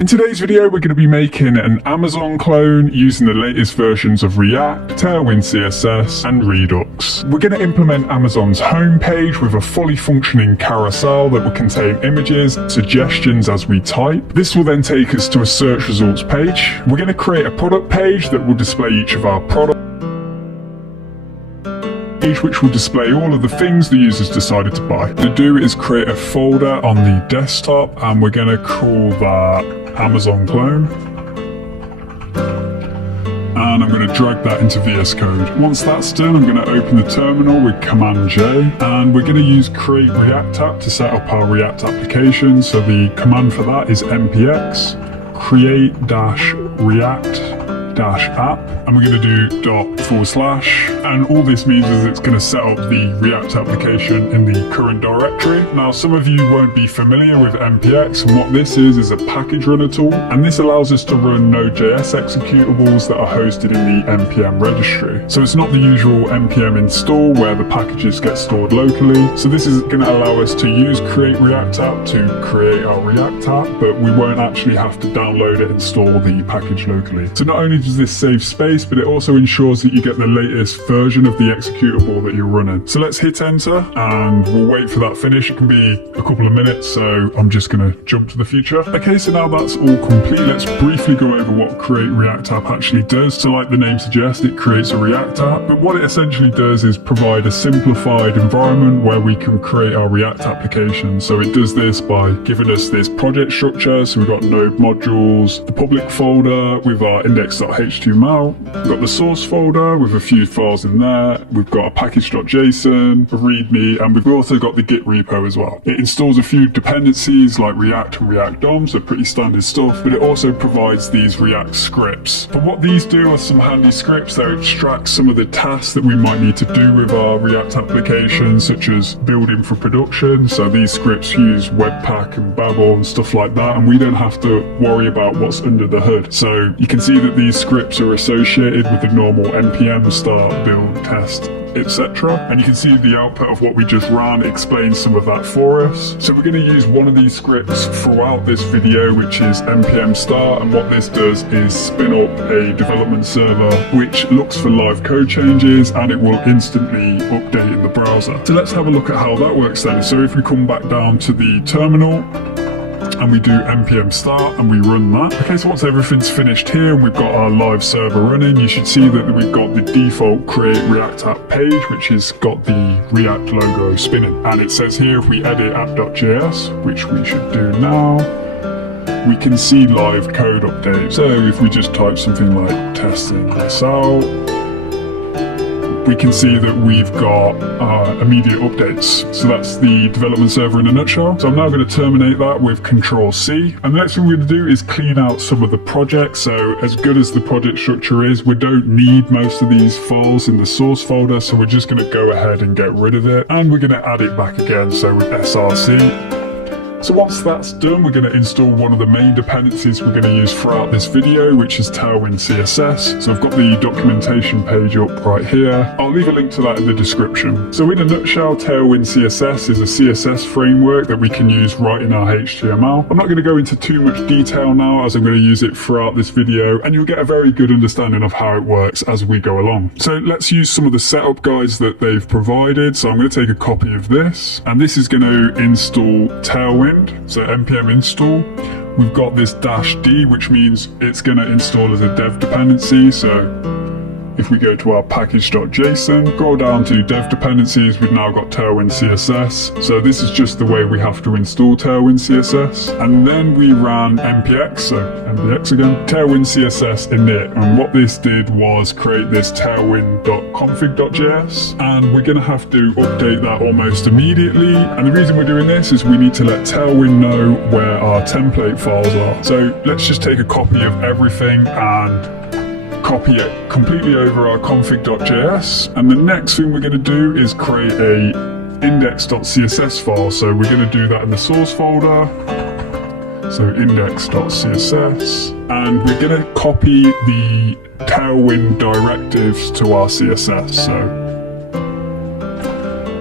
In today's video, we're going to be making an Amazon clone using the latest versions of React, Tailwind CSS, and Redux. We're going to implement Amazon's homepage with a fully functioning carousel that will contain images, suggestions as we type. This will then take us to a search results page. We're going to create a product page that will display each of our products, which will display all of the things the users decided to buy. To do is create a folder on the desktop, and we're going to call that Amazon clone. And I'm going to drag that into VS Code. Once that's done, I'm going to open the terminal with Command J, and we're going to use create React app to set up our React application. So the command for that is npx create-react-app, and we're going to do // and all this means is it's going to set up the React application in the current directory. Now, some of you won't be familiar with npx, and what this is a package runner tool, and this allows us to run Node.js executables that are hosted in the npm registry. So it's not the usual npm install where the packages get stored locally. So this is going to allow us to use create React app to create our React app, but we won't actually have to download it and install the package locally. So not only does this save space, but it also ensures that you get the latest version of the executable that you're running. So let's hit enter and we'll wait for that finish. It can be a couple of minutes, so I'm just going to jump to the future. Okay, so now that's all complete, let's briefly go over what create React app actually does. So like the name suggests, it creates a React app, but what it essentially does is provide a simplified environment where we can create our React application. So it does this by giving us this project structure. So we've got node modules, the public folder with our index.html, we've got the source folder with a few files in there, we've got a package.json, a readme, and we've also got the Git repo as well. It installs a few dependencies like React and React DOM, so pretty standard stuff, but it also provides these React scripts. But what these do are some handy scripts that extract some of the tasks that we might need to do with our React application, such as building for production. So these scripts use Webpack and Babel and stuff like that, and we don't have to worry about what's under the hood. So you can see that these scripts are associated with the normal npm start, build, test, etc. And you can see the output of what we just ran explains some of that for us. So we're going to use one of these scripts throughout this video, which is npm start, and what this does is spin up a development server which looks for live code changes, and it will instantly update in the browser. So let's have a look at how that works then. So if we come back down to the terminal and we do npm start and we run that. Okay, so once everything's finished here and we've got our live server running, you should see that we've got the default create React app page, which has got the React logo spinning. And it says here, if we edit app.js, which we should do now, we can see live code updates. So if we just type something like testing this out, we can see that we've got immediate updates. So that's the development server in a nutshell. So I'm now going to terminate that with Control-C. And the next thing we're going to do is clean out some of the projects. So as good as the project structure is, we don't need most of these files in the source folder. So we're just going to go ahead and get rid of it. And we're going to add it back again. So with src. So once that's done, we're going to install one of the main dependencies we're going to use throughout this video, which is Tailwind CSS. So I've got the documentation page up right here. I'll leave a link to that in the description. So in a nutshell, Tailwind CSS is a CSS framework that we can use right in our HTML. I'm not going to go into too much detail now, as I'm going to use it throughout this video, and you'll get a very good understanding of how it works as we go along. So let's use some of the setup guides that they've provided. So I'm going to take a copy of this, and this is going to install Tailwind. So npm install, we've got this -d, which means it's going to install as a dev dependency. So if we go to our package.json, go down to dev dependencies, we've now got Tailwind CSS. So this is just the way we have to install Tailwind CSS. And then we ran npx, so npx again, Tailwind CSS init. And what this did was create this tailwind.config.js. And we're going to have to update that almost immediately. And the reason we're doing this is we need to let Tailwind know where our template files are. So let's just take a copy of everything and copy it completely over our config.js, and the next thing we're going to do is create a index.css file. So we're going to do that in the source folder, so index.css, and we're going to copy the Tailwind directives to our CSS. So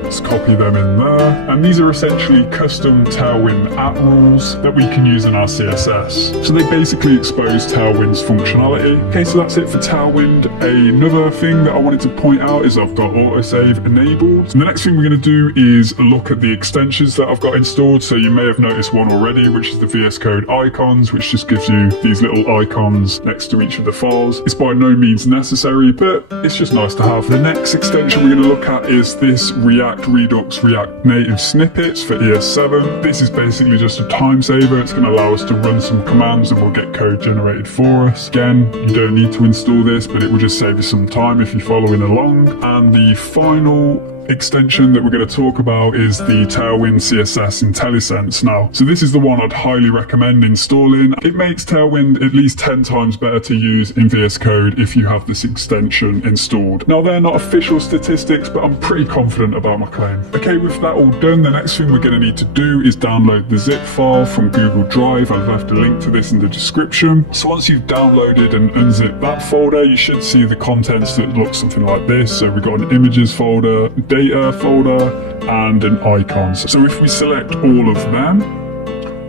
let's copy them in there. And these are essentially custom Tailwind app rules that we can use in our CSS. So they basically expose Tailwind's functionality. Okay, so that's it for Tailwind. Another thing that I wanted to point out is I've got autosave enabled. And the next thing we're going to do is look at the extensions that I've got installed. So you may have noticed one already, which is the VS Code icons, which just gives you these little icons next to each of the files. It's by no means necessary, but it's just nice to have. The next extension we're going to look at is this React Redux React Native snippets for ES7. This is basically just a time saver. It's going to allow us to run some commands and we'll get code generated for us. Again, you don't need to install this, but it will just save you some time if you're following along. And the final extension that we're going to talk about is the Tailwind CSS IntelliSense now. So this is the one I'd highly recommend installing. It makes Tailwind at least 10 times better to use in VS Code if you have this extension installed. Now they're not official statistics, but I'm pretty confident about my claim. Okay, with that all done, the next thing we're going to need to do is download the zip file from Google Drive. I've left a link to this in the description. So once you've downloaded and unzipped that folder, you should see the contents that look something like this. So we've got an images folder, data folder, and an icons. So if we select all of them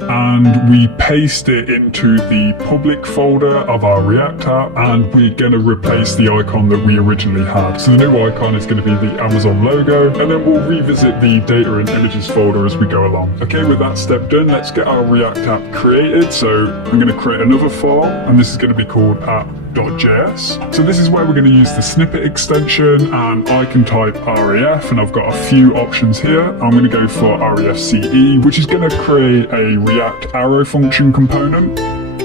and we paste it into the public folder of our React app, and we're going to replace the icon that we originally had. So the new icon is going to be the Amazon logo, and then we'll revisit the data and images folder as we go along. Okay, with that step done, let's get our React app created. So I'm going to create another file, and this is going to be called app.js. So this is where we're going to use the snippet extension, and I can type ref, and I've got a few options here. I'm going to go for refce, which is going to create a React arrow function component.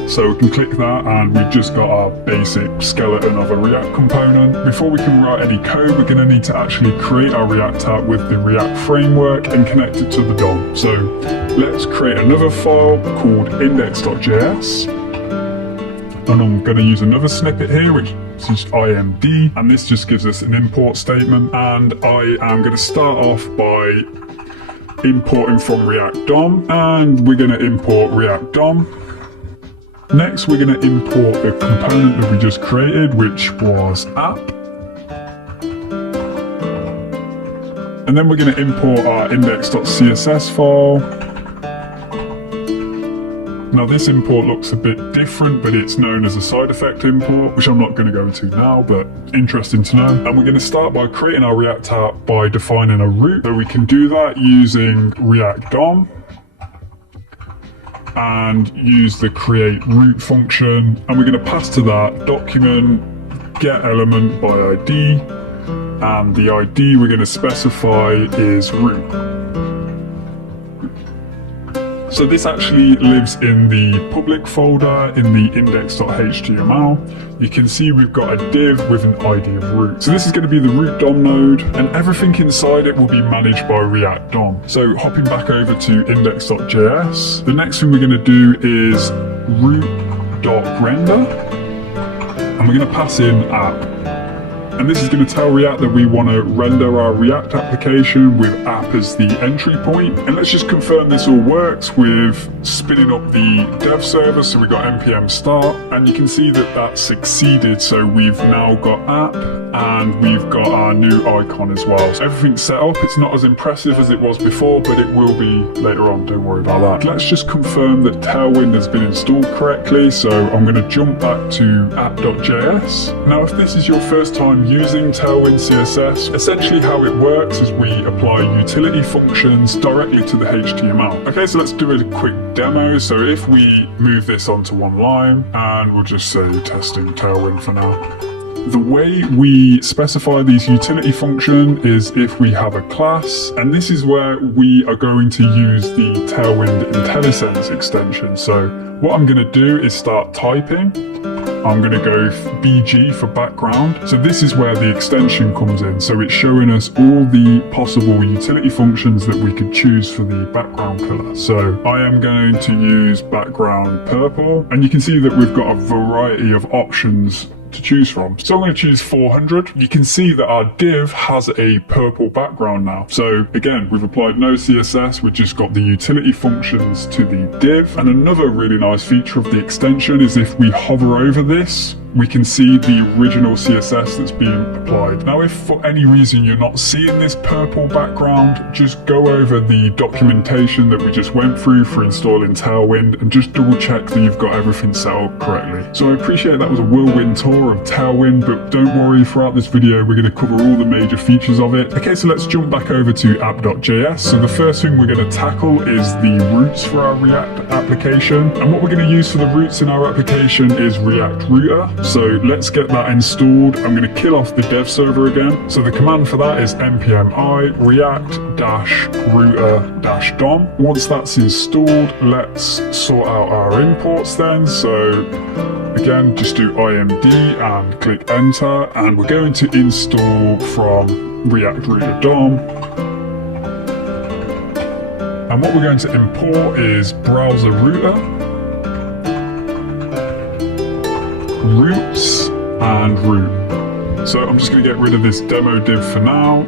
So we can click that and we've just got our basic skeleton of a React component. Before we can write any code, we're going to need to actually create our React app with the React framework and connect it to the DOM. So let's create another file called index.js. And I'm going to use another snippet here, which is imd, and this just gives us an import statement. And I am going to start off by importing from React DOM, and we're going to import React DOM. Next, we're going to import the component that we just created, which was app. And then we're going to import our index.css file. Now this import looks a bit different, but it's known as a side effect import, which I'm not going to go into now, but interesting to know. And we're going to start by creating our React app by defining a root. So we can do that using React DOM and use the create root function. And we're going to pass to that document get element by ID, and the ID we're going to specify is root. So this actually lives in the public folder in the index.html. You can see we've got a div with an ID of root. So this is going to be the root DOM node, and everything inside it will be managed by React DOM. So hopping back over to index.js, the next thing we're going to do is root.render, and we're going to pass in app. And this is going to tell React that we want to render our React application with app as the entry point. And let's just confirm this all works with spinning up the dev server. So we got npm start, and you can see that that succeeded. So we've now got app, and we've got our new icon as well. So everything's set up. It's not as impressive as it was before, but it will be later on. Don't worry about that. Let's just confirm that Tailwind has been installed correctly. So I'm going to jump back to app.js. Now, if this is your first time using Tailwind CSS, essentially how it works is we apply utility functions directly to the HTML. Okay, so let's do a quick demo. So if we move this onto one line, and we'll just say testing Tailwind for now. The way we specify these utility function is if we have a class, and this is where we are going to use the Tailwind IntelliSense extension. So what I'm going to do is start typing. I'm going to go BG for background. So this is where the extension comes in. So it's showing us all the possible utility functions that we could choose for the background color. So I am going to use background purple, and you can see that we've got a variety of options to choose from. So I'm going to choose 400. You can see that our div has a purple background now. So again, we've applied no CSS, we've just got the utility functions to the div. And another really nice feature of the extension is if we hover over this, we can see the original CSS that's being applied. Now, if for any reason you're not seeing this purple background, just go over the documentation that we just went through for installing Tailwind and just double check that you've got everything set up correctly. So I appreciate that was a whirlwind tour of Tailwind, but don't worry, throughout this video we're going to cover all the major features of it. Okay, so let's jump back over to app.js. So the first thing we're going to tackle is the roots for our React application. And what we're going to use for the roots in our application is React Router. So let's get that installed. I'm going to kill off the dev server again. So the command for that is npm i react-router-dom. Once that's installed, let's sort out our imports then. So again, just do imd and click enter, and we're going to install from React Router DOM. And what we're going to import is browser router, roots, and root. So I'm just going to get rid of this demo div for now,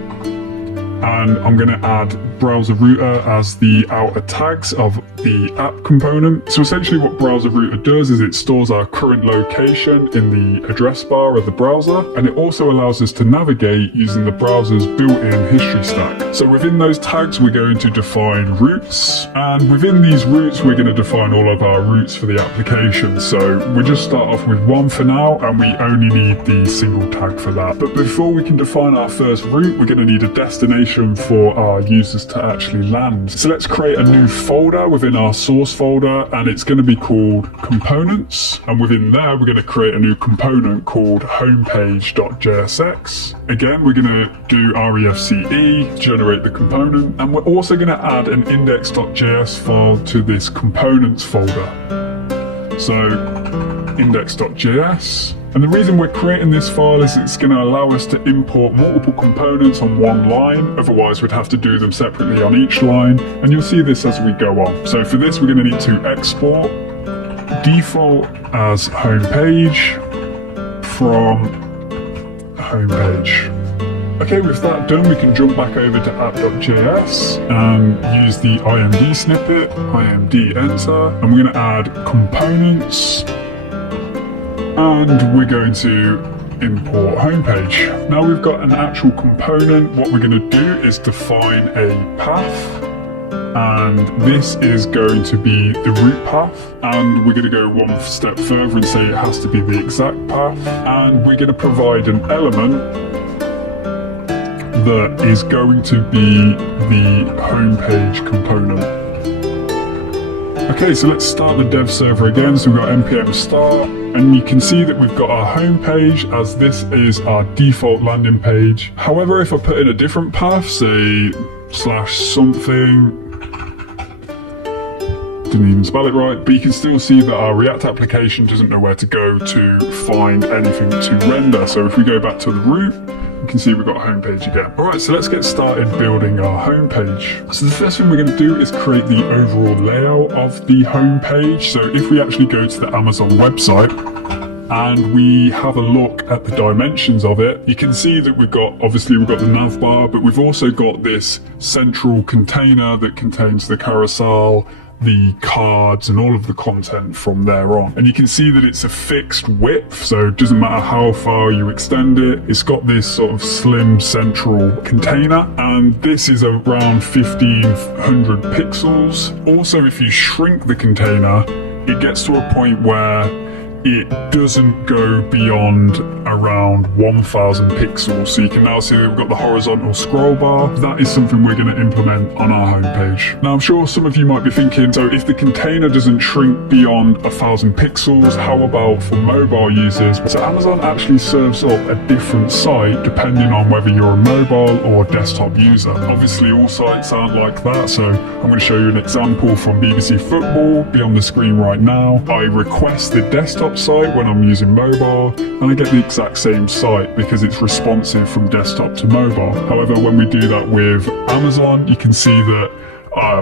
and I'm going to add browser router as the outer tags of the app component. So essentially what browser router does is it stores our current location in the address bar of the browser, and it also allows us to navigate using the browser's built-in history stack. So within those tags we're going to define roots, and within these roots we're going to define all of our roots for the application. So we'll just start off with one for now, and we only need the single tag for that. But before we can define our first route, we're going to need a destination for our users to actually land. So let's create a new folder within our source folder, and it's going to be called components, and within there we're going to create a new component called homepage.jsx. Again, we're going to do refce, generate the component, and we're also going to add an index.js file to this components folder. So index.js. And the reason we're creating this file is it's going to allow us to import multiple components on one line, otherwise we'd have to do them separately on each line, and you'll see this as we go on. So for this we're going to need to export default as homepage from homepage. Okay, with that done, we can jump back over to app.js and use the imd snippet, imd enter, and we're going to add components, and we're going to import homepage. Now we've got an actual component, what we're going to do is define a path, and this is going to be the root path, and we're going to go one step further and say it has to be the exact path, and we're going to provide an element that is going to be the homepage component. Okay, so let's start the dev server again. So we've got npm start, and you can see that we've got our home page as this is our default landing page. However, if I put in a different path, say /something, didn't even spell it right, but you can still see that our React application doesn't know where to go to find anything to render. So if we go back to the root, we can see we've got a home page again. Alright, so let's get started building our home page. So the first thing we're going to do is create the overall layout of the home page. So if we actually go to the Amazon website and we have a look at the dimensions of it, you can see that we've got the nav bar, but we've also got this central container that contains the carousel, the cards, and all of the content from there on. And you can see that it's a fixed width, so it doesn't matter how far you extend it. It's got this sort of slim central container, and this is around 1500 pixels. Also, if you shrink the container, it gets to a point where it doesn't go beyond around 1000 pixels. So you can now see that we've got the horizontal scroll bar. That is something we're going to implement on our homepage. Now I'm sure some of you might be thinking, so if the container doesn't shrink beyond 1000 pixels, how about for mobile users? So Amazon actually serves up a different site depending on whether you're a mobile or desktop user. Obviously all sites aren't like that, so I'm going to show you an example from BBC Football. Be on the screen right now. I request the desktop site when I'm using mobile, and I get the exact same site because it's responsive from desktop to mobile. However, when we do that with Amazon, you can see that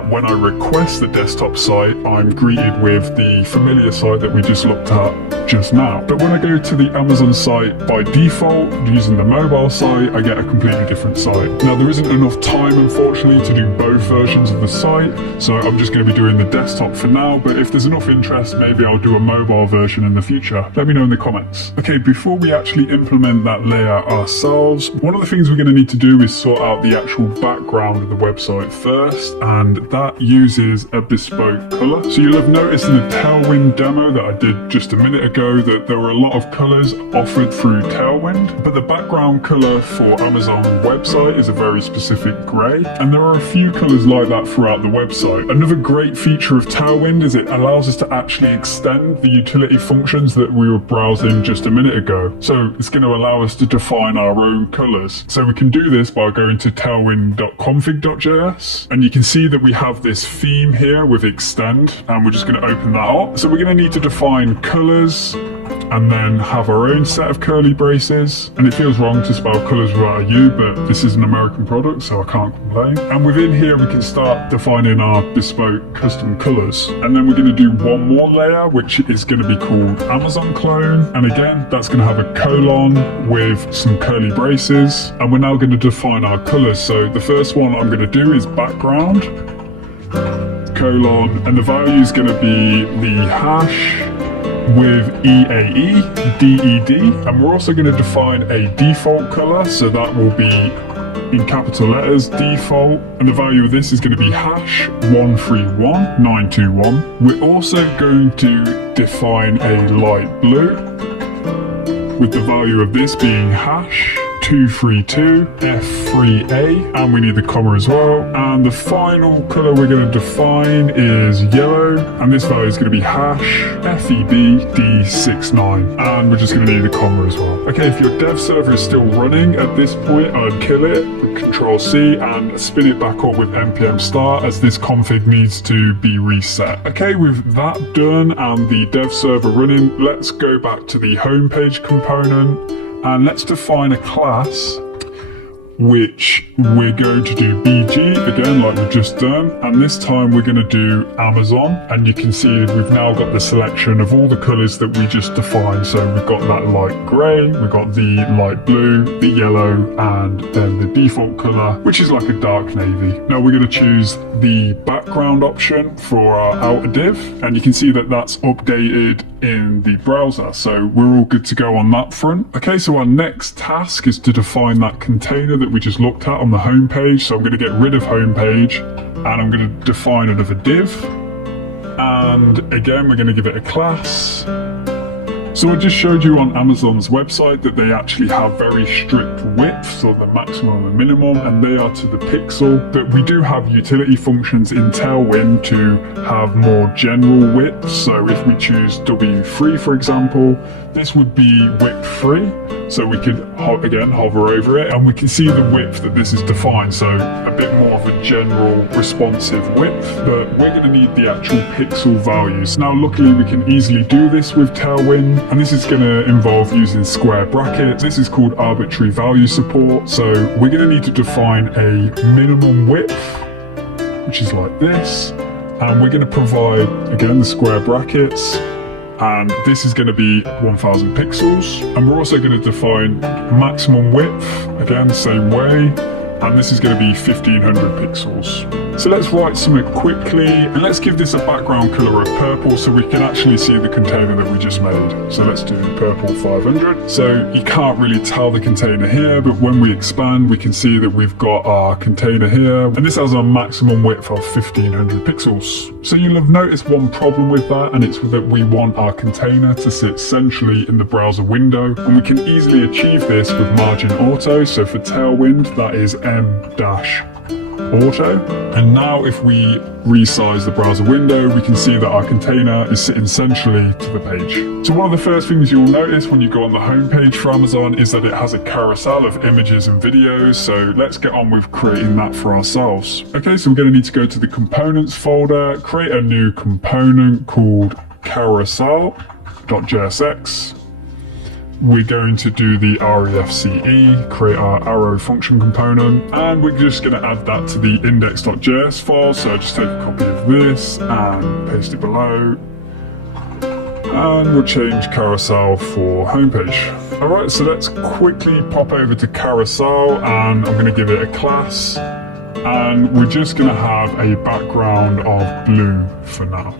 when I request the desktop site, I'm greeted with the familiar site that we just looked at just now. But when I go to the Amazon site by default, using the mobile site, I get a completely different site. Now, there isn't enough time, unfortunately, to do both versions of the site, so I'm just going to be doing the desktop for now, but if there's enough interest, maybe I'll do a mobile version in the future. Let me know in the comments. Okay, before we actually implement that layout ourselves, one of the things we're going to need to do is sort out the actual background of the website first, and that uses a bespoke color. So you'll have noticed in the Tailwind demo that I did just a minute ago that there were a lot of colors offered through Tailwind, but the background color for Amazon website is a very specific gray, and there are a few colors like that throughout the website. Another great feature of Tailwind is it allows us to actually extend the utility functions that we were browsing just a minute ago. So it's going to allow us to define our own colors. So we can do this by going to tailwind.config.js, and you can see that we have this theme here with extend, and we're just going to open that up. So we're going to need to define colors and then have our own set of curly braces, and it feels wrong to spell colors without a U, but this is an American product, so I can't complain. And within here we can start defining our bespoke custom colors, and then we're going to do one more layer which is going to be called Amazon clone, and again that's going to have a colon with some curly braces, and we're now going to define our colors. So the first one I'm going to do is background colon, and the value is going to be the hash with EAE, DED, and we're also going to define a default color, so that will be in capital letters, default, and the value of this is going to be hash 131921. We're also going to define a light blue, with the value of this being hash 232 F3A, and we need the comma as well. And the final color we're going to define is yellow, and this value is going to be hash FEBD69, and we're just going to need a comma as well. Okay, if your dev server is still running at this point, I'd kill it with Control C and spin it back up with npm start, as this config needs to be reset. Okay, with that done and the dev server running, let's go back to the homepage component, and let's define a class which we're going to do BG again like we've just done, and this time we're going to do Amazon, and you can see we've now got the selection of all the colors that we just defined. So we've got that light gray, we've got the light blue, the yellow, and then the default color which is like a dark navy. Now we're going to choose the background option for our outer div, and you can see that that's updated in the browser, so we're all good to go on that front. Okay, so our next task is to define that container that we just looked at on the home page. So I'm going to get rid of home page, and I'm going to define another div, and again we're going to give it a class. So I just showed you on Amazon's website that they actually have very strict widths, or the maximum and minimum, and they are to the pixel. But we do have utility functions in Tailwind to have more general widths. So if we choose W3, for example, this would be width 3. So we could, again, hover over it, and we can see the width that this is defined. So a bit more of a general responsive width, but we're going to need the actual pixel values. Now, luckily, we can easily do this with Tailwind, and this is going to involve using square brackets. This is called arbitrary value support. So we're going to need to define a minimum width, which is like this, and we're going to provide, again, the square brackets, and this is going to be 1000 pixels, and we're also going to define maximum width, again, same way, and this is going to be 1500 pixels. So let's write something quickly, and let's give this a background color of purple so we can actually see the container that we just made. So let's do purple 500. So you can't really tell the container here, but when we expand, we can see that we've got our container here, and this has a maximum width of 1500 pixels. So you'll have noticed one problem with that, and it's that we want our container to sit centrally in the browser window, and we can easily achieve this with margin auto. So for Tailwind, that is M-auto. And now if we resize the browser window, we can see that our container is sitting centrally to the page. So one of the first things you'll notice when you go on the home page for Amazon is that it has a carousel of images and videos. So let's get on with creating that for ourselves. Okay, so we're going to need to go to the components folder, create a new component called carousel.jsx. we're going to do the refce, create our arrow function component, and we're just going to add that to the index.js file. So just take a copy of this and paste it below. And we'll change carousel for homepage. Alright, so let's quickly pop over to carousel, and I'm going to give it a class. And we're just going to have a background of blue for now.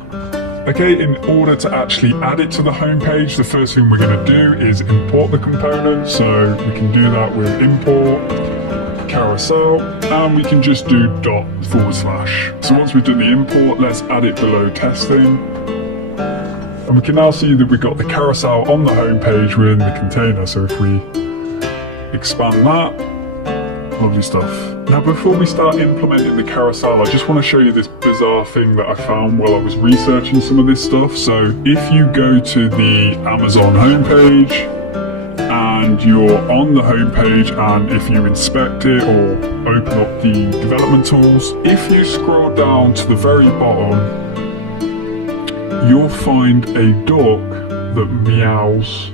Okay, in order to actually add it to the homepage, the first thing we're going to do is import the component. So we can do that with import carousel, and we can just do //. So once we've done the import, let's add it below testing. And we can now see that we've got the carousel on the homepage within the container. So if we expand that, lovely stuff. Now before we start implementing the carousel, I just want to show you this bizarre thing that I found while I was researching some of this stuff. So if you go to the Amazon homepage and you're on the homepage, and if you inspect it or open up the development tools, if you scroll down to the very bottom, you'll find a dog that meows.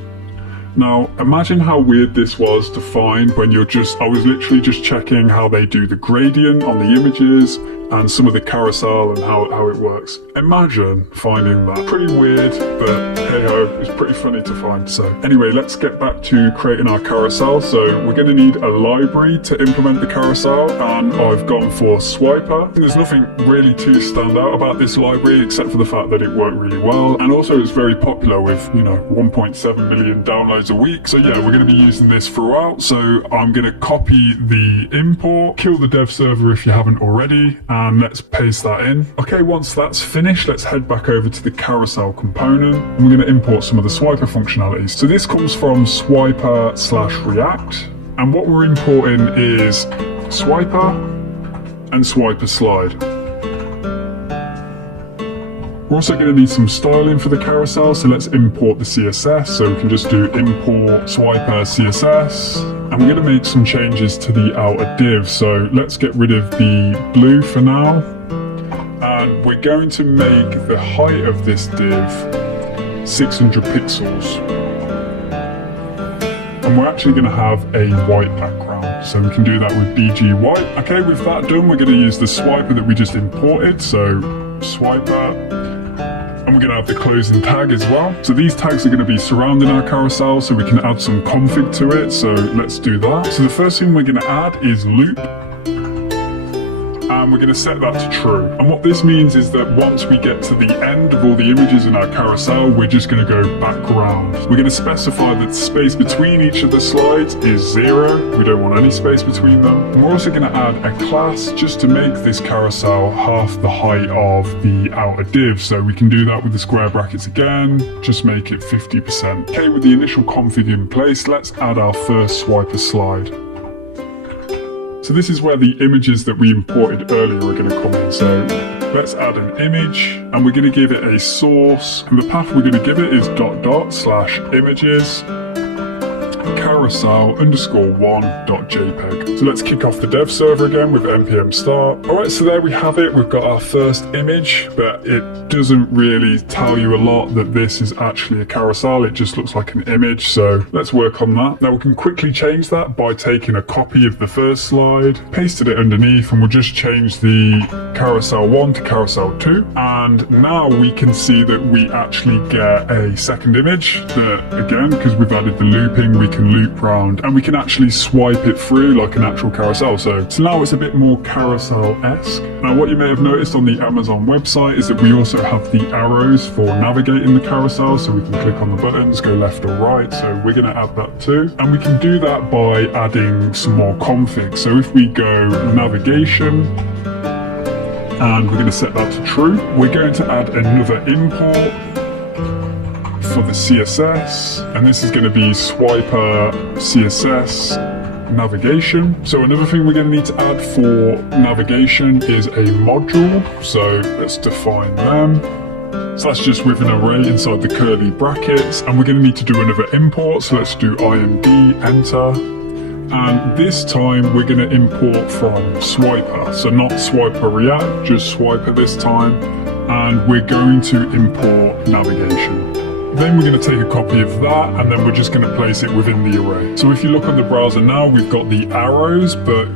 Now, imagine how weird this was to find when I was literally just checking how they do the gradient on the images and some of the carousel and how it works. Imagine finding that. Pretty weird, but hey ho, it's pretty funny to find. So anyway, let's get back to creating our carousel. So we're going to need a library to implement the carousel, and I've gone for Swiper. There's nothing really too stand out about this library except for the fact that it worked really well, and also it's very popular with 1.7 million downloads a week. So yeah, we're going to be using this throughout. So I'm going to copy the import, kill the dev server if you haven't already, and let's paste that in. Okay, once that's finished, let's head back over to the carousel component, and we're going to import some of the Swiper functionalities. So this comes from Swiper/React, and what we're importing is Swiper and Swiper Slide. We're also going to need some styling for the carousel, so let's import the CSS. So we can just do import Swiper CSS, and we're going to make some changes to the outer div. So let's get rid of the blue for now, and we're going to make the height of this div 600 pixels. And we're actually going to have a white background, so we can do that with BG white. Okay, with that done, we're going to use the Swiper that we just imported. So Swiper. And we're going to have the closing tag as well. So these tags are going to be surrounding our carousel, so we can add some config to it. So let's do that. So the first thing we're going to add is loop. And we're going to set that to true. And what this means is that once we get to the end of all the images in our carousel, we're just going to go back around. We're going to specify that the space between each of the slides is 0. We don't want any space between them. And we're also going to add a class just to make this carousel half the height of the outer div. So we can do that with the square brackets again, just make it 50%. Okay, with the initial config in place, let's add our first Swiper slide. So this is where the images that we imported earlier are going to come in. So let's add an image, and we're going to give it a source, and the path we're going to give it is //images carousel_1.jpg. So let's kick off the dev server again with npm start. Alright, so there we have it. We've got our first image, but it doesn't really tell you a lot that this is actually a carousel. It just looks like an image, so let's work on that. Now we can quickly change that by taking a copy of the first slide, pasted it underneath, and we'll just change the carousel 1 to carousel 2. And now we can see that we actually get a second image that, again, because we've added the looping, we can loop round, and we can actually swipe it through like an actual carousel. So now it's a bit more carousel-esque. Now what you may have noticed on the Amazon website is that we also have the arrows for navigating the carousel, so we can click on the buttons, go left or right. So we're going to add that too, and we can do that by adding some more config. So if we go navigation, and we're going to set that to true, we're going to add another import for the CSS, and this is going to be Swiper CSS navigation. So another thing we're going to need to add for navigation is a module, so let's define them. So that's just with an array inside the curly brackets, and we're going to need to do another import, so let's do imd enter, and this time we're going to import from Swiper, so not Swiper React, just Swiper this time, and we're going to import navigation. Then we're going to take a copy of that, and then we're just going to place it within the array. So if you look on the browser now, we've got the arrows, but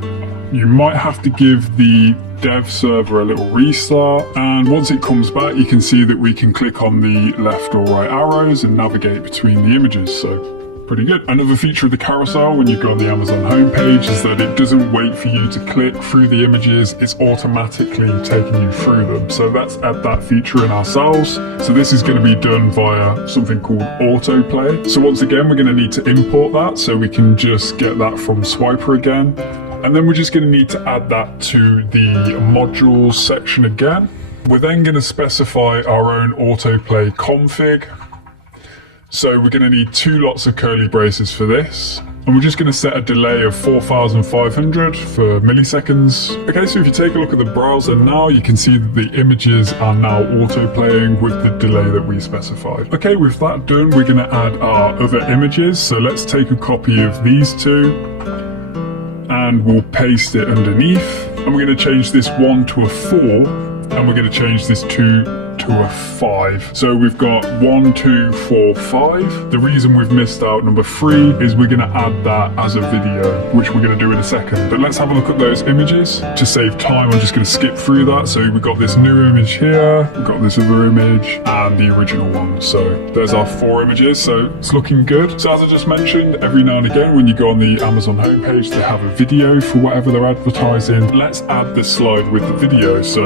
you might have to give the dev server a little restart, and once it comes back you can see that we can click on the left or right arrows and navigate between the images, so pretty good. Another feature of the carousel when you go on the Amazon homepage is that it doesn't wait for you to click through the images, it's automatically taking you through them. So let's add that feature in ourselves. So this is going to be done via something called autoplay. So once again we're going to need to import that, so we can just get that from Swiper again. And then we're just going to need to add that to the modules section again. We're then going to specify our own autoplay config. So we're going to need 2 lots of curly braces for this. And we're just going to set a delay of 4,500 for milliseconds. Okay, so if you take a look at the browser now, you can see that the images are now auto-playing with the delay that we specified. Okay, with that done, we're going to add our other images. So let's take a copy of these 2. And we'll paste it underneath, and we're going to change this 1 to a 4, and we're going to change this 2 to a 5. So we've got 1, 2, 4, 5. The reason we've missed out number 3 is we're going to add that as a video, which we're going to do in a second. But let's have a look at those images. To save time, I'm just going to skip through that. So we've got this new image here, we've got this other image, and the original one. So there's our 4 images, so it's looking good. So as I just mentioned, every now and again when you go on the Amazon homepage, they have a video for whatever they're advertising. Let's add this slide with the video. So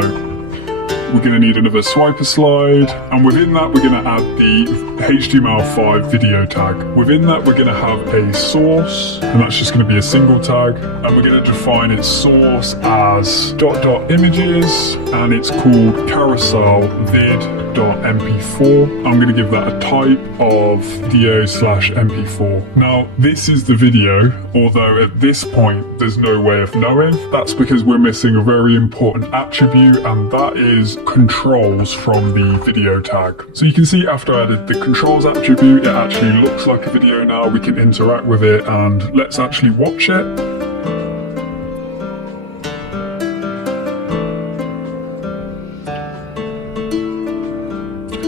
we're going to need another swiper slide, and within that we're going to add the HTML5 video tag. Within that we're going to have a source, and that's just going to be a single tag, and we're going to define its source as ... images, and it's called carousel vid.mp4. I'm going to give that a type of video/mp4. Now this is the video, although at this point there's no way of knowing. That's because we're missing a very important attribute, and that is controls from the video tag. So you can see after I added the controls attribute, it actually looks like a video now. We can interact with it, and let's actually watch it.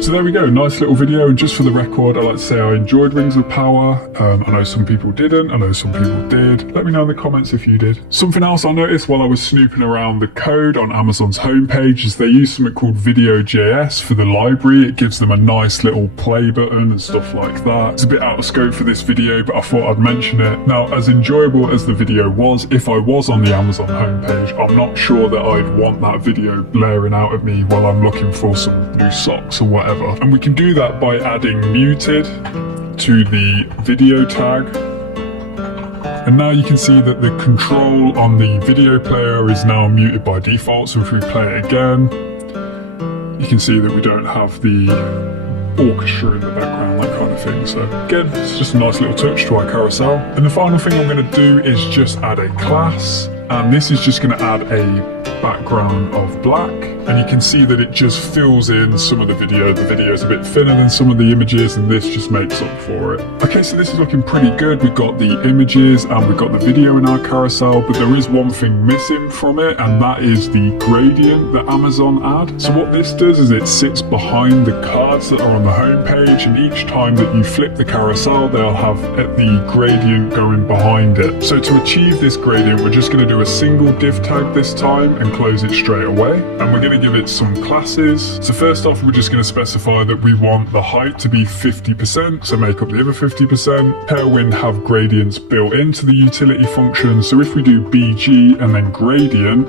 So there we go, nice little video, and just for the record, I'd like to say I enjoyed Rings of Power. I know some people didn't, I know some people did. Let me know in the comments if you did. Something else I noticed while I was snooping around the code on Amazon's homepage is they use something called Video.js for the library. It gives them a nice little play button and stuff like that. It's a bit out of scope for this video, but I thought I'd mention it. Now, as enjoyable as the video was, if I was on the Amazon homepage, I'm not sure that I'd want that video blaring out at me while I'm looking for some new socks or whatever. And we can do that by adding muted to the video tag. And now you can see that the control on the video player is now muted by default. So if we play it again, you can see that we don't have the orchestra in the background, that kind of thing. So again, it's just a nice little touch to our carousel. And the final thing I'm going to do is just add a class. And this is just going to add a background of black, and you can see that it just fills in some of the video. The video is a bit thinner than some of the images, and this just makes up for it. Okay, so this is looking pretty good. We've got the images and we've got the video in our carousel, but there is one thing missing from it, and that is the gradient that Amazon add. So what this does is it sits behind the cards that are on the home page, and each time that you flip the carousel, they'll have the gradient going behind it. So to achieve this gradient, we're just going to do a single div tag this time and close it straight away, and we're going to give it some classes. So first off, we're just going to specify that we want the height to be 50%, so make up the other 50%. Tailwind have gradients built into the utility function, so if we do BG and then gradient,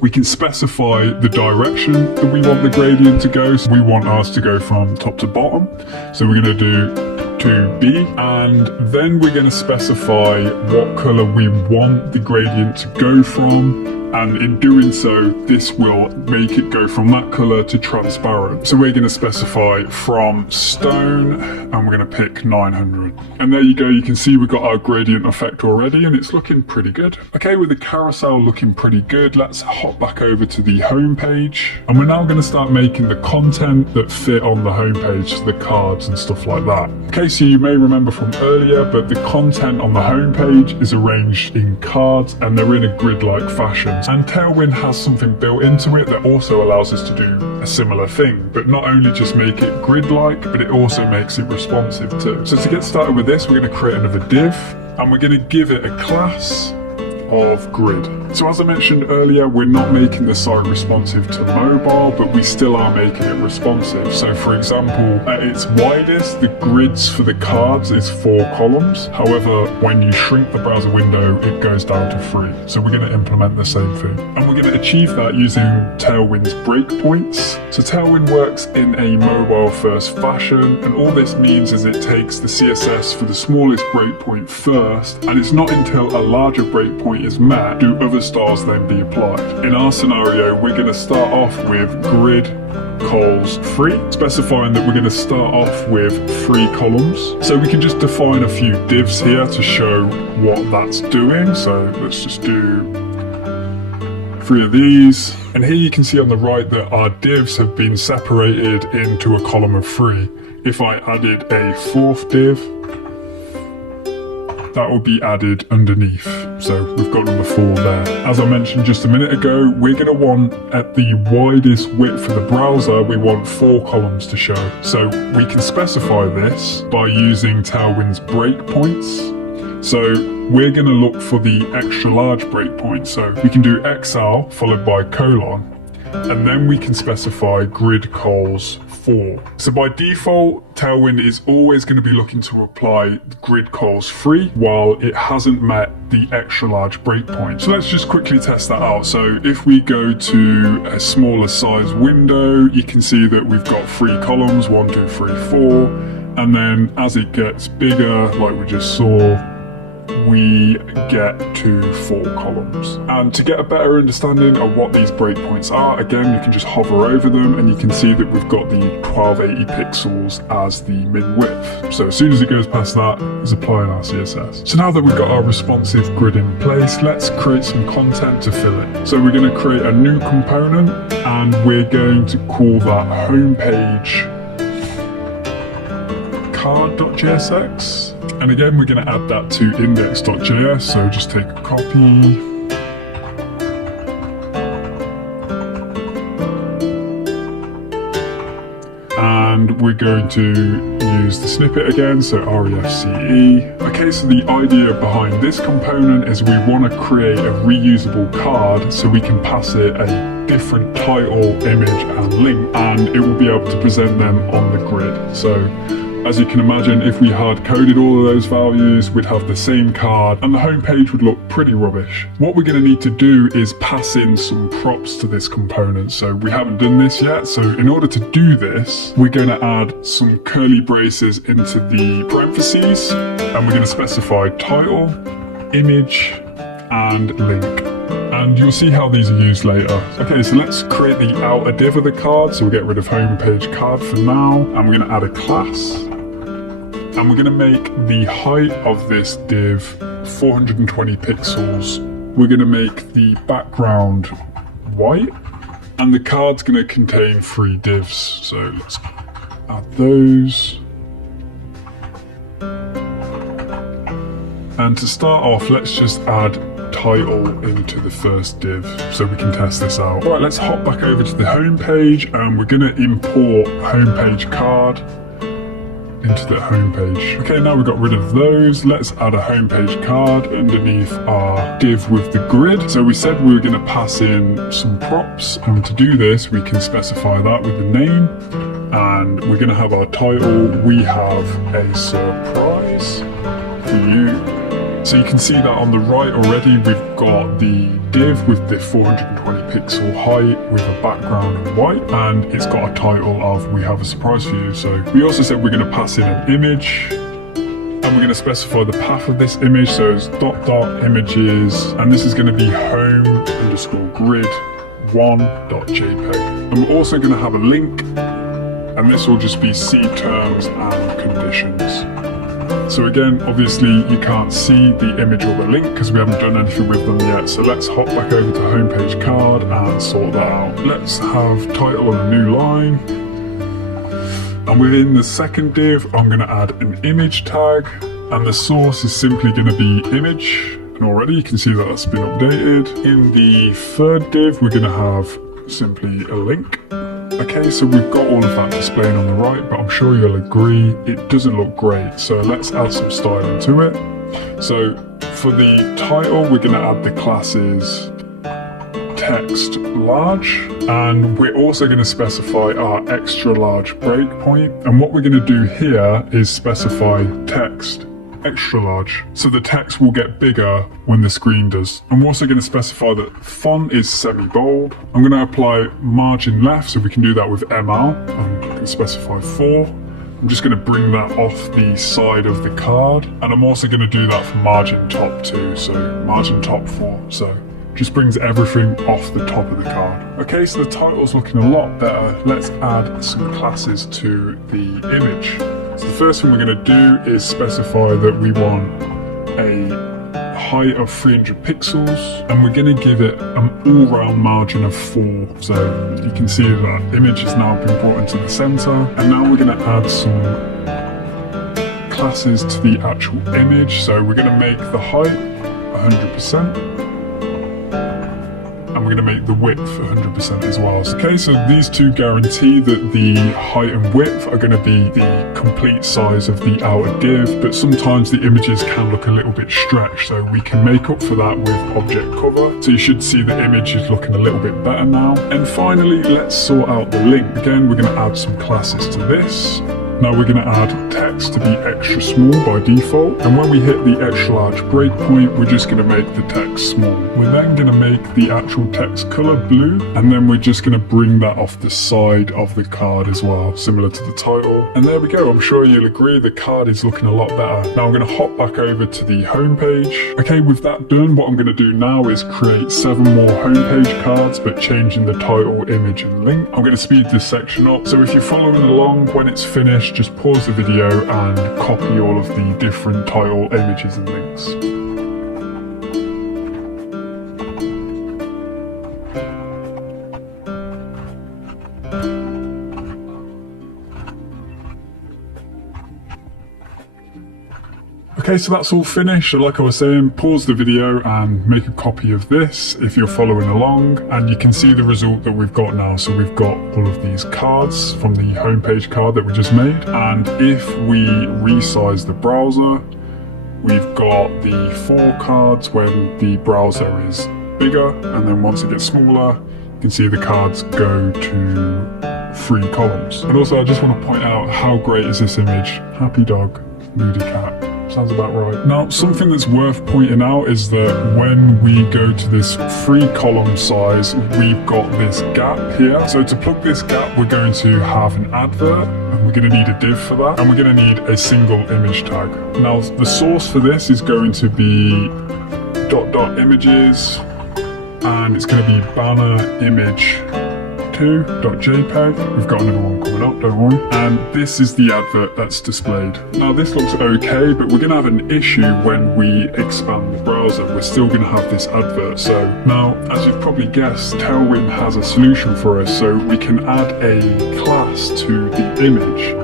we can specify the direction that we want the gradient to go. So we want ours to go from top to bottom, so we're going to do to B, and then we're going to specify what color we want the gradient to go from, and in doing so, this will make it go from that color to transparent. So we're going to specify from stone, and we're going to pick 900. And there you go, you can see we've got our gradient effect already, and it's looking pretty good. Okay, with the carousel looking pretty good, let's hop back over to the home page, and we're now going to start making the content that fit on the home page, so the cards and stuff like that. Okay, so you may remember from earlier, but the content on the home page is arranged in cards, and they're in a grid-like fashion. grid. And Tailwind has something built into it that also allows us to do a similar thing, but not only just make it grid-like, but it also makes it responsive too. So to get started with this, we're going to create another div, and we're going to give it a class of grid. So as I mentioned earlier, we're not making the site responsive to mobile, but we still are making it responsive. So for example, at its widest, the grids for the cards is 4 columns. However, when you shrink the browser window, it goes down to 3. So we're going to implement the same thing. And we're going to achieve that using Tailwind's breakpoints. So Tailwind works in a mobile first fashion, and all this means is it takes the CSS for the smallest breakpoint first, and it's not until a larger breakpoint is met do other styles then be applied. In our scenario, we're going to start off with grid cols 3, specifying that we're going to start off with 3 columns. So we can just define a few divs here to show what that's doing. So let's just do 3 of these. And here you can see on the right that our divs have been separated into a column of 3. If I added a 4th div, that will be added underneath. So we've got number 4 there. As I mentioned just a minute ago, we're going to want at the widest width for the browser, we want 4 columns to show. So we can specify this by using Tailwind's breakpoints. So we're going to look for the extra large breakpoint. So we can do XL followed by colon, and then we can specify grid cols 4. So by default, Tailwind is always going to be looking to apply grid cols 3 while it hasn't met the extra large breakpoint. So let's just quickly test that out. So if we go to a smaller size window, you can see that we've got 3 columns, 1, 2, 3, 4. And then as it gets bigger, like we just saw, we get to 4 columns. And to get a better understanding of what these breakpoints are, again, you can just hover over them and you can see that we've got the 1280 pixels as the min width. So as soon as it goes past that, it's applying our CSS. So now that we've got our responsive grid in place, let's create some content to fill it. So we're going to create a new component and we're going to call that homepage card.jsx. And again, we're going to add that to index.js, so just take a copy. And we're going to use the snippet again, so refce. Okay, so the idea behind this component is we want to create a reusable card so we can pass it a different title, image and link, and it will be able to present them on the grid. So as you can imagine, if we hard coded all of those values, we'd have the same card and the homepage would look pretty rubbish. What we're going to need to do is pass in some props to this component. So we haven't done this yet. So in order to do this, we're going to add some curly braces into the parentheses, and we're going to specify title, image, and link. And you'll see how these are used later. Okay, so let's create the outer div of the card. So we'll get rid of homepage card for now, and we're going to add a class. And we're going to make the height of this div 420 pixels. We're going to make the background white, and the card's going to contain 3 divs. So let's add those. And to start off, let's just add title into the first div so we can test this out. All right, let's hop back over to the home page, and we're going to import homepage card into the homepage. Okay, now we've got rid of those. Let's add a homepage card underneath our div with the grid. So we said we were going to pass in some props, and to do this we can specify that with a name, and we're going to have our title. We have a surprise for you. So you can see that on the right already we've got the div with the 420 pixel height with a background of white, and it's got a title of we have a surprise for you. So we also said we're going to pass in an image, and we're going to specify the path of this image. So it's .images, and this is going to be home_grid1.jpg. And we're also going to have a link, and this will just be C terms and conditions. So again, obviously you can't see the image or the link because we haven't done anything with them yet. So let's hop back over to homepage card and sort that out. Let's have title on a new line. And within the second div, I'm going to add an image tag, and the source is simply going to be image. And already you can see that that's been updated. In the third div, we're going to have simply a link. Okay, so we've got all of that displaying on the right, but I'm sure you'll agree it doesn't look great. So let's add some styling to it. So for the title, we're going to add the classes text large, and we're also going to specify our extra large breakpoint. And what we're going to do here is specify text extra large, so the text will get bigger when the screen does. I'm also going to specify that font is semi-bold. I'm going to apply margin left, so we can do that with ML. I'm going to specify 4. I'm just going to bring that off the side of the card, and I'm also going to do that for margin top too, so margin top 4. So just brings everything off the top of the card. Okay, so the title's looking a lot better. Let's add some classes to the image. So the first thing we're going to do is specify that we want a height of 300 pixels, and we're going to give it an all-round margin of 4. So you can see that image has now been brought into the center, and now we're going to add some classes to the actual image. So we're going to make the height 100%. And we're going to make the width 100% as well. Okay, so these two guarantee that the height and width are going to be the complete size of the outer div, but sometimes the images can look a little bit stretched, so we can make up for that with object cover. So you should see the image is looking a little bit better now. And finally, let's sort out the link. Again, we're going to add some classes to this. Now we're going to add text to be extra small by default, and when we hit the extra large breakpoint, we're just going to make the text small. We're then going to make the actual text color blue, and then we're just going to bring that off the side of the card as well, similar to the title. And there we go. I'm sure you'll agree the card is looking a lot better. Now I'm going to hop back over to the home page. Okay, with that done, what I'm going to do now is create 7 more homepage cards, but changing the title, image, and link. I'm going to speed this section up, so if you're following along, when it's finished, just pause the video and copy all of the different title, images, and links. Okay, so that's all finished. So like I was saying, pause the video and make a copy of this if you're following along, and you can see the result that we've got now. So we've got all of these cards from the homepage card that we just made, and if we resize the browser, we've got the 4 cards when the browser is bigger, and then once it gets smaller, you can see the cards go to 3 columns. And also I just want to point out how great is this image. Happy dog, moody cat. Sounds about right. Now, something that's worth pointing out is that when we go to this 3 column size, we've got this gap here. So to plug this gap, we're going to have an advert, and we're going to need a div for that, and we're going to need a single image tag. Now, the source for this is going to be ... images, and it's going to be banner image 2.jpg. We've got another one coming up, don't worry. And this is the advert that's displayed. Now this looks okay, but we're going to have an issue when we expand the browser. We're still going to have this advert. So now, as you've probably guessed, Tailwind has a solution for us. So we can add a class to the image,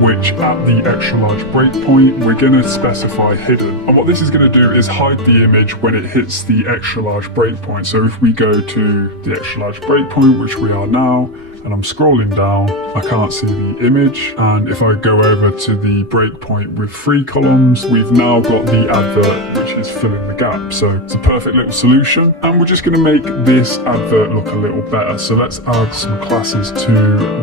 which at the extra large breakpoint, we're going to specify hidden. And what this is going to do is hide the image when it hits the extra large breakpoint. So if we go to the extra large breakpoint, which we are now, and I'm scrolling down, I can't see the image. And if I go over to the breakpoint with 3 columns, we've now got the advert, which is filling the gap. So it's a perfect little solution. And we're just going to make this advert look a little better. So let's add some classes to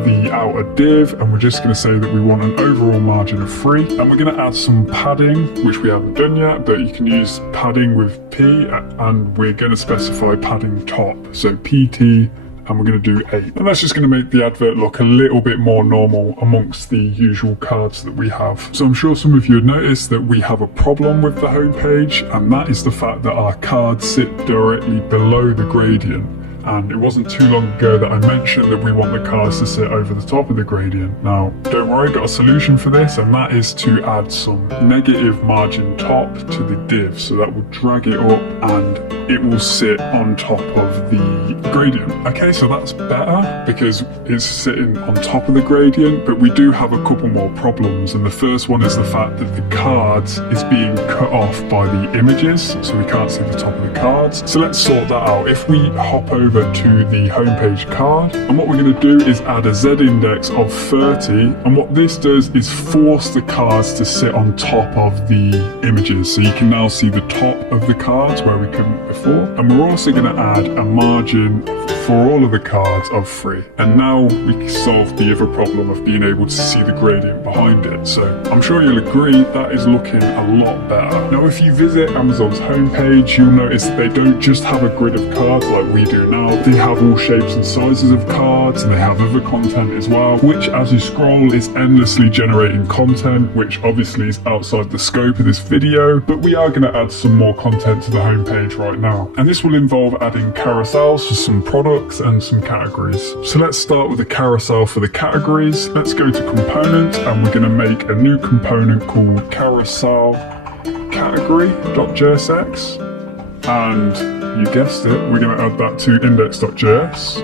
the outer div, and we're just going to say that we want an overall margin of 3. And we're going to add some padding, which we haven't done yet, but you can use padding with P, and we're going to specify padding top. So PT, and we're going to do 8. And that's just going to make the advert look a little bit more normal amongst the usual cards that we have. So I'm sure some of you have noticed that we have a problem with the homepage, and that is the fact that our cards sit directly below the gradient. And it wasn't too long ago that I mentioned that we want the cards to sit over the top of the gradient. Now, don't worry, I've got a solution for this, and that is to add some negative margin top to the div. So that will drag it up and it will sit on top of the gradient. Okay, so that's better because it's sitting on top of the gradient, but we do have a couple more problems. And the first one is the fact that the cards is being cut off by the images, so we can't see the top of the cards. So let's sort that out. If we hop over to the homepage card, and what we're going to do is add a z-index of 30, and what this does is force the cards to sit on top of the images. So you can now see the top of the cards where we couldn't before. And we're also going to add a margin for all of the cards of 3. And now we can solve the other problem of being able to see the gradient behind it. So I'm sure you'll agree that is looking a lot better. Now if you visit Amazon's homepage, you'll notice that they don't just have a grid of cards like we do now. They have all shapes and sizes of cards, and they have other content as well, which as you scroll is endlessly generating content, which obviously is outside the scope of this video, but we are going to add some more content to the homepage right now. And this will involve adding carousels for some products and some categories. So let's start with a carousel for the categories. Let's go to component, and we're going to make a new component called carousel category.jsx. And you guessed it, we're going to add that to index.js.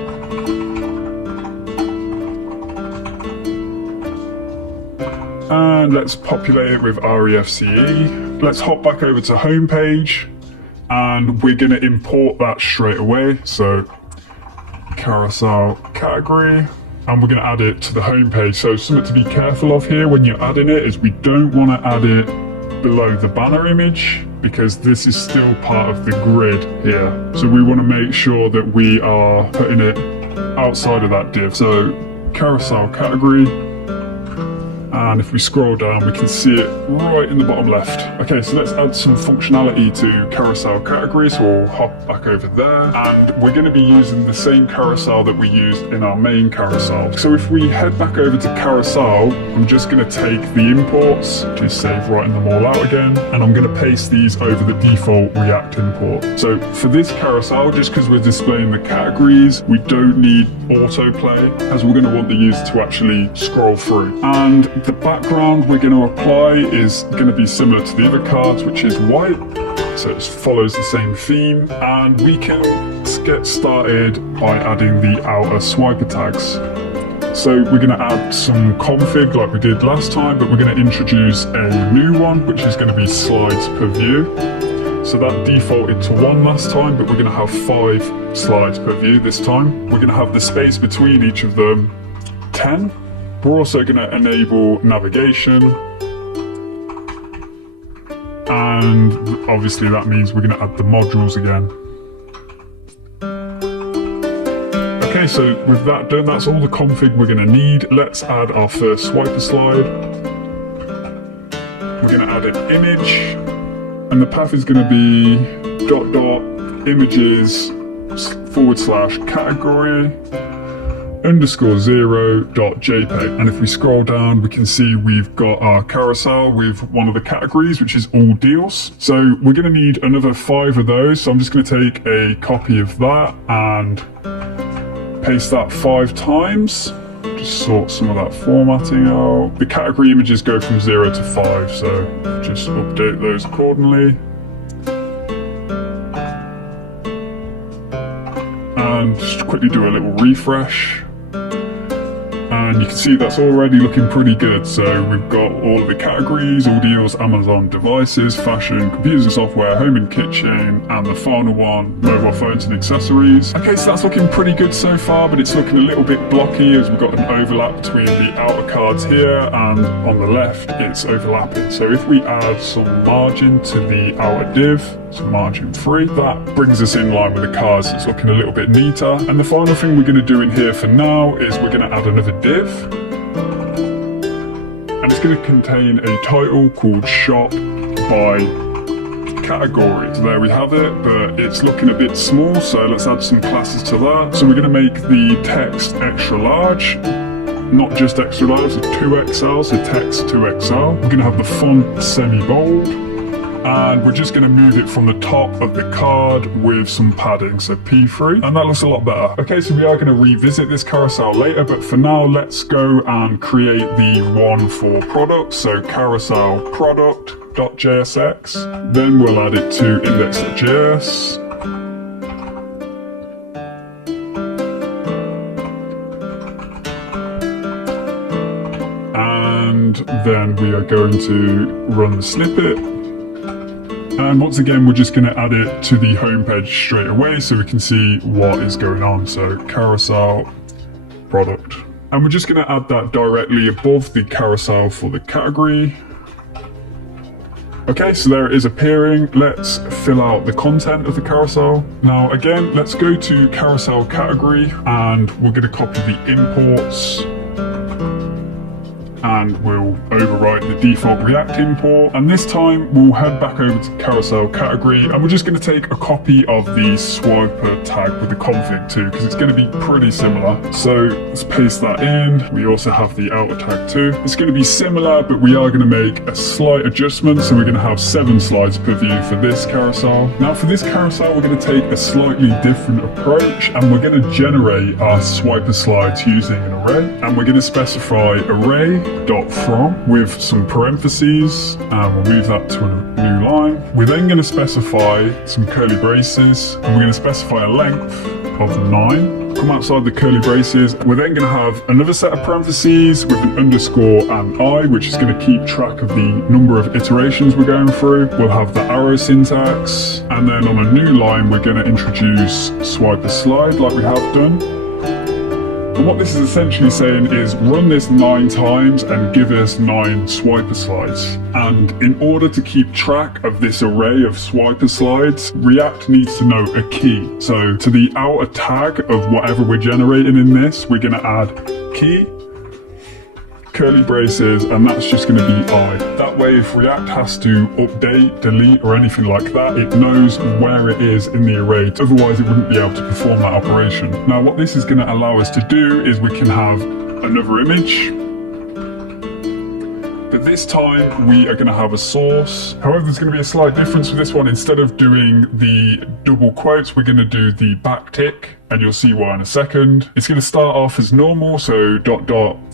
And let's populate it with refce. Let's hop back over to homepage, and we're going to import that straight away. So carousel category, and we're going to add it to the homepage. So something to be careful of here when you're adding it is we don't want to add it below the banner image, because this is still part of the grid here. So we want to make sure that we are putting it outside of that div. So carousel category. And if we scroll down, we can see it right in the bottom left. Okay, so let's add some functionality to carousel categories. So we'll hop back over there, and we're going to be using the same carousel that we used in our main carousel. So if we head back over to carousel, I'm just going to take the imports, just save writing them all out again, and I'm going to paste these over the default React import. So for this carousel, just because we're displaying the categories, we don't need autoplay, as we're going to want the user to actually scroll through. And the background we're going to apply is going to be similar to the other cards, which is white, so it follows the same theme. And we can get started by adding the outer swiper tags. So we're going to add some config like we did last time, but we're going to introduce a new one, which is going to be slides per view. So that defaulted to 1 last time, but we're going to have 5 slides per view this time. We're going to have the space between each of them 10. We're also going to enable navigation, and obviously that means we're going to add the modules again. Okay, so with that done, that's all the config we're going to need. Let's add our first swiper slide. We're going to add an image, and the path is going to be ... images / category _0.jpg. And if we scroll down, we can see we've got our carousel with one of the categories, which is all deals. So we're going to need another 5 of those. So I'm just going to take a copy of that and paste that 5 times. Just sort some of that formatting out. The category images go from 0 to 5, so just update those accordingly. And just quickly do a little refresh. And you can see that's already looking pretty good. So we've got all of the categories, all deals, Amazon devices, fashion, computers and software, home and kitchen, and the final one, mobile phones and accessories. Okay, so that's looking pretty good so far, but it's looking a little bit blocky as we've got an overlap between the outer cards here, and on the left it's overlapping. So if we add some margin to the outer div, so margin 3, that brings us in line with the cards. It's looking a little bit neater. And the final thing we're going to do in here for now is we're going to add another div, and it's going to contain a title called shop by category. So there we have it, but it's looking a bit small, so let's add some classes to that. So we're going to make the text extra large, not just extra large, so 2XL, so text 2XL. We're going to have the font semi-bold, and we're just going to move it from the top of the card with some padding, so P3, and that looks a lot better. Okay, so we are going to revisit this carousel later, but for now let's go and create the one for product. So carousel product.jsx, then we'll add it to index.js, and then we are going to run the snippet. And once again, we're just going to add it to the homepage straight away so we can see what is going on. So carousel product. And we're just going to add that directly above the carousel for the category. Okay, so there it is appearing. Let's fill out the content of the carousel. Now again, let's go to carousel category and we're going to copy the imports. And we'll overwrite the default React import. And this time we'll head back over to carousel category and we're just going to take a copy of the swiper tag with the config too, because it's going to be pretty similar. So let's paste that in. We also have the outer tag too. It's going to be similar, but we are going to make a slight adjustment. So we're going to have 7 slides per view for this carousel. Now for this carousel, we're going to take a slightly different approach and we're going to generate our swiper slides using an array. And we're going to specify array.from with some parentheses, and we'll move that to a new line. We're then going to specify some curly braces, and we're going to specify a length of 9. Come outside the curly braces. We're then going to have another set of parentheses with an underscore and I, which is going to keep track of the number of iterations we're going through. We'll have the arrow syntax, and then on a new line, we're going to introduce swiper slide like we have done. And what this is essentially saying is run this 9 times and give us 9 swiper slides. And in order to keep track of this array of swiper slides, React needs to know a key. So to the outer tag of whatever we're generating in this, we're going to add key, curly braces, and that's just going to be I. That way, if React has to update, delete, or anything like that, it knows where it is in the array. Otherwise, it wouldn't be able to perform that operation. Now, what this is going to allow us to do is we can have another image, but this time we are going to have a source. However, there's going to be a slight difference with this one. Instead of doing the double quotes, we're going to do the backtick, and you'll see why in a second. It's going to start off as normal, so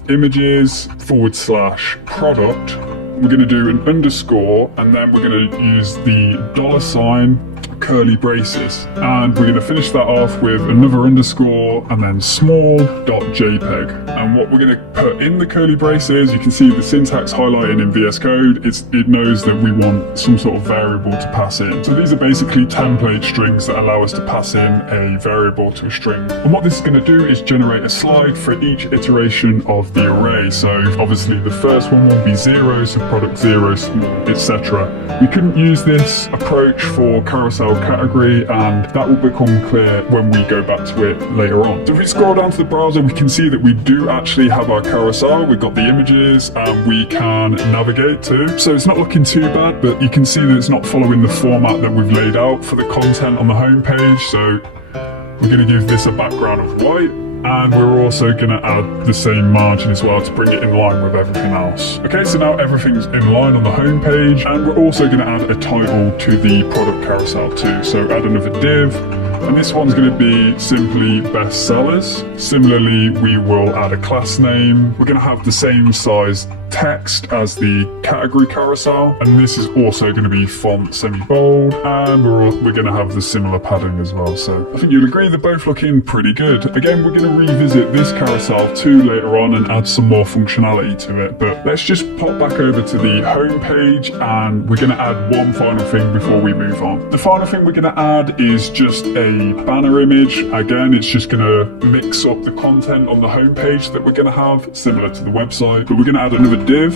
images / product. We're going to do an underscore, and then we're going to use the $ curly braces, and we're going to finish that off with another underscore and then small.jpg. And what we're going to put in the curly braces, you can see the syntax highlighting in VS Code. It knows that we want some sort of variable to pass in. So these are basically template strings that allow us to pass in a variable to a string. And what this is going to do is generate a slide for each iteration of the array. So obviously the first one will be 0, so product 0, small, etc. We couldn't use this approach for carousel category, and that will become clear when we go back to it later on. So if we scroll down to the browser, we can see that we do actually have our carousel. We've got the images and we can navigate too. So it's not looking too bad, but you can see that it's not following the format that we've laid out for the content on the home page. So we're going to give this a background of white, and we're also going to add the same margin as well to bring it in line with everything else. Okay, so now everything's in line on the home page, and we're also going to add a title to the product carousel too. So add another div, and this one's going to be simply best sellers. Similarly, we will add a class name. We're going to have the same size text as the category carousel, and this is also going to be font semi-bold, and we're going to have the similar padding as well. So I think you'll agree they're both looking pretty good. Again, we're going to revisit this carousel too later on and add some more functionality to it, but let's just pop back over to the home page, and we're going to add one final thing before we move on. The final thing we're going to add is just a banner image. Again, it's just going to mix up the content on the home page that we're going to have, similar to the website, but we're going to add another div,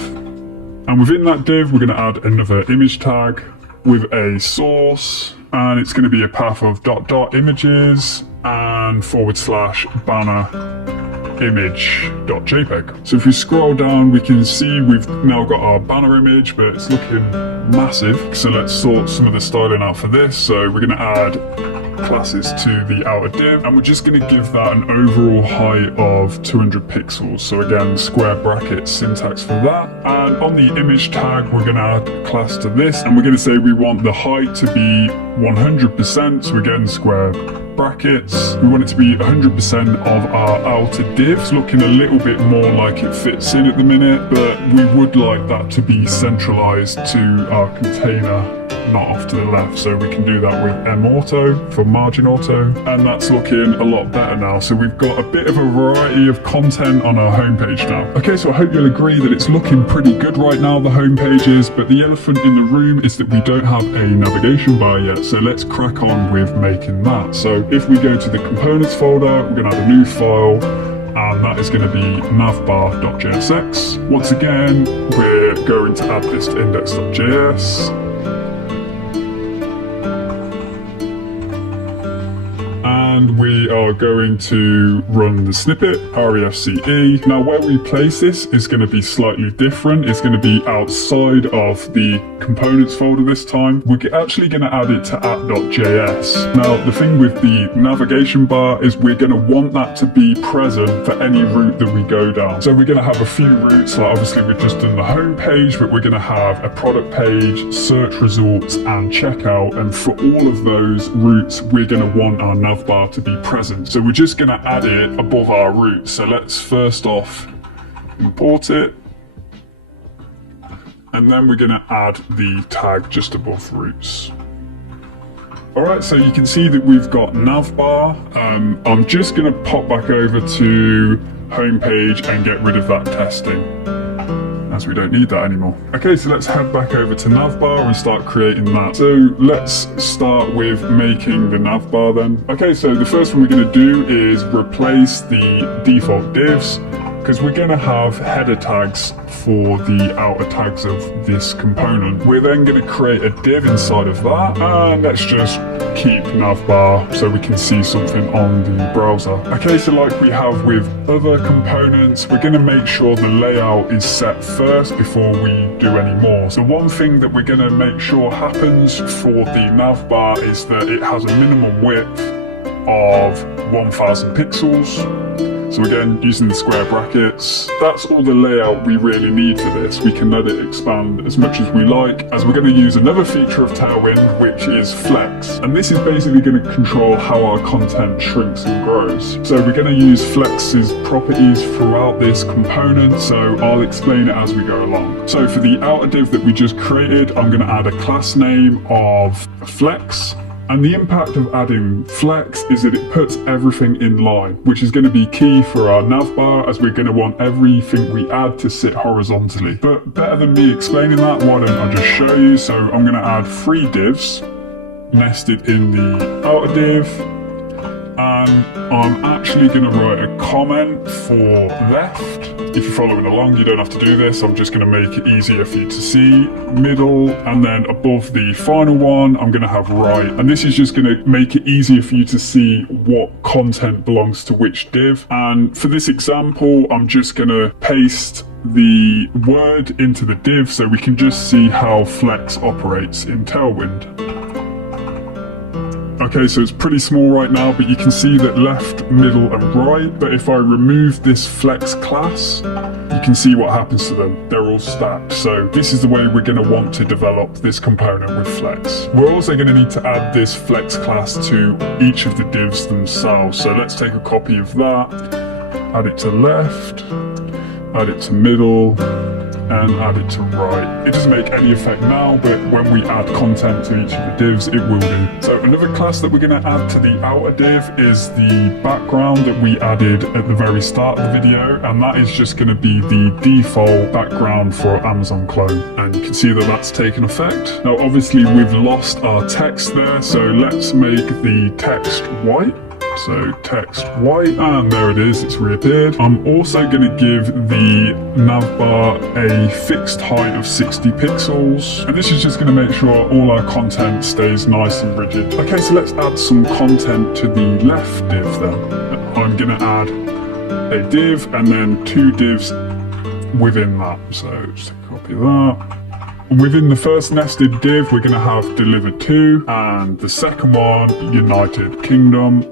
and within that div we're going to add another image tag with a source, and it's going to be a path of ..images and / banner image.jpg. So if we scroll down, we can see we've now got our banner image, but it's looking massive. So let's sort some of the styling out for this. So we're going to add classes to the outer div, and we're just going to give that an overall height of 200 pixels. So again, square brackets syntax for that. And on the image tag, we're going to add a class to this, and we're going to say we want the height to be 100%. So again, square brackets. We want it to be 100% of our outer div. It's looking a little bit more like it fits in at the minute, but we would like that to be centralized to our container not off to the left. So we can do that with M Auto for margin auto, and that's looking a lot better now. So we've got a bit of a variety of content on our homepage now. Okay, so I hope you'll agree that it's looking pretty good right now, the homepage is, but the elephant in the room is that we don't have a navigation bar yet. So let's crack on with making that. So if we go to the components folder, we're going to add a new file, and that is going to be navbar.jsx. Once again, we're going to add this to index.js. And we are going to run the snippet, refce. Now where we place this is going to be slightly different. It's going to be outside of the components folder this time. We're actually going to add it to app.js. Now the thing with the navigation bar is we're going to want that to be present for any route that we go down. So we're going to have a few routes, like obviously we've just done the home page, but we're going to have a product page, search results, and checkout. And for all of those routes, we're going to want our navbar to be present. So we're just going to add it above our route. So let's first off import it, and then we're going to add the tag just above routes. Alright, so you can see that we've got navbar. I'm just going to pop back over to homepage and get rid of that testing, as we don't need that anymore. Okay, so let's head back over to navbar and start creating that. So let's start with making the navbar then. Okay, so the first one we're going to do is replace the default divs, because we're going to have header tags for the outer tags of this component. We're then going to create a div inside of that, and let's just keep navbar so we can see something on the browser. Okay, so like we have with other components, we're going to make sure the layout is set first before we do any more. So one thing that we're going to make sure happens for the navbar is that it has a minimum width of 1000 pixels. So again, using the square brackets, that's all the layout we really need for this. We can let it expand as much as we like, as we're going to use another feature of Tailwind, which is Flex. And this is basically going to control how our content shrinks and grows. So we're going to use Flex's properties throughout this component, so I'll explain it as we go along. So for the outer div that we just created, I'm going to add a class name of Flex. And the impact of adding Flex is that it puts everything in line, which is going to be key for our navbar, as we're going to want everything we add to sit horizontally. But better than me explaining that, why don't I just show you? So I'm going to add 3 divs nested in the outer div, and I'm actually going to write a comment for left. If you're following along, you don't have to do this. I'm just going to make it easier for you to see. Middle, and then above the final one, I'm going to have right. And this is just going to make it easier for you to see what content belongs to which div. And for this example, I'm just going to paste the word into the div so we can just see how Flex operates in Tailwind. Okay, so it's pretty small right now, but you can see that left, middle, and right. But if I remove this Flex class, you can see what happens to them. They're all stacked. So this is the way we're going to want to develop this component with Flex. We're also going to need to add this Flex class to each of the divs themselves. So let's take a copy of that, add it to left, add it to middle, and add it to right. It doesn't make any effect now, but when we add content to each of the divs, it will do. So another class that we're going to add to the outer div is the background that we added at the very start of the video, and that is just going to be the default background for Amazon clone. And you can see that that's taken effect. Now obviously we've lost our text there, so let's make the text white. So text white, and there it is, it's reappeared. I'm also going to give the navbar a fixed height of 60 pixels, and this is just going to make sure all our content stays nice and rigid. Okay, so let's add some content to the left div then. I'm going to add a div and then 2 divs within that. So just copy that. Within the first nested div, we're going to have delivered to, and the second one, United Kingdom.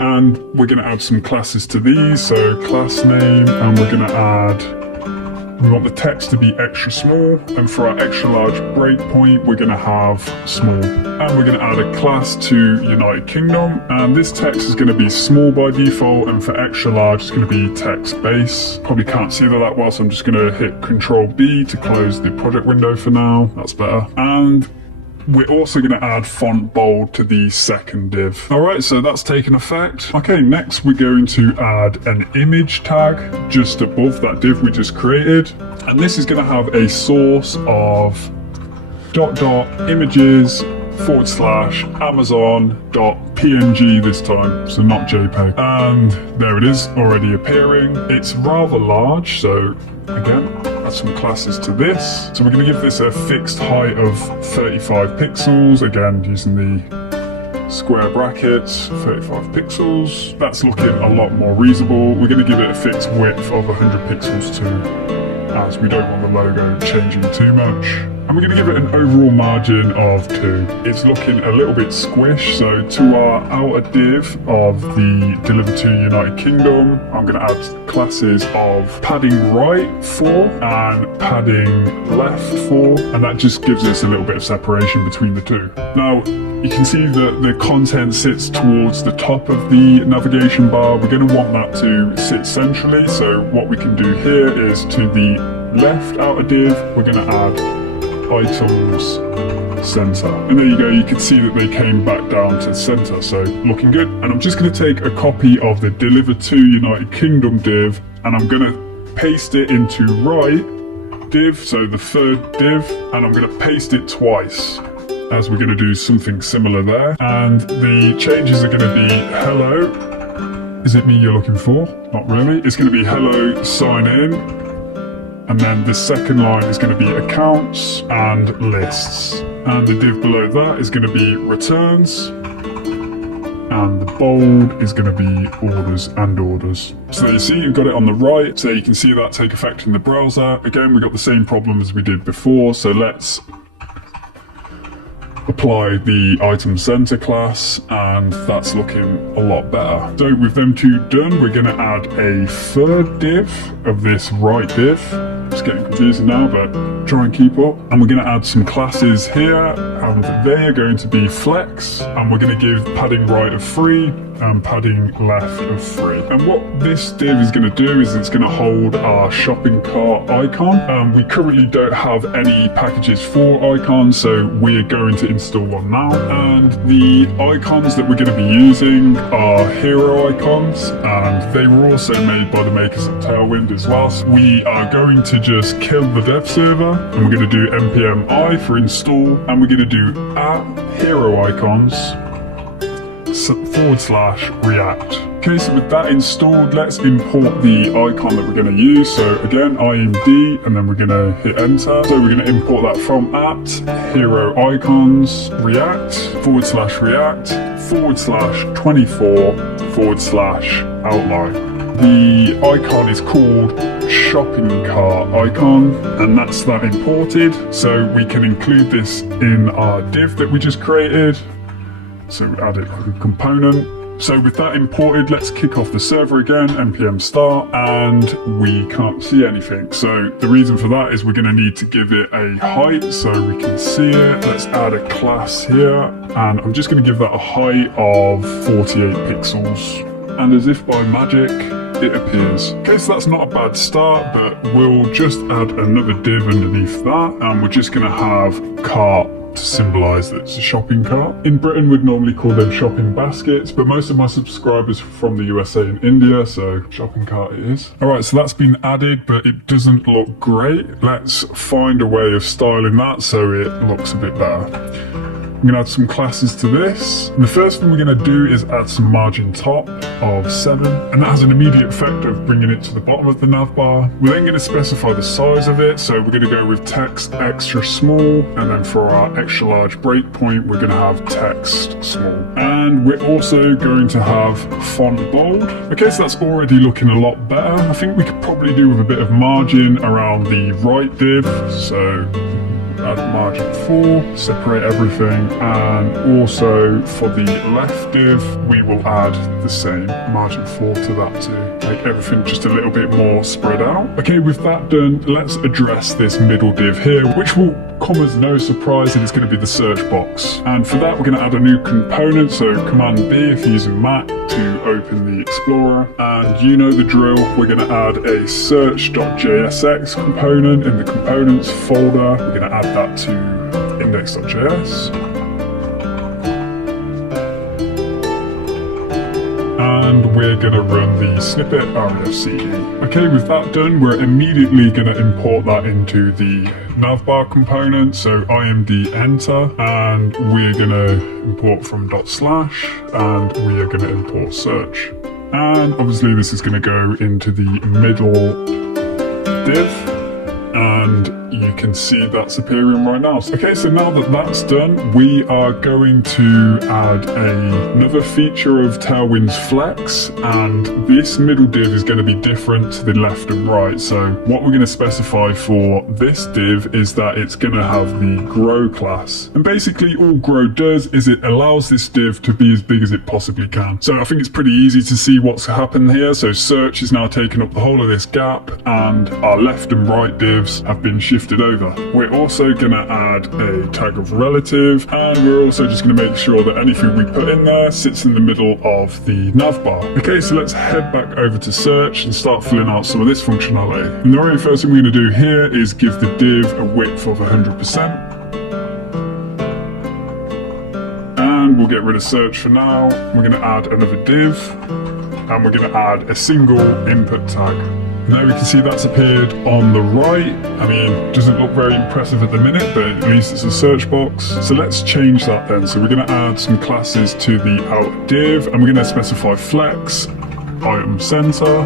And we're going to add some classes to these, so class name, and we're going to add, we want the text to be extra small, and for our extra large breakpoint, we're going to have small. And we're going to add a class to United Kingdom, and this text is going to be small by default, and for extra large, it's going to be text base. Probably can't see that well, so I'm just going to hit Control B to close the project window for now. That's better. And we're also going to add font bold to the second div. Alright, so that's taken effect. Okay, next we're going to add an image tag just above that div we just created. And this is going to have a source of images / Amazon.png this time, so not JPEG. And there it is, already appearing. It's rather large, so again, add some classes to this. So we're going to give this a fixed height of 35 pixels, again using the square brackets, 35 pixels. That's looking a lot more reasonable. We're going to give it a fixed width of 100 pixels too, as we don't want the logo changing too much. And we're going to give it an overall margin of 2. It's looking a little bit squished, so to our outer div of the Deliver to United Kingdom, I'm going to add classes of padding right 4 and padding left 4, and that just gives us a little bit of separation between the two. Now, you can see that the content sits towards the top of the navigation bar. We're going to want that to sit centrally, so what we can do here is to the left outer div, we're going to add items center, and there you go, you can see that they came back down to center, so looking good. And I'm just going to take a copy of the Deliver to United Kingdom div, and I'm going to paste it into right div, so the third div, and I'm going to paste it twice, as we're going to do something similar there. And the changes are going to be hello, is it me you're looking for? Not really. It's going to be hello, sign in. And then the second line is going to be accounts and lists. And the div below that is going to be returns. And the bold is going to be orders and orders. So you see you've got it on the right. So you can see that take effect in the browser. Again, we've got the same problem as we did before. So let's apply the item center class, and that's looking a lot better. So with them two done, we're going to add a third div of this right div. It's getting confusing now, but try and keep up. And we're going to add some classes here, and they are going to be flex, and we're going to give padding right of 3 and padding left of 3. And what this div is going to do is it's going to hold our shopping cart icon. We currently don't have any packages for icons, so we're going to install one now. And the icons that we're going to be using are hero icons, and they were also made by the makers of Tailwind as well. So we are going to just kill the dev server, and we're going to do npm I for install, and we're going to do @hero icons /react. Okay, so with that installed, let's import the icon that we're going to use. So again, IMD, and then we're going to hit enter. So we're going to import that from @hero icons react /react /24 /outline. The icon is called shopping cart icon, and that's that imported. So we can include this in our div that we just created. So add it like a component. So with that imported, let's kick off the server again, npm start, and we can't see anything. So the reason for that is we're going to need to give it a height so we can see it. Let's add a class here, and I'm just going to give that a height of 48 pixels. And as if by magic, it appears. Okay, so that's not a bad start, but we'll just add another div underneath that, and we're just going to have cart to symbolise that it's a shopping cart. In Britain, we'd normally call them shopping baskets, but most of my subscribers are from the USA and India, so shopping cart it is. Alright, so that's been added, but it doesn't look great. Let's find a way of styling that so it looks a bit better. I'm going to add some classes to this. And the first thing we're going to do is add some margin top of 7, and that has an immediate effect of bringing it to the bottom of the nav bar. We're then going to specify the size of it, so we're going to go with text extra small, and then for our extra large breakpoint, we're going to have text small. And we're also going to have font bold. Okay, so that's already looking a lot better. I think we could probably do with a bit of margin around the right div, so add margin 4, separate everything, and also for the left div we will add the same margin 4 to that to make everything just a little bit more spread out. Okay, with that done, let's address this middle div here, which will come as no surprise, and it's going to be the search box. And for that we're going to add a new component, so Command B if you're using Mac to open the Explorer, and you know the drill, we're going to add a search.jsx component in the components folder. We're going to add that to index.js. And we're going to run the snippet refcd. Okay, with that done, we're immediately going to import that into the navbar component. So imd enter, and we're going to import from /, and we are going to import search. And obviously this is going to go into the middle div, and you can see that's appearing right now. Okay, so now that that's done, we are going to add another feature of Tailwind's Flex, and this middle div is going to be different to the left and right. So what we're going to specify for this div is that it's going to have the grow class. And basically all grow does is it allows this div to be as big as it possibly can. So I think it's pretty easy to see what's happened here. So search is now taking up the whole of this gap, and our left and right divs have been shifted over. We're also going to add a tag of relative, and we're also just going to make sure that anything we put in there sits in the middle of the navbar. Okay, so let's head back over to search and start filling out some of this functionality. And the very first thing we're going to do here is give the div a width of 100%. And we'll get rid of search for now. We're going to add another div, and we're going to add a single input tag. Now we can see that's appeared on the right. I mean, doesn't look very impressive at the minute, but at least it's a search box. So let's change that then. So we're going to add some classes to the outer div, and we're going to specify flex, item center,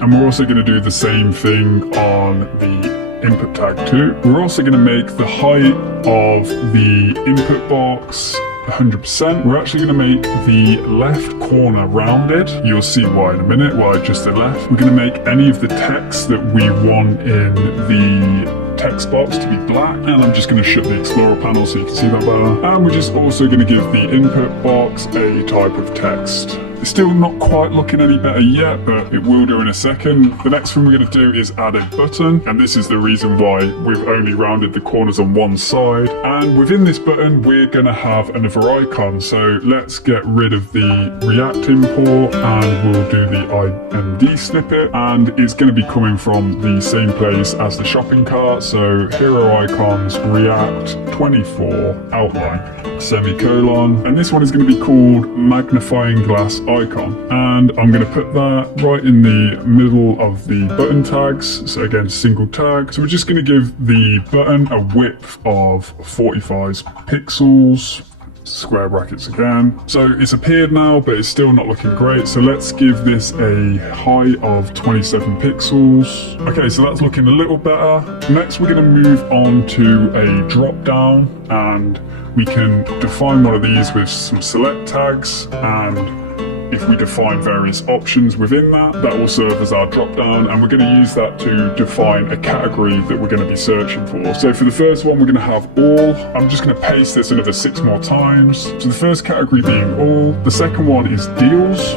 and we're also going to do the same thing on the input tag too. We're also going to make the height of the input box 100%. We're actually going to make the left corner rounded. You'll see why in a minute, why I just did left. We're going to make any of the text that we want in the text box to be black, and I'm just going to shut the Explorer panel so you can see that better. And we're just also going to give the input box a type of text. It's still not quite looking any better yet, but it will do in a second. The next thing we're going to do is add a button, and this is the reason why we've only rounded the corners on one side. And within this button, we're going to have another icon. So let's get rid of the React import, and we'll do the IMD snippet, and it's going to be coming from the same place as the shopping cart. So hero icons, React 24 outline, semicolon, and this one is going to be called magnifying glass icon, and I'm going to put that right in the middle of the button tags. So again, single tag. So we're just going to give the button a width of 45 pixels, square brackets again. So it's appeared now, but it's still not looking great. So let's give this a height of 27 pixels. Okay, so that's looking a little better. Next, we're going to move on to a drop down, and we can define one of these with some select tags, and if we define various options within that, that will serve as our drop down, and we're going to use that to define a category that we're going to be searching for. So for the first one, we're going to have all. I'm just going to paste this another 6 more times. So the first category being all, the second one is deals,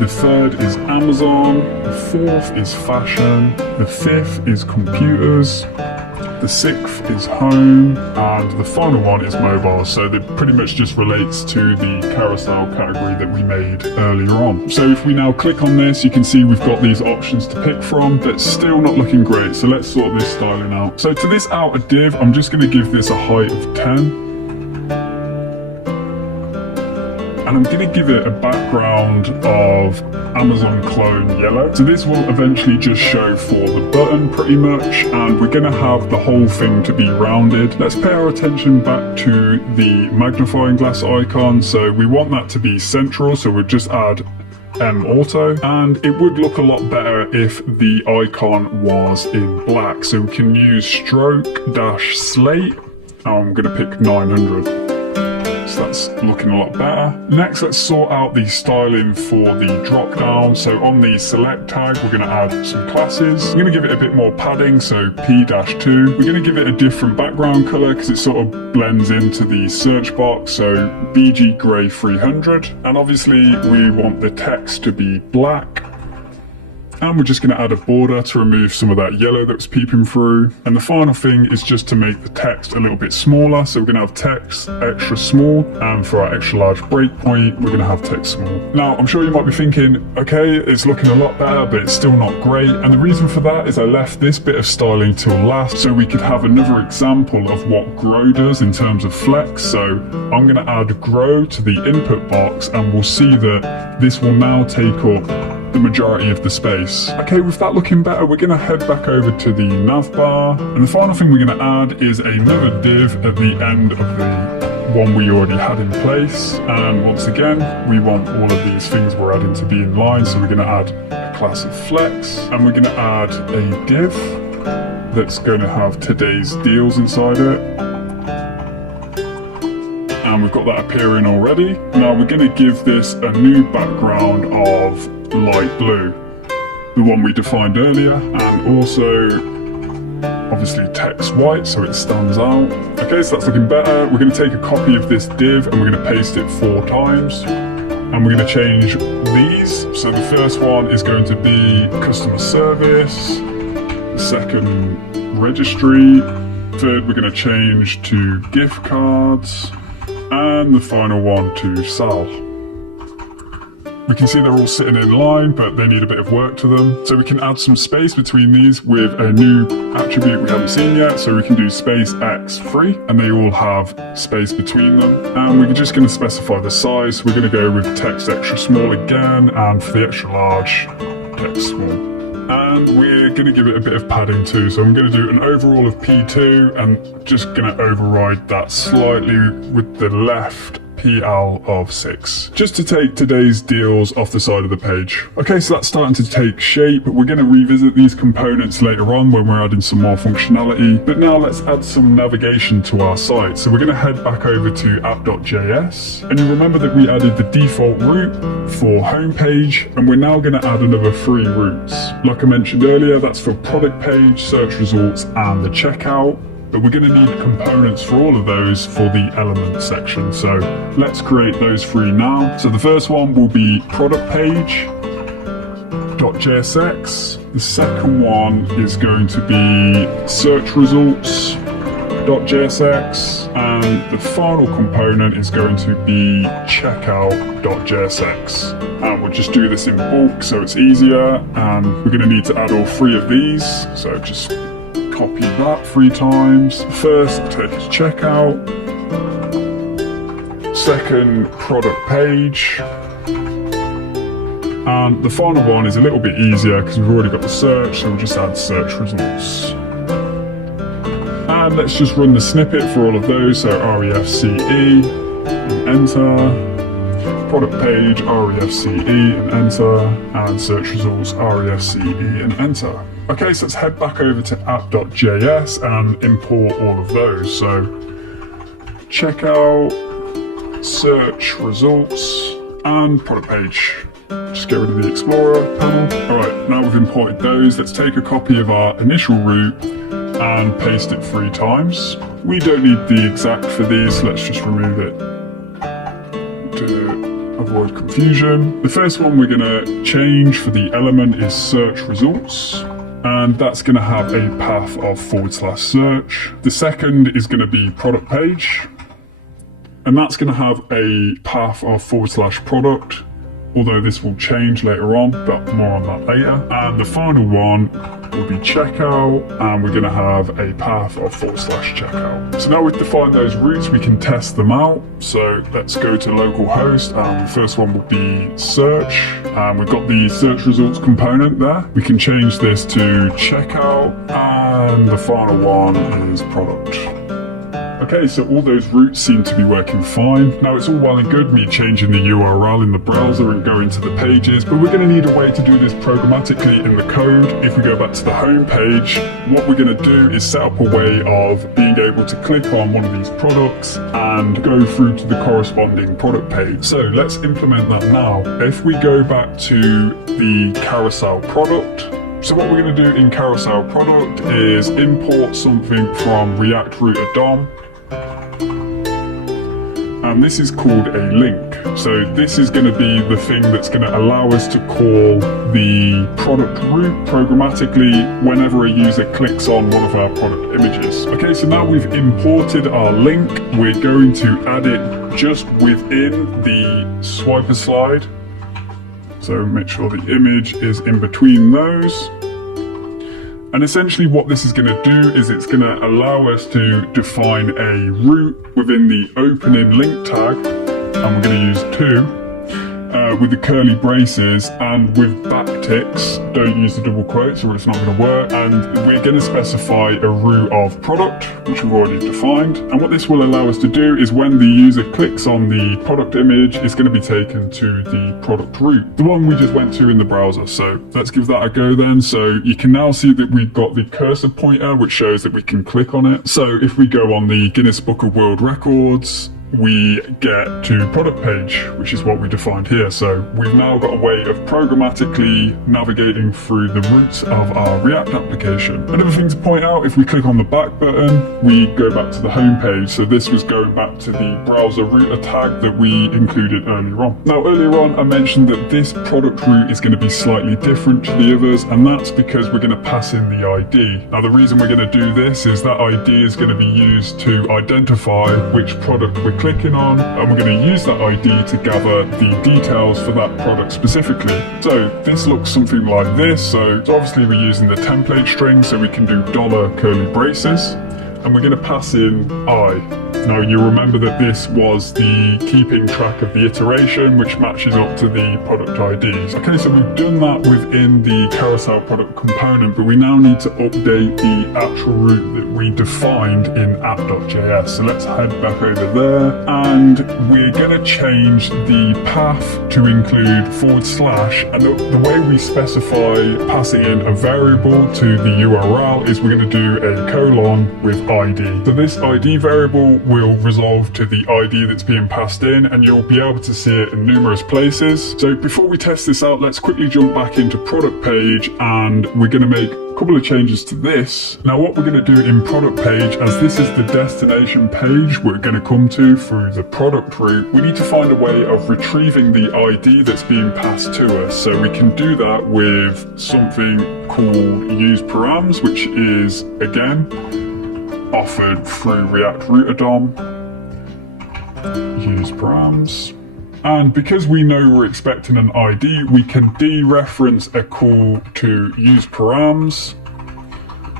the third is Amazon, the fourth is fashion, the fifth is computers, the sixth is home, and the final one is mobile. So that pretty much just relates to the carousel category that we made earlier on. So if we now click on this, you can see we've got these options to pick from, but still not looking great. So let's sort this styling out. So to this outer div, I'm just going to give this a height of 10. And I'm going to give it a background of Amazon clone yellow. So this will eventually just show for the button pretty much, and we're going to have the whole thing to be rounded. Let's pay our attention back to the magnifying glass icon. So we want that to be central, so we'll just add auto, and it would look a lot better if the icon was in black. So we can use stroke-slate. I'm going to pick 900. So that's looking a lot better. Next, let's sort out the styling for the drop down. So on the select tag, we're going to add some classes. I'm going to give it a bit more padding, so P-2. We're going to give it a different background color because it sort of blends into the search box. So BG Gray 300. And obviously we want the text to be black. And we're just going to add a border to remove some of that yellow that was peeping through. And the final thing is just to make the text a little bit smaller. So we're going to have text extra small, and for our extra large breakpoint, we're going to have text small. Now, I'm sure you might be thinking, okay, it's looking a lot better, but it's still not great. And the reason for that is I left this bit of styling till last, so we could have another example of what grow does in terms of flex. So I'm going to add grow to the input box, and we'll see that this will now take up the majority of the space. Okay, with that looking better, we're going to head back over to the navbar, and the final thing we're going to add is another div at the end of the one we already had in place. And once again, we want all of these things we're adding to be in line, so we're going to add a class of flex, and we're going to add a div that's going to have today's deals inside it. And we've got that appearing already. Now we're going to give this a new background of light blue, the one we defined earlier, and also obviously text white so it stands out. Okay, so that's looking better. We're going to take a copy of this div and we're going to paste it 4 times, and we're going to change these. So the first one is going to be customer service, the second registry, third we're going to change to gift cards, and the final one to Sal. We can see they're all sitting in line, but they need a bit of work to them. So we can add some space between these with a new attribute we haven't seen yet. So we can do space x3, and they all have space between them. And we're just going to specify the size. We're going to go with text extra small again, and for the extra large, text small. And we're going to give it a bit of padding too. So I'm going to do an overall of P2, and just going to override that slightly with the left PL of 6, just to take today's deals off the side of the page. Okay, so that's starting to take shape. We're going to revisit these components later on when we're adding some more functionality, but now let's add some navigation to our site. So we're going to head back over to app.js, and you remember that we added the default route for homepage, and we're now going to add another 3 routes. Like I mentioned earlier, that's for product page, search results, and the checkout. But we're going to need components for all of those for the element section. So let's create those 3 now. So the first one will be product page .jsx. The second one is going to be search results .jsx, and the final component is going to be checkout.jsx. And we'll just do this in bulk so it's easier, and we're going to need to add all 3 of these. So just copy that 3 times. First, take us checkout. Second, product page. And the final one is a little bit easier because we've already got the search, so we'll just add search results. And let's just run the snippet for all of those. So refce and enter. Product page, refce and enter. And search results, refce and enter. Okay, so let's head back over to app.js and import all of those. So checkout, search results, and product page. Just get rid of the Explorer panel. All right, now we've imported those. Let's take a copy of our initial route and paste it 3 times. We don't need the exact for these, so let's just remove it to avoid confusion. The first one we're gonna change for the element is search results, and that's going to have a path of /search. The second is going to be product page, and that's going to have a path of /product, although this will change later on, but more on that later. And the final one will be checkout, and we're going to have a path of /checkout. So now we've defined those routes, we can test them out. So let's go to localhost, and the first one will be search, and we've got the search results component there. We can change this to checkout, and the final one is product. Okay, so all those routes seem to be working fine. Now it's all well and good me changing the URL in the browser and going to the pages, but we're going to need a way to do this programmatically in the code. If we go back to the home page, what we're going to do is set up a way of being able to click on one of these products and go through to the corresponding product page. So let's implement that now. If we go back to the carousel product, so what we're going to do in carousel product is import something from React Router DOM. and this is called a link. So this is going to be the thing that's going to allow us to call the product route programmatically whenever a user clicks on one of our product images. Okay, so now we've imported our link. We're going to add it just within the swiper slide. So make sure the image is in between those. And essentially what this is going to do is it's going to allow us to define a route within the opening link tag, and we're going to use 2 with the curly braces, and with backticks, don't use the double quotes or it's not going to work. And we're going to specify a route of product, which we've already defined. And what this will allow us to do is when the user clicks on the product image, it's going to be taken to the product route, the one we just went to in the browser. So let's give that a go then. So you can now see that we've got the cursor pointer, which shows that we can click on it. So if we go on the Guinness Book of World Records, we get to product page, which is what we defined here. So we've now got a way of programmatically navigating through the routes of our React application. Another thing to point out, if we click on the back button, we go back to the home page. So this was going back to the browser router tag that we included earlier on. Now earlier on I mentioned that this product route is going to be slightly different to the others, and that's because we're going to pass in the ID. Now the reason we're going to do this is that ID is going to be used to identify which product we're clicking on, and we're going to use that ID to gather the details for that product specifically. So this looks something like this. So obviously we're using the template string, so we can do $curly braces, and we're going to pass in I. Now you remember that this was the keeping track of the iteration, which matches up to the product IDs. Okay, so we've done that within the carousel product component, but we now need to update the actual route that we defined in app.js. So let's head back over there, and we're going to change the path to include /, and the way we specify passing in a variable to the URL is we're going to do a colon with ID. So this ID variable will resolve to the ID that's being passed in, and you'll be able to see it in numerous places. So before we test this out, let's quickly jump back into product page, and we're going to make a couple of changes to this. Now what we're going to do in product page, as this is the destination page we're going to come to through the product route, we need to find a way of retrieving the ID that's being passed to us. So we can do that with something called useParams, which is again offered through React Router DOM. useParams. And because we know we're expecting an ID, we can dereference a call to useParams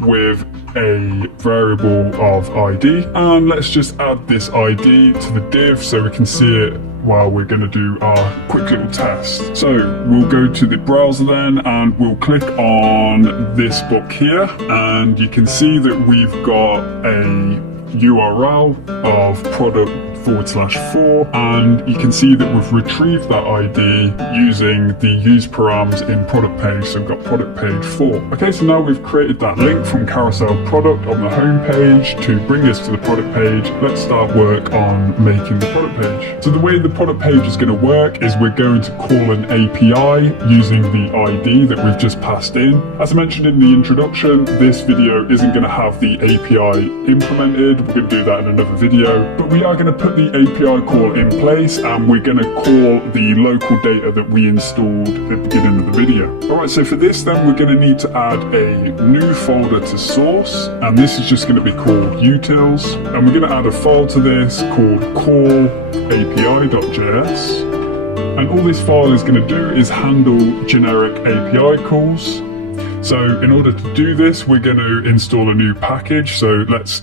with a variable of ID. And let's just add this ID to the div so we can see it while we're going to do our quick little test. So we'll go to the browser then, and we'll click on this book here, and you can see that we've got a URL of product /4, and you can see that we've retrieved that ID using the useParams in product page. So we've got product page 4. Okay, so now we've created that link from carousel product on the home page to bring us to the product page. Let's start work on making the product page. So the way the product page is going to work is we're going to call an API using the ID that we've just passed in. As I mentioned in the introduction, this video isn't going to have the API implemented. We're going to do that in another video, but we are going to put the API call in place, and we're going to call the local data that we installed at the beginning of the video. Alright, so for this then we're going to need to add a new folder to source, and this is just going to be called utils, and we're going to add a file to this called call api.js, and all this file is going to do is handle generic API calls. So in order to do this, we're going to install a new package. So let's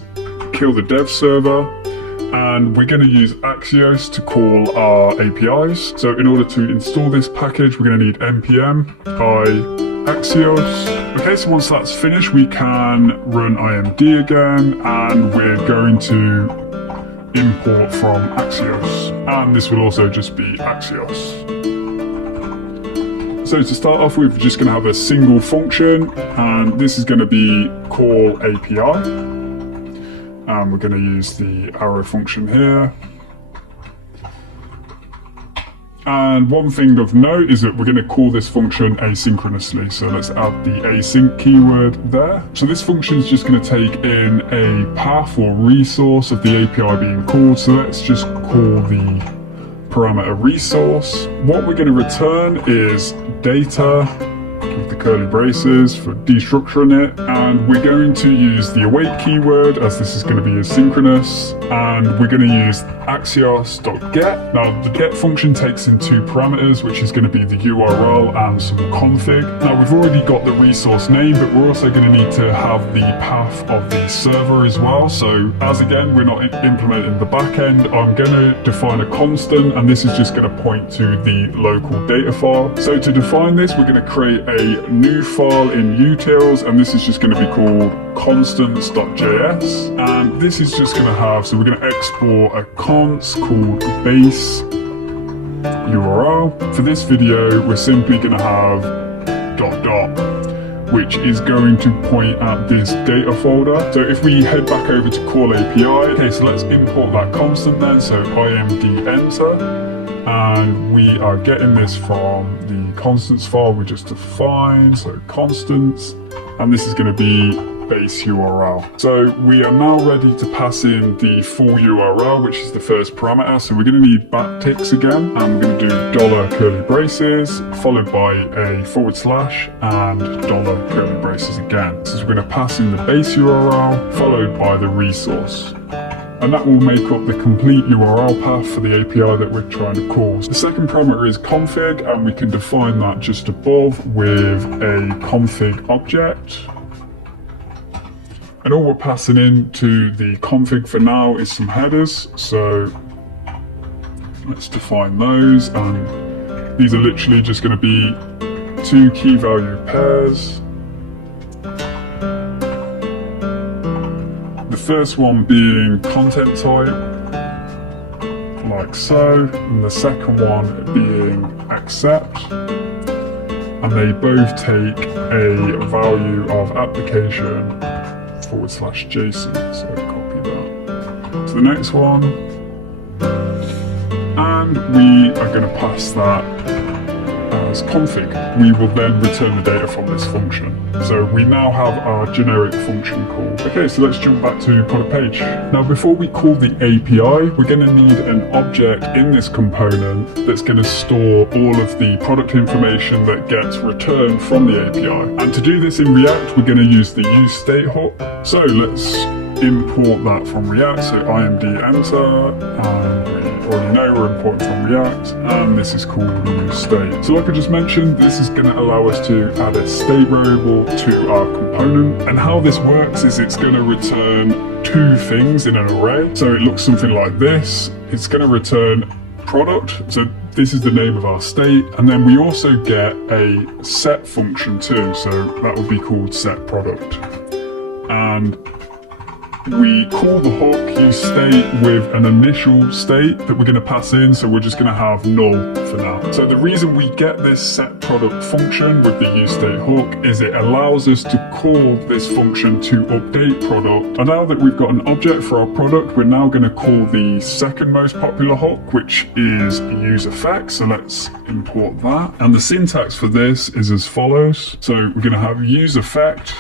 kill the dev server, and we're going to use Axios to call our APIs. So in order to install this package, we're going to need npm i Axios. Okay, so once that's finished, we can run imd again, and we're going to import from Axios, and this will also just be Axios. So to start off with, we're just going to have a single function, and this is going to be call API. And we're going to use the arrow function here. And one thing of note is that we're going to call this function asynchronously. So let's add the async keyword there. So this function is just going to take in a path or resource of the API being called. So let's just call the parameter resource. What we're going to return is data with the curly braces for destructuring it, and we're going to use the await keyword as this is going to be asynchronous, and we're going to use axios.get. Now the get function takes in two parameters, which is going to be the URL and some config. Now we've already got the resource name, but we're also going to need to have the path of the server as well. So as again we're not implementing the backend, I'm going to define a constant, and this is just going to point to the local data file. So to define this, we're going to create a new file in utils, and this is just going to be called constants.js, and this is just going to have, so we're going to export a const called base URL. For this video we're simply going to have ... which is going to point at this data folder. So if we head back over to call API, okay, so let's import that constant then, so imd enter. And we are getting this from the constants file we just defined, so constants, and this is going to be base URL. So we are now ready to pass in the full URL, which is the first parameter. So we're going to need backticks again, and we're going to do $curly braces followed by a / and $curly braces again. So we're going to pass in the base URL followed by the resource. And that will make up the complete URL path for the API that we're trying to call. The second parameter is config, and we can define that just above with a config object. And all we're passing into the config for now is some headers. So let's define those, and these are literally just going to be two key value pairs. The first one being content type, like so, and the second one being accept, and they both take a value of application /JSON, so copy that to the next one, and we are going to pass that as config. We will then return the data from this function. So we now have our generic function call. Okay, so let's jump back to product page. Now before we call the API, we're going to need an object in this component that's going to store all of the product information that gets returned from the API. And to do this in React, we're going to use the useState hook. So let's import that from React. So imd enter, and we already know we're importing from React, and this is called useState. So like I just mentioned, this is going to allow us to add a state variable to our component, and how this works is it's going to return two things in an array. So it looks something like this. It's going to return product, so this is the name of our state, and then we also get a set function too, so that would be called set product. And we call the hook useState with an initial state that we're going to pass in, so we're just going to have null for now. So the reason we get this set product function with the useState hook is it allows us to call this function to update product. And now that we've got an object for our product, we're now going to call the second most popular hook, which is useEffect. So let's import that. And the syntax for this is as follows. So we're going to have useEffect,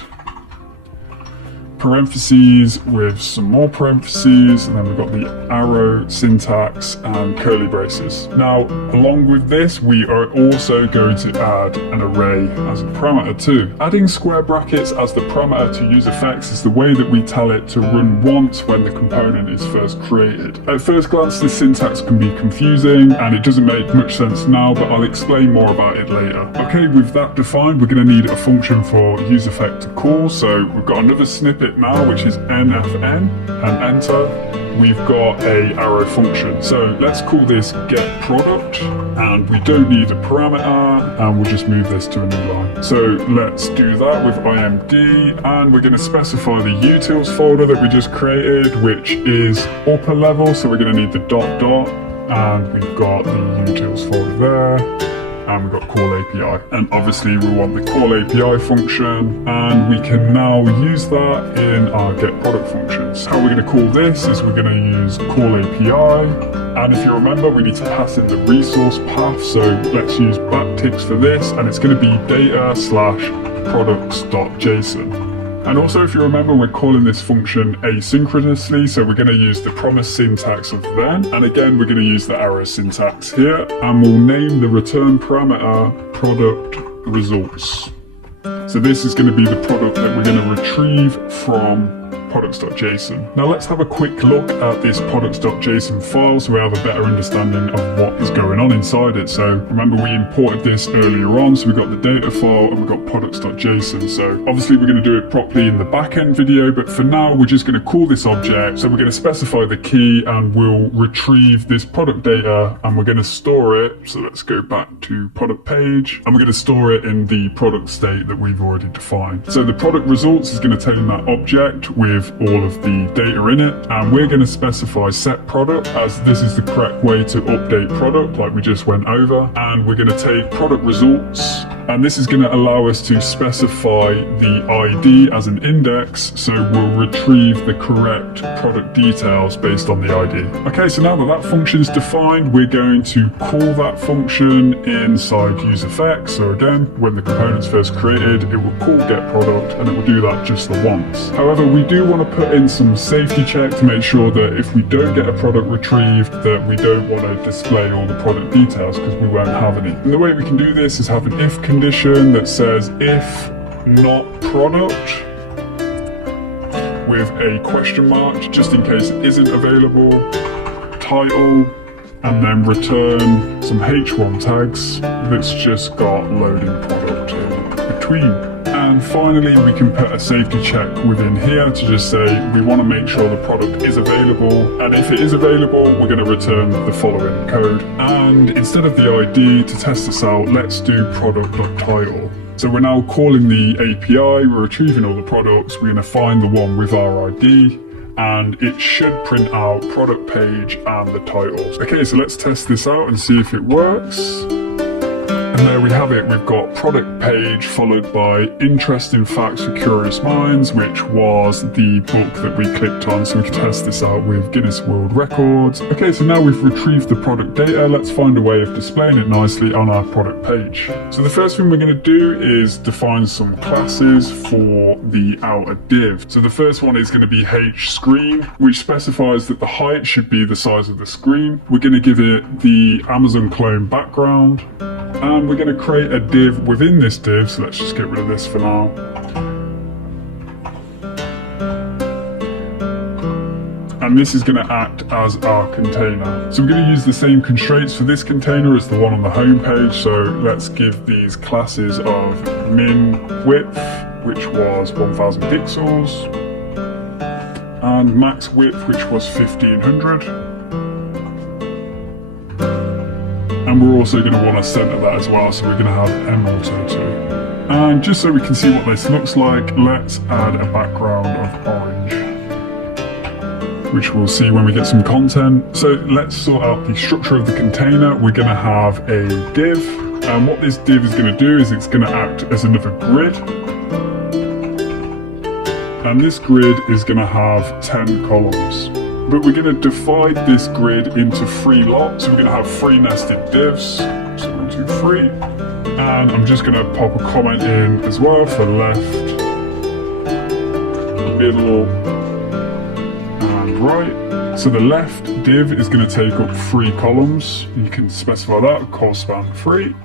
parentheses with some more parentheses, and then we've got the arrow syntax and curly braces. Now, along with this, we are also going to add an array as a parameter too. Adding square brackets as the parameter to useEffects is the way that we tell it to run once when the component is first created. At first glance, this syntax can be confusing and it doesn't make much sense now, but I'll explain more about it later. Okay, with that defined, we're going to need a function for useEffect to call. So we've got another snippet now, which is nfn, and enter. We've got a arrow function. So let's call this get product, and we don't need a parameter, and we'll just move this to a new line. So let's do that with imd, and we're going to specify the utils folder that we just created, which is upper level. So we're going to need the ... and we've got the utils folder there. And we've got call API, and obviously we want the call API function, and we can now use that in our get product functions. How we're going to call this is we're going to use call API, And if you remember, we need to pass in the resource path. So let's use backticks for this, and it's going to be data/products.json. And also, if you remember, we're calling this function asynchronously, so we're going to use the promise syntax of then, and again we're going to use the arrow syntax here, and we'll name the return parameter product results. So this is going to be the product that we're going to retrieve from products.json. Now let's have a quick look at this products.json file so we have a better understanding of what is going on inside it. So remember, we imported this earlier on, so we got the data file and we got products.json. So obviously we're going to do it properly in the backend video, but for now we're just going to call this object. So we're going to specify the key and we'll retrieve this product data and we're going to store it. So let's go back to product page and we're going to store it in the product state that we've already defined. So the product results is going to take that object with all of the data in it, and we're going to specify set product, as this is the correct way to update product like we just went over, and we're going to take product results, and this is going to allow us to specify the ID as an index, so we'll retrieve the correct product details based on the ID. Okay, so now that that function is defined, we're going to call that function inside useEffects. So again, when the component's first created, it will call getProduct and it will do that just the once. However, we do want to put in some safety check to make sure that if we don't get a product retrieved, that we don't want to display all the product details because we won't have any. And the way we can do this is have an if condition that says if not product with a question mark just in case it isn't available, title, and then return some h1 tags that's just got loading product in between. And finally, we can put a safety check within here to just say we want to make sure the product is available, and if it is available, we're going to return the following code. And instead of the ID, to test this out, let's do product.title. So we're now calling the API, we're retrieving all the products, we're going to find the one with our ID, and it should print out product page and the titles. Okay, so let's test this out and see if it works. And there we have it, we've got product page followed by interesting facts for curious minds, which was the book that we clicked on, so we can test this out with Guinness World Records. Okay, so now we've retrieved the product data, let's find a way of displaying it nicely on our product page. So the first thing we're going to do is define some classes for the outer div. So the first one is going to be hScreen, which specifies that the height should be the size of the screen. We're going to give it the Amazon clone background, and we're going to create a div within this div, so let's just get rid of this for now. And this is going to act as our container. So we're going to use the same constraints for this container as the one on the home page, so let's give these classes of min width, which was 1000 pixels, and max width, which was 1500. And we're also going to want to center that as well, so we're going to have mauto too. And just so we can see what this looks like, let's add a background of orange, which we'll see when we get some content. So let's sort out the structure of the container. We're going to have a div, and what this div is going to do is it's going to act as another grid. And this grid is going to have 10 columns. But we're going to divide this grid into 3 lots. So we're going to have 3 nested divs. So 1, 2, 3. And I'm just going to pop a comment in as well for left, middle, and right. So the left div is going to take up 3 columns. You can specify that, col span 3.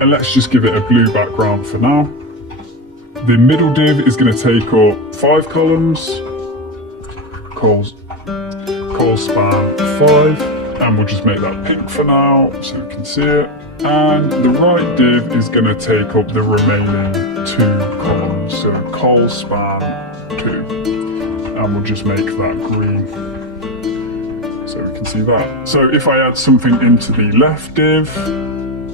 And let's just give it a blue background for now. The middle div is going to take up 5 columns, col span 5, and we'll just make that pink for now so we can see it. And the right div is going to take up the remaining 2 columns, so col span 2, and we'll just make that green so we can see that. So if I add something into the left div,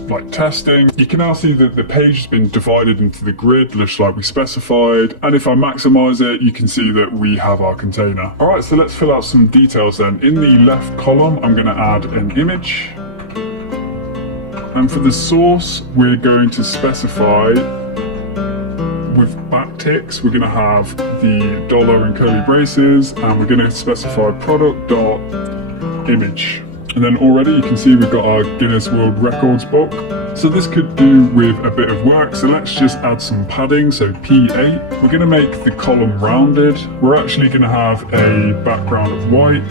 like testing, you can now see that the page has been divided into the grid just like we specified, and if I maximize it, you can see that we have our container. Alright, so let's fill out some details then. In the left column, I'm going to add an image, and for the source, we're going to specify with backticks, we're going to have the dollar in curly braces, and we're going to specify product.image. And then already you can see we've got our Guinness World Records book. So this could do with a bit of work, so let's just add some padding, so P8. We're going to make the column rounded. We're actually going to have a background of white.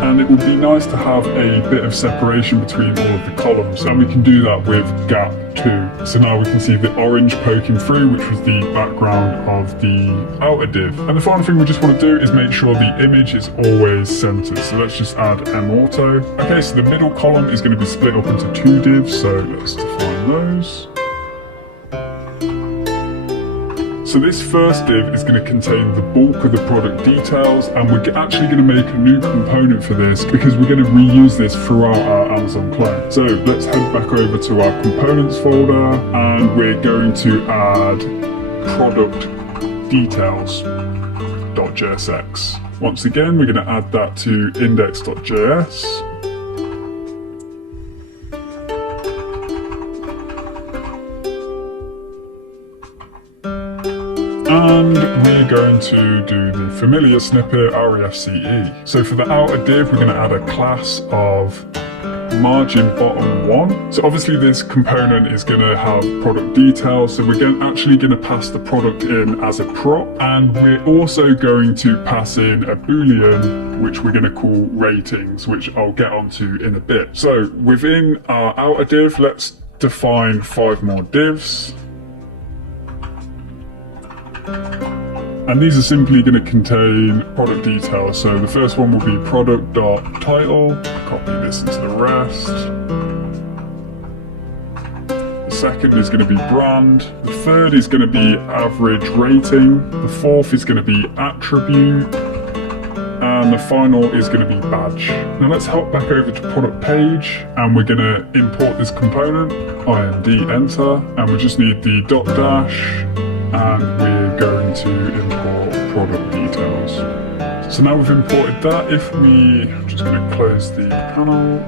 And it would be nice to have a bit of separation between all of the columns, and we can do that with gap 2. So now we can see the orange poking through, which was the background of the outer div. And the final thing we just want to do is make sure the image is always centered. So let's just add M-Auto. Okay, so the middle column is going to be split up into 2 divs, so let's define those. So this first div is going to contain the bulk of the product details, and we're actually going to make a new component for this because we're going to reuse this throughout our Amazon clone. So let's head back over to our components folder, and we're going to add product details.jsx. Once again, we're going to add that to index.js. And we're going to do the familiar snippet refce. So for the outer div, we're going to add a class of margin bottom 1. So obviously this component is going to have product details, so we're actually going to pass the product in as a prop, and we're also going to pass in a boolean which we're going to call ratings, which I'll get onto in a bit. So within our outer div, let's define 5 more divs. And these are simply going to contain product details. So the first one will be product.title, copy this into the rest. The second is going to be brand. The third is going to be average rating. The fourth is going to be attribute. And the final is going to be badge. Now let's hop back over to product page, and we're going to import this component, ind enter, and we just need the dot dash, and we're going to import product details. So now we've imported that, I'm just going to close the panel.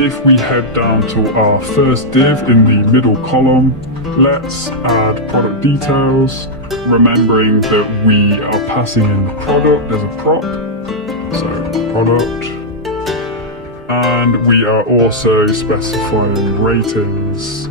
If we head down to our first div in the middle column, let's add product details, remembering that we are passing in the product as a prop. So product. And we are also specifying ratings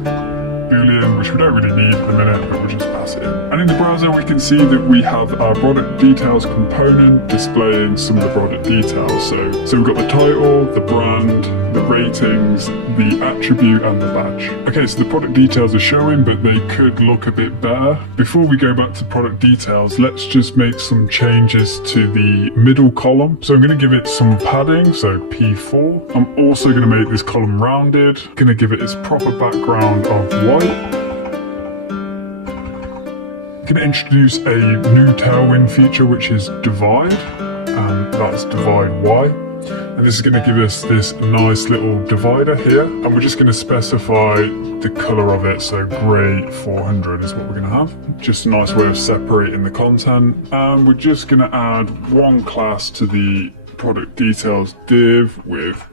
boolean, which we don't really need in a minute, but we'll just pass it in. And in the browser we can see that we have our product details component displaying some of the product details. So we've got the title, the brand, the ratings, the attribute, and the badge. Okay, so the product details are showing, but they could look a bit better. Before we go back to product details, let's just make some changes to the middle column. So I'm going to give it some padding, so P4. I'm also going to make this column rounded. I'm going to give it its proper background of white. I'm going to introduce a new Tailwind feature, which is divide, and that's divide Y. And this is going to give us this nice little divider here, and we're just going to specify the color of it, so grey 400 is what we're going to have. Just a nice way of separating the content, and we're just going to add one class to the product details div with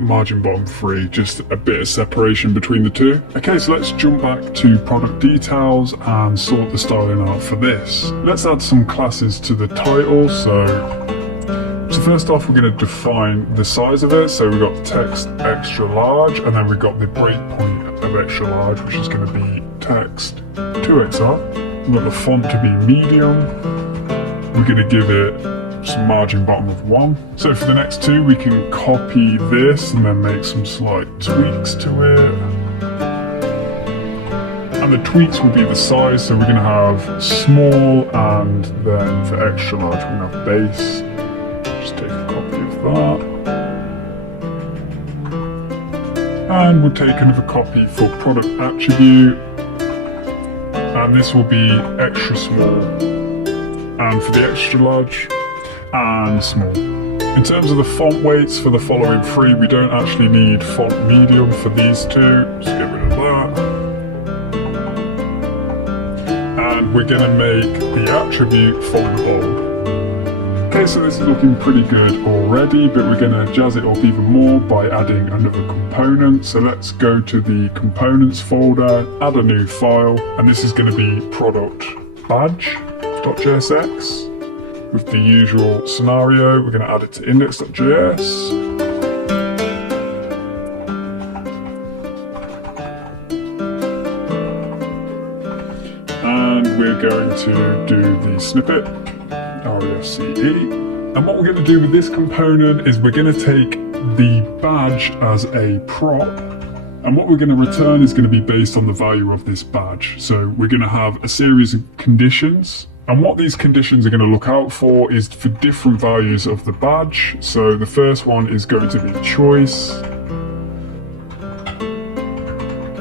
margin bottom 3, just a bit of separation between the two. Okay, so let's jump back to product details and sort the styling out for this. Let's add some classes to the title. So first off, we're going to define the size of it. So we've got text extra large, and then we've got the breakpoint of extra large, which is going to be text 2XR. We've got the font to be medium. We're going to give it some margin bottom of 1. So for the next two, we can copy this and then make some slight tweaks to it. And the tweaks will be the size, so we're going to have small, and then for extra large we're going to have base. Just take a copy of that. And we'll take another copy for product attribute. And this will be extra small. And for the extra large, and small. In terms of the font weights for the following 3, we don't actually need font medium for these two, just get rid of that. And we're going to make the attribute font bold. Okay, so this is looking pretty good already, but we're going to jazz it up even more by adding another component. So let's go to the components folder, add a new file, and this is going to be product badge.jsx. With the usual scenario, we're going to add it to index.js. going to do the snippet, REFCE. And what we're going to do with this component is we're going to take the badge as a prop, and what we're going to return is going to be based on the value of this badge. So we're going to have a series of conditions, and what these conditions are going to look out for is for different values of the badge. So the first one is going to be choice.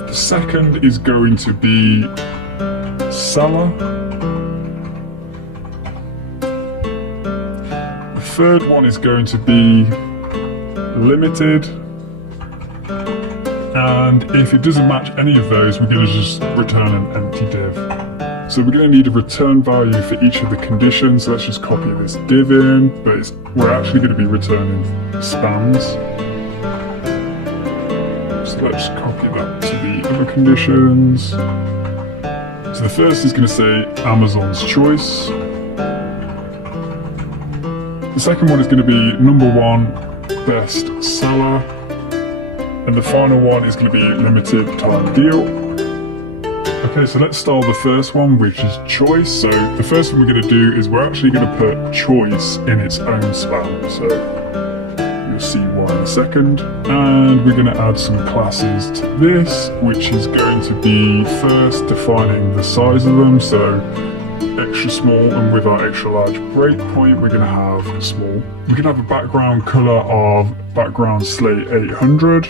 The second is going to be seller. The third one is going to be limited. And if it doesn't match any of those, we're going to just return an empty div. So we're going to need a return value for each of the conditions. Let's just copy this div in, but we're actually going to be returning spans. So let's copy that to the other conditions. So the first is going to say Amazon's choice. The second one is going to be number one, best seller. And the final one is going to be limited time deal. Okay, so let's start the first one, which is choice. So the first one we're going to do is we're actually going to put choice in its own span. So you'll see why in a second. And we're going to add some classes to this, which is going to be first defining the size of them. So extra small, and with our extra large breakpoint, we're going to have small. We can have a background color of background slate 800.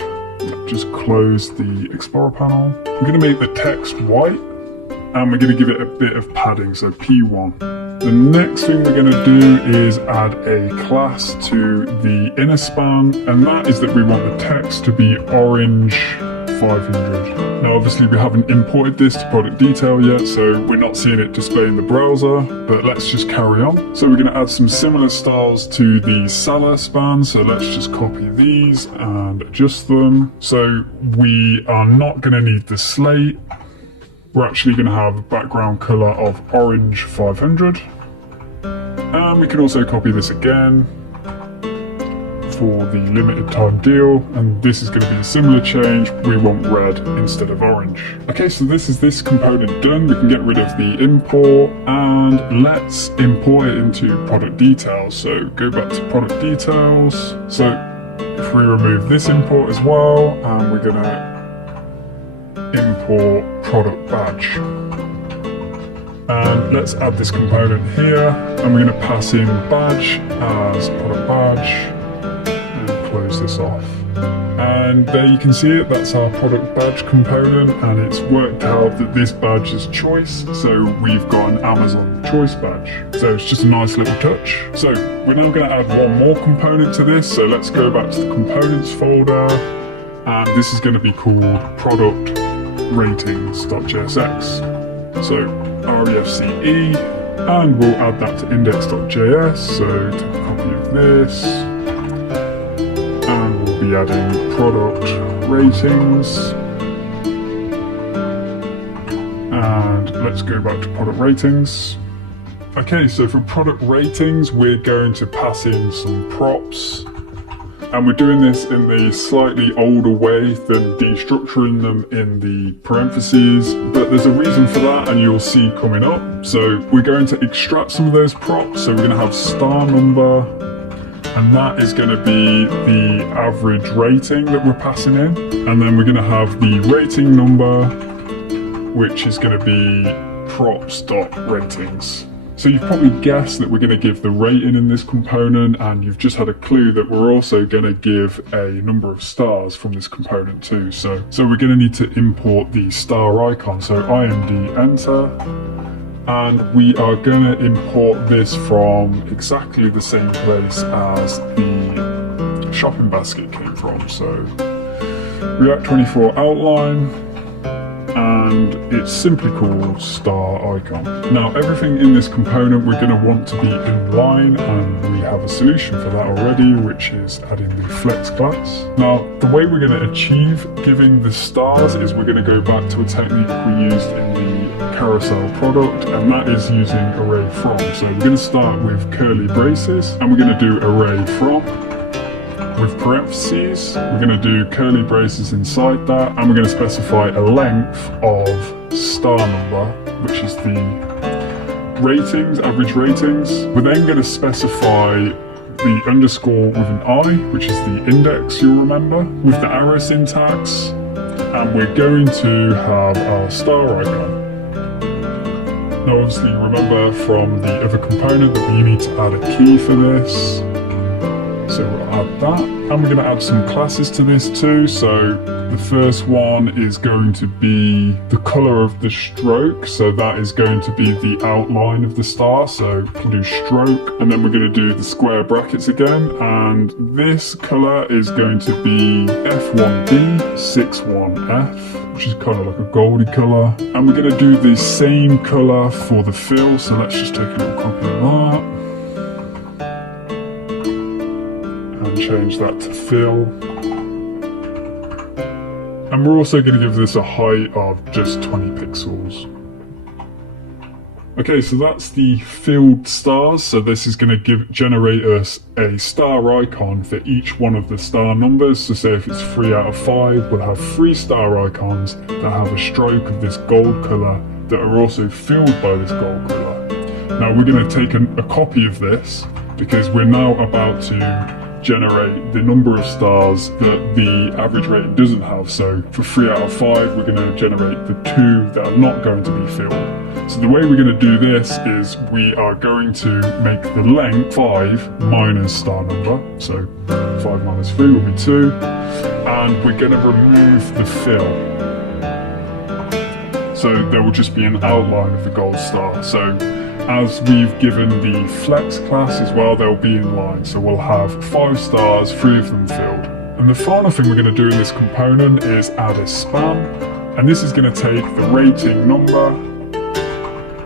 Just close the Explorer panel. We're going to make the text white, and we're going to give it a bit of padding, so P1. The next thing we're going to do is add a class to the inner span, and that is that we want the text to be orange 500. Now obviously we haven't imported this to product detail yet, so we're not seeing it display in the browser, but let's just carry on. So we're going to add some similar styles to the seller span, so let's just copy these and adjust them. So we are not going to need the slate. We're actually going to have a background color of orange 500. And we can also copy this again for the limited time deal, and this is going to be a similar change. We want red instead of orange. Okay, so this is this component done. We can get rid of the import, and let's import it into product details. So go back to product details. So if we remove this import as well, and we're going to import product badge. And let's add this component here, and we're going to pass in badge as product badge. Close this off, and there you can see it. That's our product badge component, and it's worked out that this badge is choice, so we've got an Amazon choice badge. So it's just a nice little touch. So we're now going to add one more component to this, so let's go back to the components folder, and this is going to be called product ratings.jsx. So REFCE, and we'll add that to index.js. So take a copy of this, be adding product ratings, and let's go back to product ratings. Okay, so for product ratings we're going to pass in some props, and we're doing this in the slightly older way than destructuring them in the parentheses, but there's a reason for that, and you'll see coming up. So we're going to extract some of those props, so we're going to have star number, and that is going to be the average rating that we're passing in. And then we're going to have the rating number, which is going to be props.ratings. So you've probably guessed that we're going to give the rating in this component, and you've just had a clue that we're also going to give a number of stars from this component too. So we're going to need to import the star icon. So IMD enter. And we are going to import this from exactly the same place as the shopping basket came from. So React 24 outline, and it's simply called star icon. Now everything in this component we're going to want to be in line, and we have a solution for that already, which is adding the flex class. Now the way we're going to achieve giving the stars is we're going to go back to a technique we used in the carousel product, and that is using array from. So we're going to start with curly braces, and we're going to do array from with parentheses. We're going to do curly braces inside that, and we're going to specify a length of star number, which is the ratings, average ratings. We're then going to specify the underscore with an I, which is the index, you'll remember, with the arrow syntax. And we're going to have our star icon. Now obviously remember from the other component that we need to add a key for this. So we'll add that, and we're going to add some classes to this too. So the first one is going to be the color of the stroke. So that is going to be the outline of the star. So we can do stroke, and then we're going to do the square brackets again. And this color is going to be F1B, 61F, which is kind of like a goldy color. And we're going to do the same color for the fill. So let's just take a little copy of that. And change that to fill. And we're also going to give this a height of just 20 pixels. Okay, so that's the filled stars. So this is going to generate us a star icon for each one of the star numbers. So say if it's 3 out of 5, we'll have 3 star icons that have a stroke of this gold colour that are also filled by this gold colour. Now we're going to take a copy of this because we're now about to generate the number of stars that the average rating doesn't have. So for 3 out of 5, we're going to generate the 2 that are not going to be filled. So the way we're going to do this is we are going to make the length 5 minus star number. So 5 minus 3 will be 2. And we're going to remove the fill. So there will just be an outline of the gold star. So as we've given the flex class as well, they'll be in line. So we'll have 5 stars, 3 of them filled. And the final thing we're going to do in this component is add a span. And this is going to take the rating number,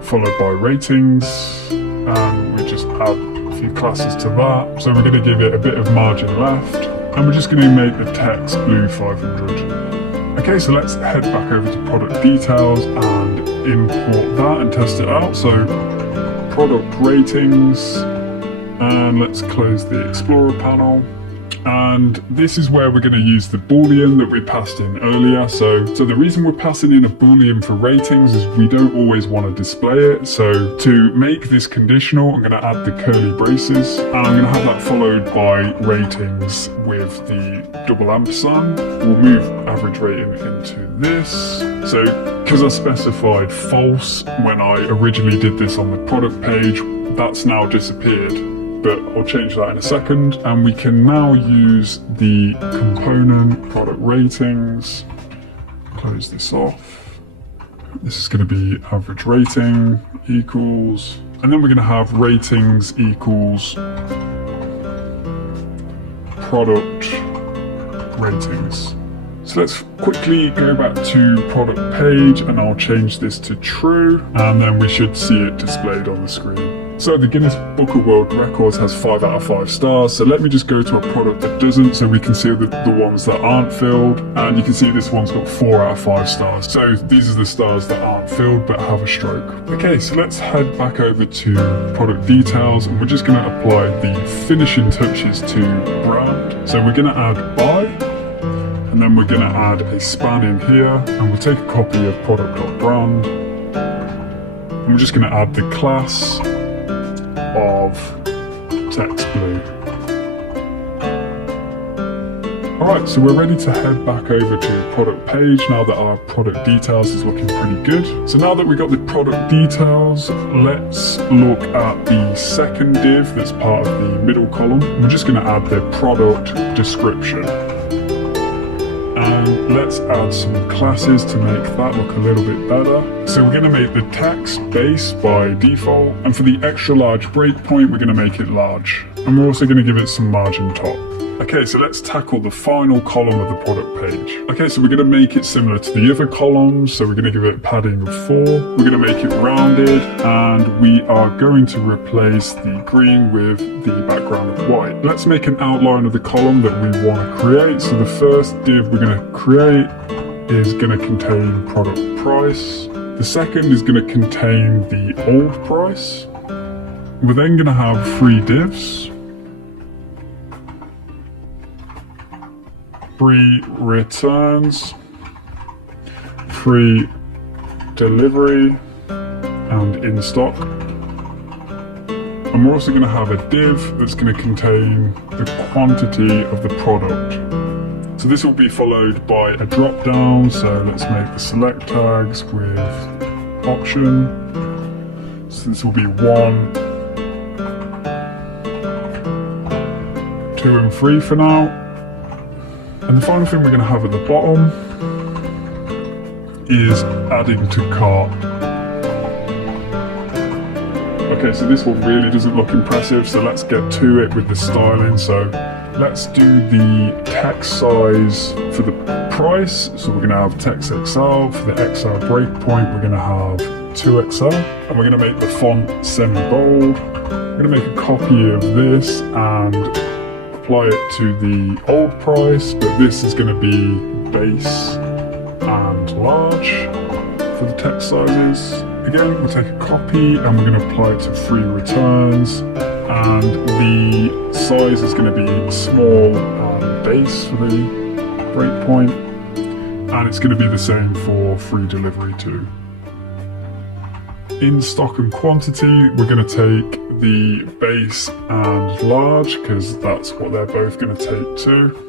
followed by ratings. And we just add a few classes to that. So we're going to give it a bit of margin left. And we're just going to make the text blue 500. Okay, so let's head back over to product details and import that and test it out. So product ratings, and let's close the Explorer panel. And this is where we're going to use the Boolean that we passed in earlier. So the reason we're passing in a Boolean for ratings is we don't always want to display it. So to make this conditional, I'm going to add the curly braces, and I'm going to have that followed by ratings with the double ampersand. We'll move average rating into this. So because I specified false when I originally did this on the product page, that's now disappeared. But I'll change that in a second, and we can now use the component product ratings. Close this off. This is going to be average rating equals, and then we're going to have ratings equals product ratings. So let's quickly go back to product page, and I'll change this to true, and then we should see it displayed on the screen. So the Guinness Book of World Records has 5 out of 5 stars. So let me just go to a product that doesn't, so we can see the ones that aren't filled. And you can see this one's got 4 out of 5 stars. So these are the stars that aren't filled but have a stroke. Okay, so let's head back over to product details, and we're just going to apply the finishing touches to brand. So we're going to add by, and then we're going to add a span in here, and we'll take a copy of product.brand. And we're just going to add the class of text blue. Alright, so we're ready to head back over to product page now that our product details is looking pretty good. So now that we've got the product details, let's look at the second div that's part of the middle column. We're just going to add the product description. And let's add some classes to make that look a little bit better. So we're going to make the text base by default, and for the extra large breakpoint we're going to make it large. And we're also going to give it some margin top. Okay, so let's tackle the final column of the product page. Okay, so we're going to make it similar to the other columns. So we're going to give it padding of 4. We're going to make it rounded, and we are going to replace the green with the background of white. Let's make an outline of the column that we want to create. So the first div we're going to create is going to contain product price. The second is going to contain the old price. We're then going to have 3 divs. 3 returns, 3 delivery, and in stock. And we're also going to have a div that's going to contain the quantity of the product. So this will be followed by a drop down. So let's make the select tags with option. So this will be 1, 2 and 3 for now. And the final thing we're going to have at the bottom is adding to cart. Okay, so this one really doesn't look impressive, so let's get to it with the styling. So let's do the text size for the price. So we're going to have text XL. For the XL breakpoint, we're going to have 2XL. And we're going to make the font semi-bold. We're going to make a copy of this and apply it to the old price, but this is going to be base and large for the text sizes. Again, we'll take a copy and we're going to apply it to free returns, and the size is going to be small and base for the breakpoint, and it's going to be the same for free delivery too. In stock and quantity, we're going to take the base and large because that's what they're both going to take too.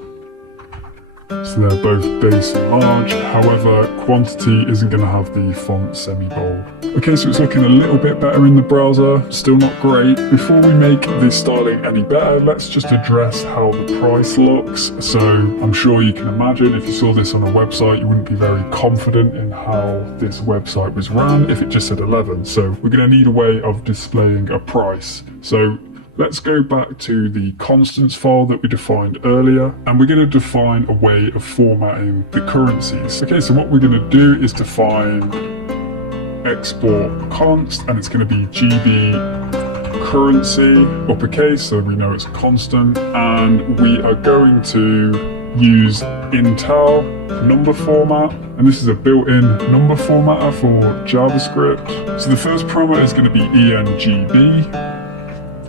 So they're both base and large, however quantity isn't going to have the font semi-bold. Okay, so it's looking a little bit better in the browser, still not great. Before we make the styling any better, let's just address how the price looks. So I'm sure you can imagine if you saw this on a website, you wouldn't be very confident in how this website was ran if it just said 11. So we're going to need a way of displaying a price. So let's go back to the constants file that we defined earlier, and we're going to define a way of formatting the currencies. Okay, so what we're going to do is define export const, and it's going to be GB currency uppercase, so we know it's constant, and we are going to use Intel number format, and this is a built-in number formatter for JavaScript. So the first parameter is going to be ENGB,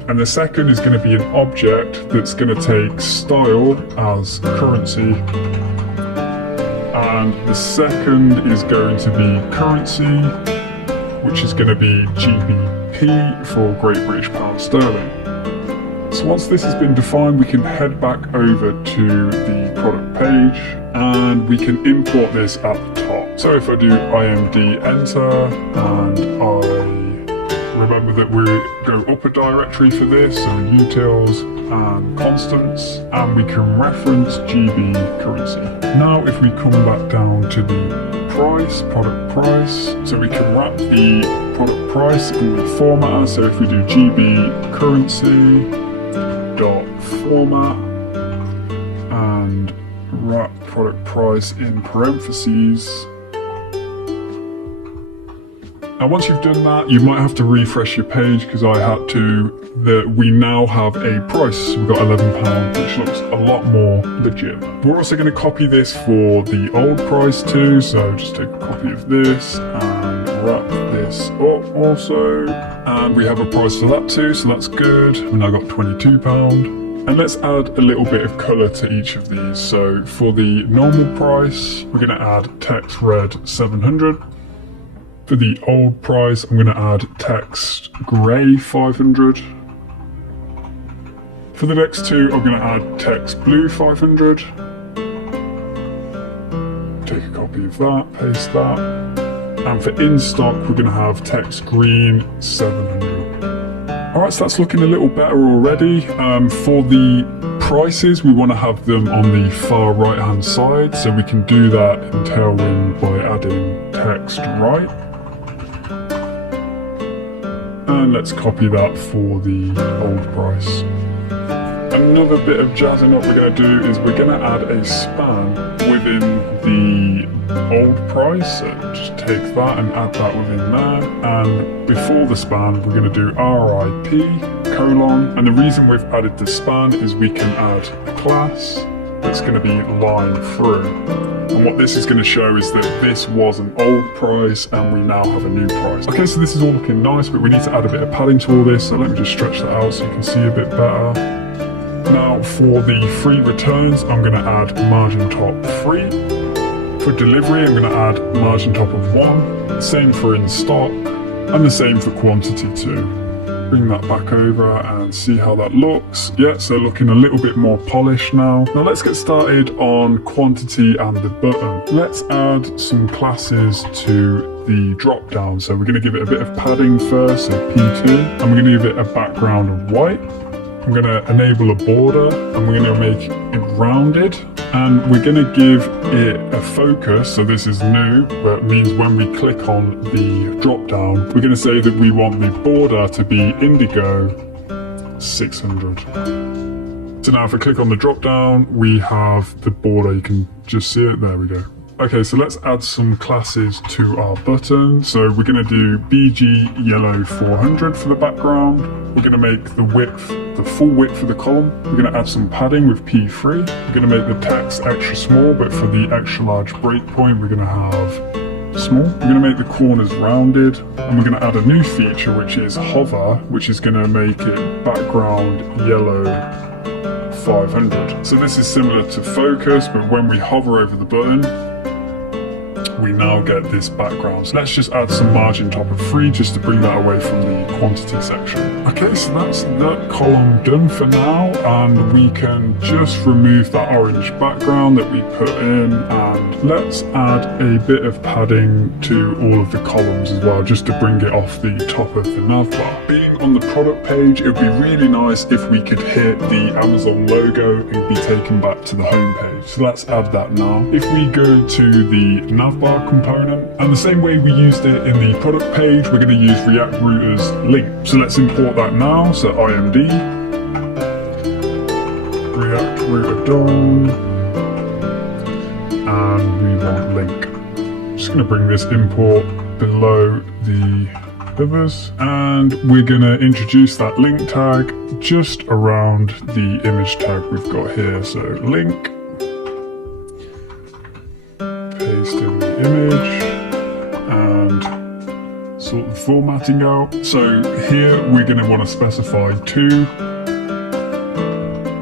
and the second is going to be an object that's going to take style as currency, and the second is going to be currency, which is going to be GBP for Great British Pound Sterling. So once this has been defined, we can head back over to the product page and we can import this at the top. So if I do IMD enter, and I remember that we go up a directory for this, so utils and constants, and we can reference GB currency. Now if we come back down to the price, product price, so we can wrap the product price in the formatter. So if we do GB currency dot format and wrap product price in parentheses. Now once you've done that, you might have to refresh your page because I had to. We now have a price. We've got £11, which looks a lot more legit. We're also going to copy this for the old price too, so just take a copy of this and wrap this up also. And we have a price for that too, so that's good. We've now got £22. And let's add a little bit of colour to each of these. So for the normal price, we're going to add text red 700. For the old price, I'm going to add text grey 500. For the next two, I'm going to add text blue 500. Take a copy of that, paste that. And for in stock, we're going to have text green 700. Alright, so that's looking a little better already. For the prices, we want to have them on the far right hand side, so we can do that in Tailwind by adding text right. And let's copy that for the old price. Another bit of jazzing up we're going to do is we're going to add a span within the old price. So just take that and add that within there. And before the span, we're going to do RIP colon. And the reason we've added the span is we can add a class that's going to be line through. And what this is going to show is that this was an old price and we now have a new price. Okay, so this is all looking nice, but we need to add a bit of padding to all this. So let me just stretch that out so you can see a bit better. Now for the free returns, I'm going to add margin top 3. For delivery, I'm going to add margin top of 1. Same for in stock, and the same for quantity too. bring that back over and see how that looks. Yeah, so looking a little bit more polished now. Now let's get started on quantity and the button. Let's add some classes to the drop down. So we're going to give it a bit of padding first, so P2, and we're going to give it a background of white. I'm going to enable a border and we're going to make it rounded, and we're going to give it a focus. So this is new, but it means when we click on the drop down, we're going to say that we want the border to be indigo 600. So now if I click on the drop down, we have the border. You can just see it. There we go. Okay, so let's add some classes to our button. So we're going to do BG yellow 400 for the background. We're going to make the width, the full width for the column. We're going to add some padding with P3. We're going to make the text extra small, but for the extra large breakpoint, we're going to have small. We're going to make the corners rounded, and we're going to add a new feature, which is hover, which is going to make it background yellow 500. So this is similar to focus, but when we hover over the button, we now get this background. So let's just add some margin top of 3 just to bring that away from the quantity section. Okay, so that's that column done for now, and we can just remove that orange background that we put in, and let's add a bit of padding to all of the columns as well, just to bring it off the top of the navbar. Being on the product page, it would be really nice if we could hit the Amazon logo and be taken back to the home page. So let's add that now. If we go to the navbar component, and the same way we used it in the product page, we're going to use React Router's link. So let's import that now. So IMD, React Router DOM, and we want link. I'm just going to bring this import below the others, and we're going to introduce that link tag just around the image tag we've got here. So link, paste in the image, and sort the formatting out. So here we're going to want to specify 2,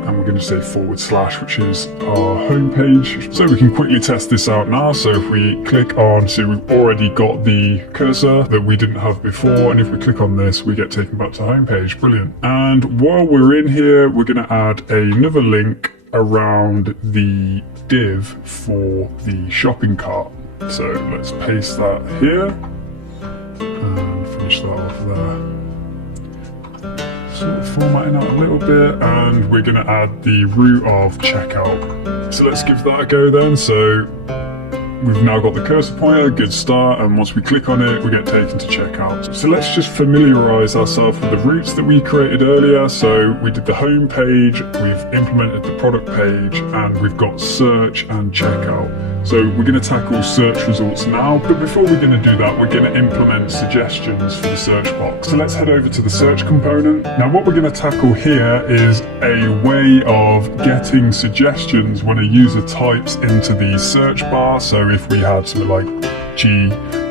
and we're going to say /, which is our home page. So we can quickly test this out now. So if we click on, see, we've already got the cursor that we didn't have before, and if we click on this, we get taken back to the home page. Brilliant. And while we're in here, we're going to add another link around the div for the shopping cart. So let's paste that here and finish that off there. Sort of formatting out a little bit, and we're going to add the root of checkout. So let's give that a go then. So we've now got the cursor pointer, good start, and once we click on it, we get taken to checkout. So let's just familiarize ourselves with the routes that we created earlier. So we did the home page, we've implemented the product page, and we've got search and checkout. So we're going to tackle search results now, but before we're going to do that, we're going to implement suggestions for the search box. So let's head over to the search component. Now what we're going to tackle here is a way of getting suggestions when a user types into the search bar. So if we had something like G,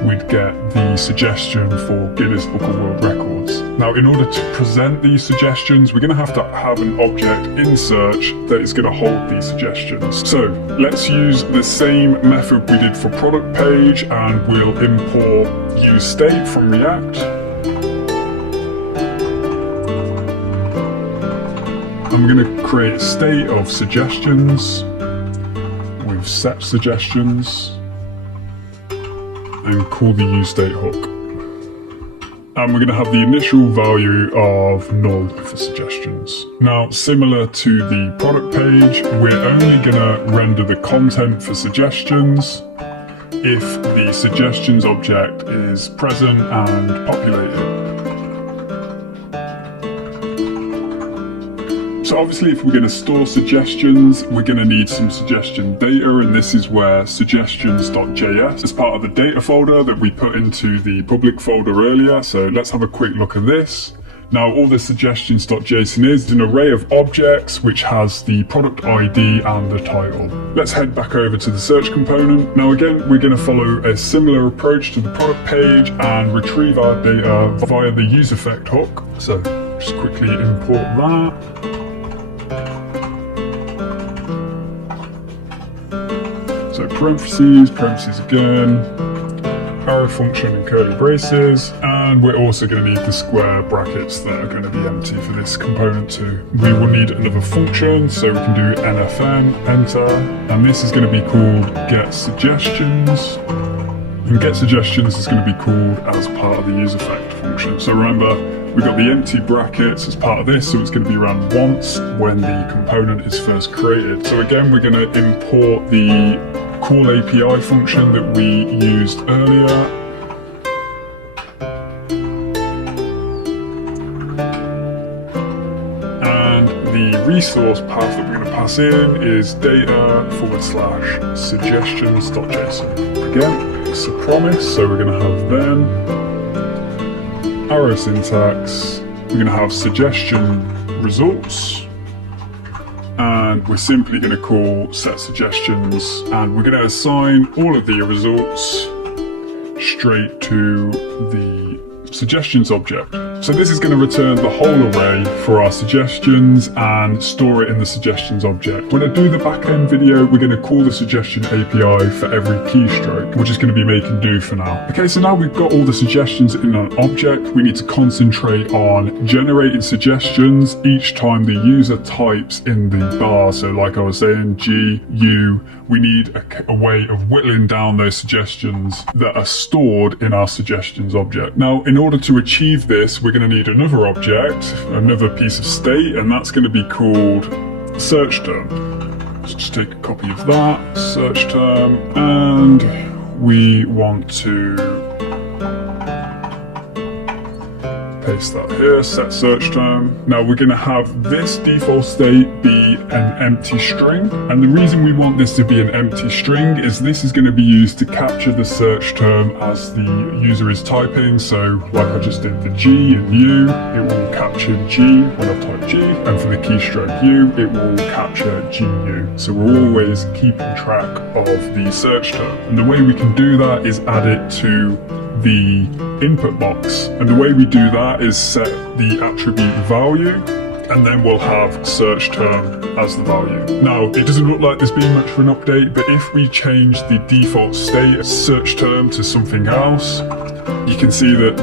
we'd get the suggestion for Guinness Book of World Records. Now, in order to present these suggestions, we're going to have an object in search that is going to hold these suggestions. So let's use the same method we did for product page, and we'll import useState from React. I'm going to create a state of suggestions with set suggestions and call the useState hook. And we're going to have the initial value of null for suggestions. Now, similar to the product page, we're only going to render the content for suggestions if the suggestions object is present and populated. So obviously if we're going to store suggestions, we're going to need some suggestion data, and this is where suggestions.js is part of the data folder that we put into the public folder earlier. So let's have a quick look at this. Now all this suggestions.json is an array of objects which has the product ID and the title. Let's head back over to the search component. Now again, we're going to follow a similar approach to the product page and retrieve our data via the useEffect hook. So just quickly import that. So parentheses again, arrow function and curly braces, and we're also going to need the square brackets that are going to be empty for this component too. We will need another function, so we can do nfn, enter, and this is going to be called get suggestions. And get suggestions is going to be called as part of the useEffect function. So remember, we've got the empty brackets as part of this, so it's going to be run once when the component is first created. So again, we're going to import the call API function that we used earlier. And the resource path that we're going to pass in is data/suggestions.json. Again, it's a promise, so we're going to have then arrow syntax, we're going to have suggestion results, and we're simply going to call set suggestions, and we're going to assign all of the results straight to the suggestions object. So this is going to return the whole array for our suggestions and store it in the suggestions object. When I do the backend video, we're going to call the suggestion API for every keystroke. We're just going to be making do for now. Okay, so now we've got all the suggestions in an object, we need to concentrate on generating suggestions each time the user types in the bar. So like I was saying, G, U, we need a way of whittling down those suggestions that are stored in our suggestions object. Now, in order to achieve this, we're going to need another object, another piece of state, and that's going to be called search term. Let's just take a copy of that, search term, and we want to paste that here, set search term. Now we're going to have this default state be an empty string, and the reason we want this to be an empty string is this is going to be used to capture the search term as the user is typing. So like I just did the G and U, it will capture G when I've typed G, and for the keystroke U, it will capture GU. So we're always keeping track of the search term, and the way we can do that is add it to the input box, and the way we do that is set the attribute value, and then we'll have search term as the value. Now, it doesn't look like there's been much of an update, but if we change the default state search term to something else, you can see that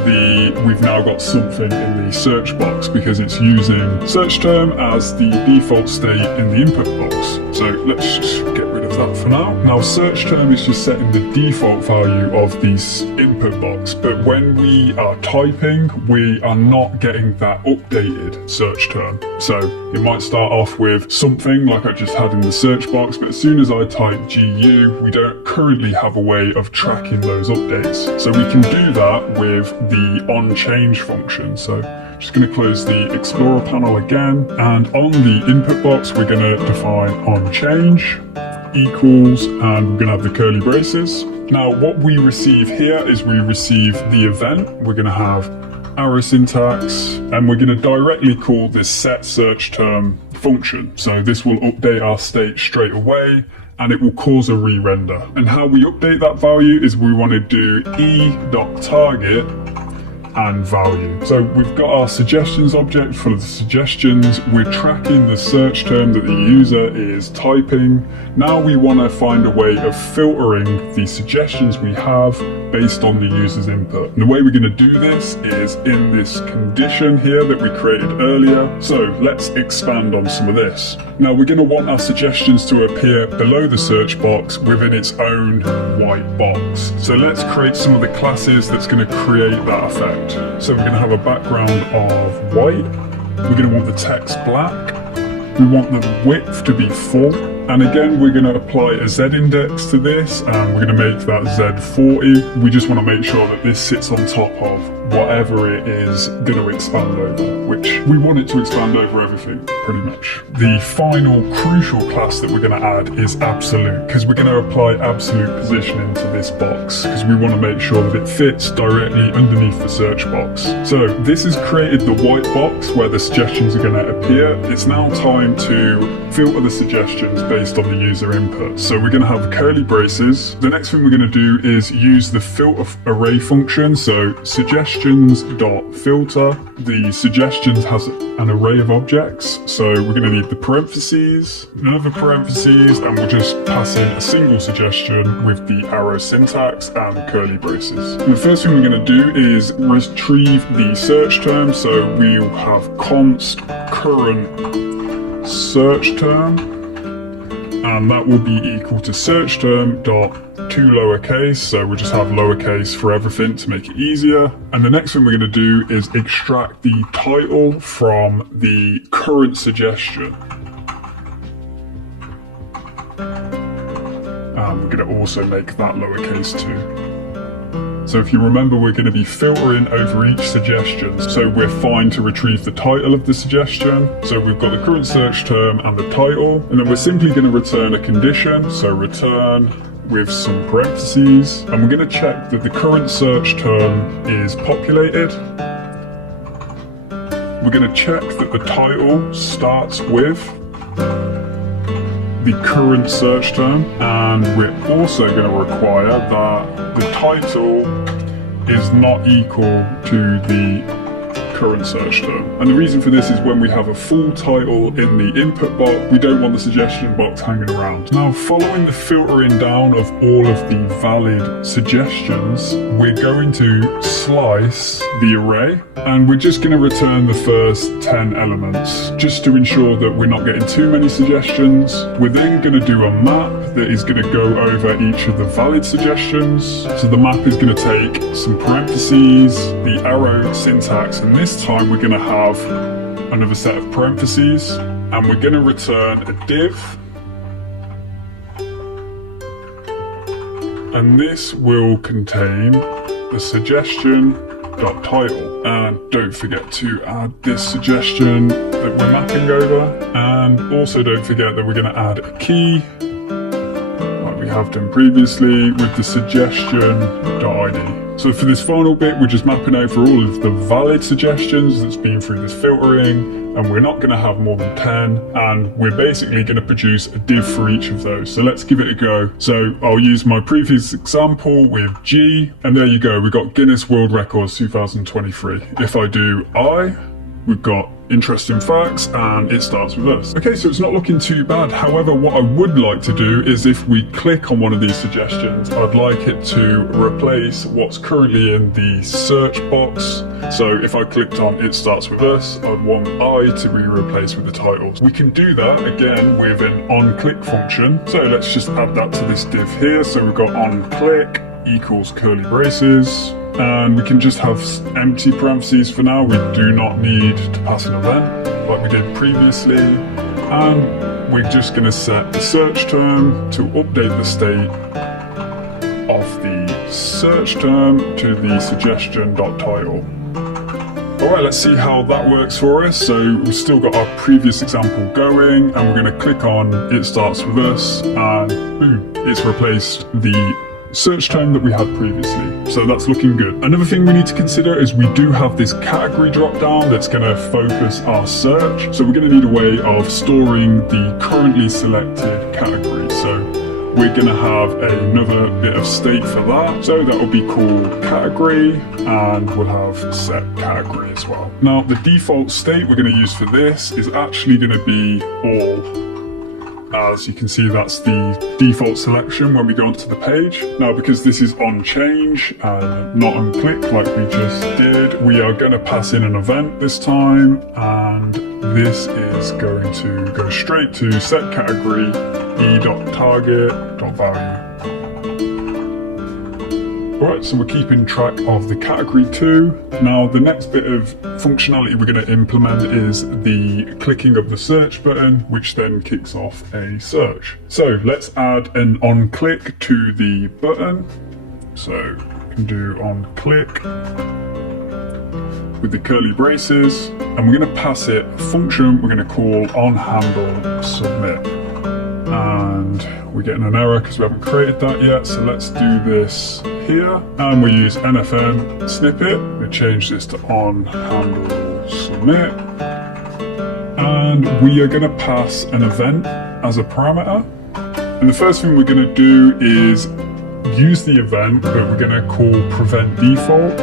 we've now got something in the search box because it's using search term as the default state in the input box. So let's just get rid of that for now. Now search term is just setting the default value of this input box, but when we are typing, we are not getting that updated search term. So it might start off with something like I just had in the search box, but as soon as I type GU, we don't currently have a way of tracking those updates. So we can do that with the onChange function. So just going to close the Explorer panel again, and on the input box we're going to define onChange equals, and we're going to have the curly braces. Now what we receive here is we receive the event. We're going to have arrow syntax, and we're going to directly call this set search term function. So this will update our state straight away, and it will cause a re-render. And how we update that value is we want to do e.target and value. So we've got our suggestions object for the suggestions. We're tracking the search term that the user is typing. Now we want to find a way of filtering the suggestions we have based on the user's input. And the way we're going to do this is in this condition here that we created earlier. So let's expand on some of this. Now we're going to want our suggestions to appear below the search box within its own white box. So let's create some of the classes that's going to create that effect. So we're going to have a background of white. We're going to want the text black. We want the width to be full. And again, we're going to apply a Z index to this, and we're going to make that Z40. We just want to make sure that this sits on top of whatever it is going to expand over, which we want it to expand over everything, pretty much. The final crucial class that we're going to add is absolute, because we're going to apply absolute positioning to this box, because we want to make sure that it fits directly underneath the search box. So this has created the white box where the suggestions are going to appear. It's now time to filter the suggestions based on the user input. So we're going to have curly braces. The next thing we're going to do is use the filter array function. So suggestions.filter. The suggestions has an array of objects. So we're going to need the parentheses, another parentheses, and we'll just pass in a single suggestion with the arrow syntax and curly braces. And the first thing we're going to do is retrieve the search term. So we'll have const current search term, and that will be equal to search term dot to lowercase. So we'll just have lowercase for everything to make it easier. And the next thing we're going to do is extract the title from the current suggestion. And we're going to also make that lowercase too. So if you remember, we're going to be filtering over each suggestion. So we're fine to retrieve the title of the suggestion. So we've got the current search term and the title, and then we're simply going to return a condition. So return with some parentheses, and we're going to check that the current search term is populated. We're going to check that the title starts with the current search term, and we're also going to require that the title is not equal to the current search term. And the reason for this is when we have a full title in the input box, we don't want the suggestion box hanging around. Now, following the filtering down of all of the valid suggestions, we're going to slice the array, and we're just going to return the first 10 elements just to ensure that we're not getting too many suggestions. We're then going to do a map that is going to go over each of the valid suggestions. So the map is going to take some parentheses, the arrow syntax, and this time we're going to have another set of parentheses, and we're going to return a div, and this will contain the suggestion.title. And don't forget to add this suggestion that we're mapping over, and also don't forget that we're going to add a key like we have done previously with the suggestion.id. So for this final bit, we're just mapping over all of the valid suggestions that's been through this filtering, and we're not going to have more than 10, and we're basically going to produce a div for each of those. So let's give it a go. So I'll use my previous example with G, and there you go, we've got Guinness World Records 2023. If I do I, we've got interesting facts, and it starts with us. Okay, so it's not looking too bad. However, what I would like to do is if we click on one of these suggestions, I'd like it to replace what's currently in the search box. So if I clicked on it starts with us, I'd want I to be replaced with the title. We can do that again with an onClick function. So let's just add that to this div here. So we've got onClick equals curly braces, and we can just have empty parentheses for now. We do not need to pass an event like we did previously, and we're just going to set the search term to update the state of the search term to the suggestion.title. Alright, let's see how that works for us. So we've still got our previous example going, and we're going to click on it starts with us, and boom, it's replaced the search term that we had previously. So that's looking good. Another thing we need to consider is we do have this category drop down that's going to focus our search. So we're going to need a way of storing the currently selected category. So we're going to have another bit of state for that. So that will be called category, and we'll have set category as well. Now the default state we're going to use for this is actually going to be all. As you can see, that's the default selection when we go onto the page. Now, because this is on change and not on click like we just did, we are going to pass in an event this time, and this is going to go straight to set category e.target.value. Alright, so we're keeping track of the category too. Now the next bit of functionality we're going to implement is the clicking of the search button, which then kicks off a search. So let's add an onClick to the button. So we can do onClick with the curly braces, and we're going to pass it a function we're going to call onHandleSubmit. And we're getting an error because we haven't created that yet, so let's do this here, and we use nfn snippet. We change this to onHandleSubmit, and we are going to pass an event as a parameter. And the first thing we're going to do is use the event that we're going to call prevent default.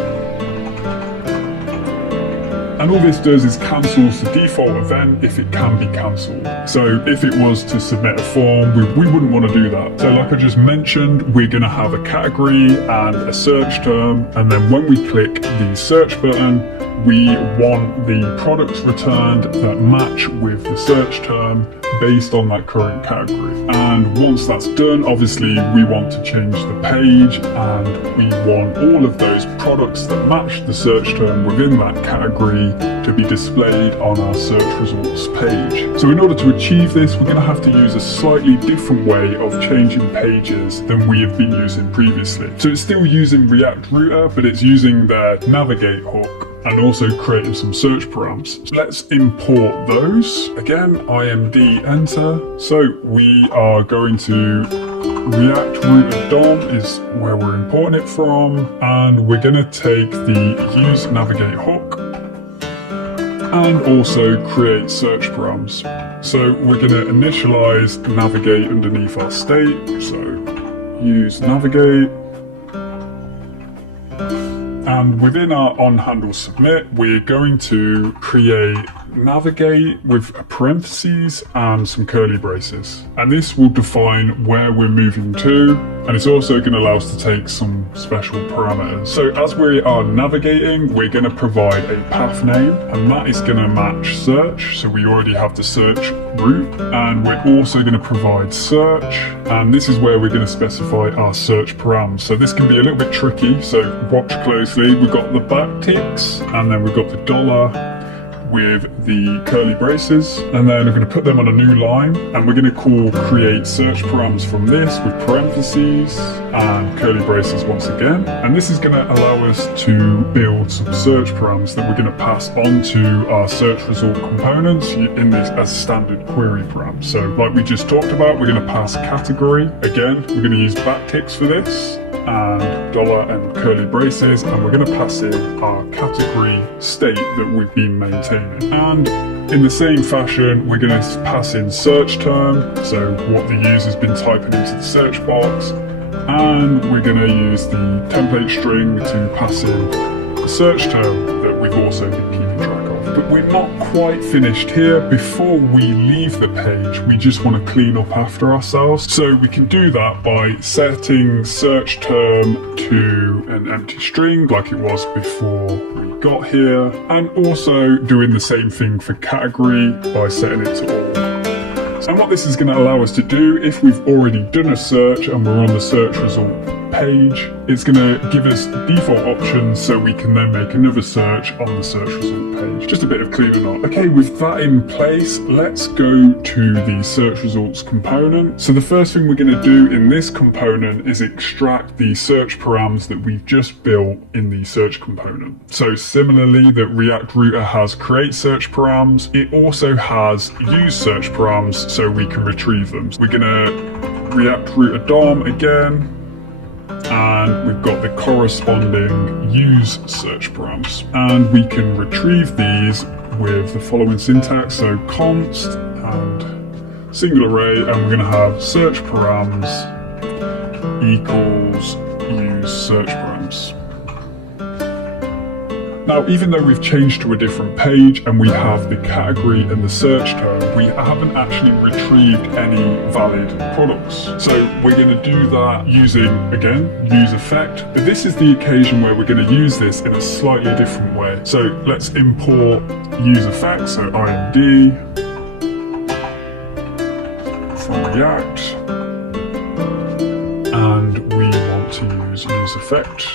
And all this does is cancels the default event if it can be cancelled. So if it was to submit a form, we wouldn't want to do that. So like I just mentioned, we're going to have a category and a search term. And then when we click the search button, we want the products returned that match with the search term based on that current category. And once that's done, obviously we want to change the page and we want all of those products that match the search term within that category to be displayed on our search results page. So in order to achieve this, we're going to have to use a slightly different way of changing pages than we have been using previously. So it's still using React Router, but it's using their navigate hook and also creating some search params. So let's import those. Again, IMD enter. So we are going to React Router DOM is where we're importing it from, and we're going to take the use navigate hook and also create search params. So we're going to initialize navigate underneath our state. So use navigate. And within our onHandle submit, we're going to create navigate with a parentheses and some curly braces. And this will define where we're moving to. And it's also going to allow us to take some special parameters. So as we are navigating, we're going to provide a path name, and that is going to match search. So we already have the search route, and we're also going to provide search. And this is where we're going to specify our search params. So this can be a little bit tricky. So watch closely. We've got the backticks, and then we've got the dollar with the curly braces, and then we're going to put them on a new line, and we're going to call create search params from this with parentheses and curly braces once again. And this is going to allow us to build some search params that we're going to pass on to our search result components in this as standard query param. So like we just talked about, we're going to pass category. Again, we're going to use backticks for this, and dollar and curly braces, and we're going to pass in our category state that we've been maintaining. And in the same fashion, we're going to pass in search term, so what the user's been typing into the search box, and we're going to use the template string to pass in the search term that we've also been keeping track of. But we're not quite finished here. Before we leave the page, we just want to clean up after ourselves. So we can do that by setting search term to an empty string like it was before we got here, and also doing the same thing for category by setting it to all. And what this is going to allow us to do, if we've already done a search and we're on the search result page, it's going to give us default options so we can then make another search on the search result page. Just a bit of cleaning up. Okay, with that in place, let's go to the search results component. So the first thing we're going to do in this component is extract the search params that we've just built in the search component. So similarly that React Router has create search params, it also has use search params so we can retrieve them. So we're going to React Router DOM again, and we've got the corresponding use search params, and we can retrieve these with the following syntax. So const and single array, and we're going to have search params equals use search params. Now, even though we've changed to a different page and we have the category and the search term, we haven't actually retrieved any valid products. So we're going to do that using, again, use effect. But this is the occasion where we're going to use this in a slightly different way. So let's import use effect, so IMD from React. And we want to use effect.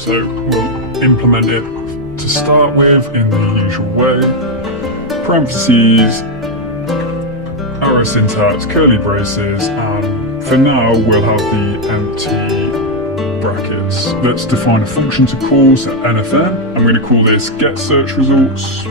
So we'll implement it to start with in the usual way. Parentheses, arrow syntax, curly braces, and for now we'll have the empty brackets. Let's define a function to call, so nfn. I'm going to call this get search results,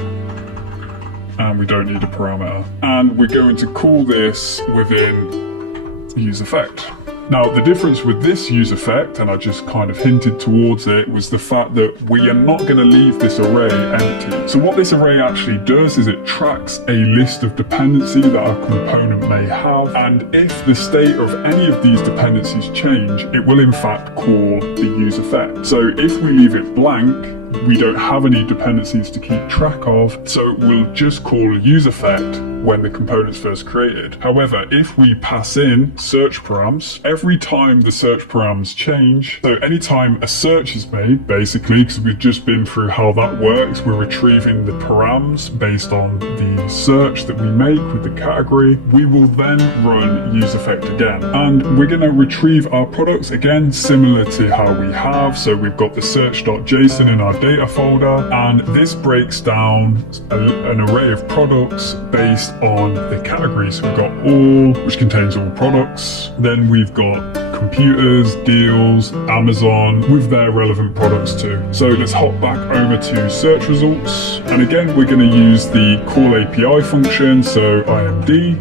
and we don't need a parameter. And we're going to call this within use effect. Now, the difference with this use effect, and I just kind of hinted towards it, was the fact that we are not going to leave this array empty. So what this array actually does is it tracks a list of dependency that our component may have, and if the state of any of these dependencies change, it will in fact call the use effect. So if we leave it blank, we don't have any dependencies to keep track of, so it will just call use effect when the component's first created. However, if we pass in search params, every time the search params change, so anytime a search is made, basically, because we've just been through how that works, we're retrieving the params based on the search that we make with the category, we will then run use effect again. And we're going to retrieve our products again, similar to how we have. So we've got the search.json in our data folder, and this breaks down an array of products based on the category. So we've got all, which contains all products. Then we've got computers, deals, Amazon, with their relevant products too. So let's hop back over to search results. And again, we're going to use the call API function, so IMD.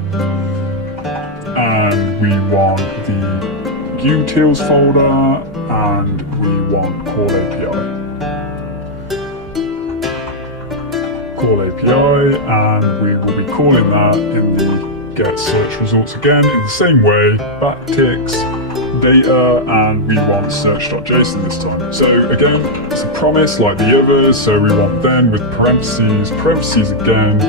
And we want the utils folder, and we want call API. Call API, and we will be calling that in the get search results again in the same way, backticks, data, and we want search.json this time. So again, it's a promise like the others, so we want then with parentheses again,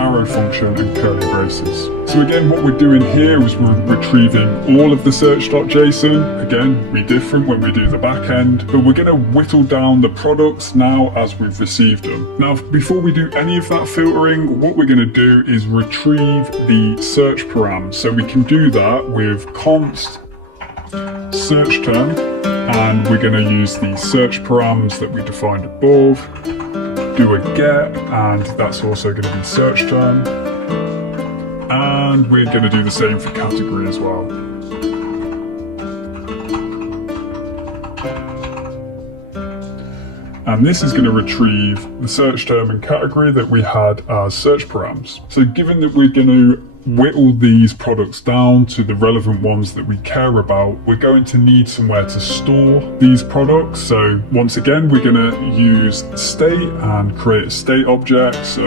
arrow function and curly braces. So again, what we're doing here is we're retrieving all of the search.json. Again, be different when we do the back end, but we're going to whittle down the products now as we've received them. Now, before we do any of that filtering, what we're going to do is retrieve the search param. So we can do that with const search term, and we're going to use the search params that we defined above, do a get, and that's also going to be search term, and we're going to do the same for category as well. And this is going to retrieve the search term and category that we had as search params. So given that we're going to whittle these products down to the relevant ones that we care about, we're going to need somewhere to store these products. So once again, we're going to use state and create a state object. So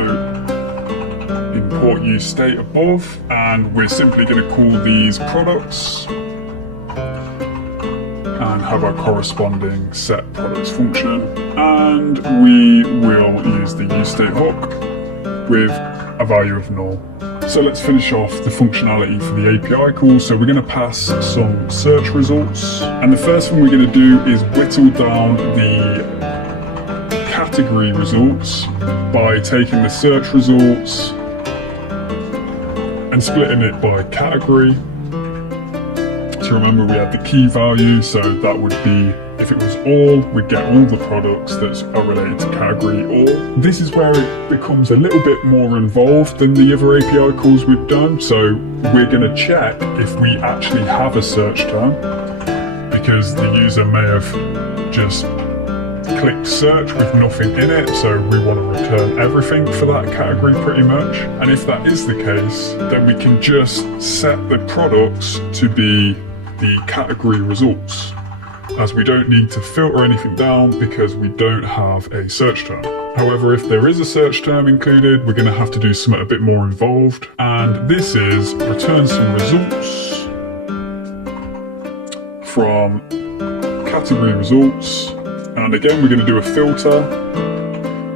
import use state above, and we're simply going to call these products and have our corresponding set products function. And we will use the use state hook with a value of null. So let's finish off the functionality for the API call. So we're going to pass some search results. And the first thing we're going to do is whittle down the category results by taking the search results and splitting it by category. So remember, we had the key value, so that would be, if it was all, we'd get all the products that are related to category all. This is where it becomes a little bit more involved than the other API calls we've done. So we're going to check if we actually have a search term, because the user may have just clicked search with nothing in it, so we want to return everything for that category pretty much. And if that is the case, then we can just set the products to be the category results, as we don't need to filter anything down because we don't have a search term. However, if there is a search term included, we're going to have to do something a bit more involved, and this is return some results from category results. And again, we're going to do a filter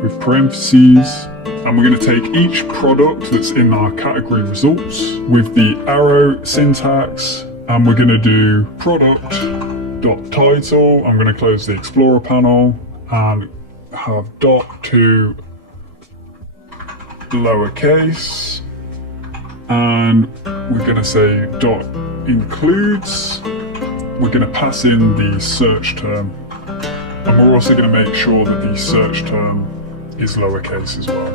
with parentheses, and we're going to take each product that's in our category results with the arrow syntax, and we're going to do product.title. I'm going to close the Explorer panel and have dot to lowercase, and we're going to say dot includes. We're going to pass in the search term, and we're also going to make sure that the search term is lowercase as well.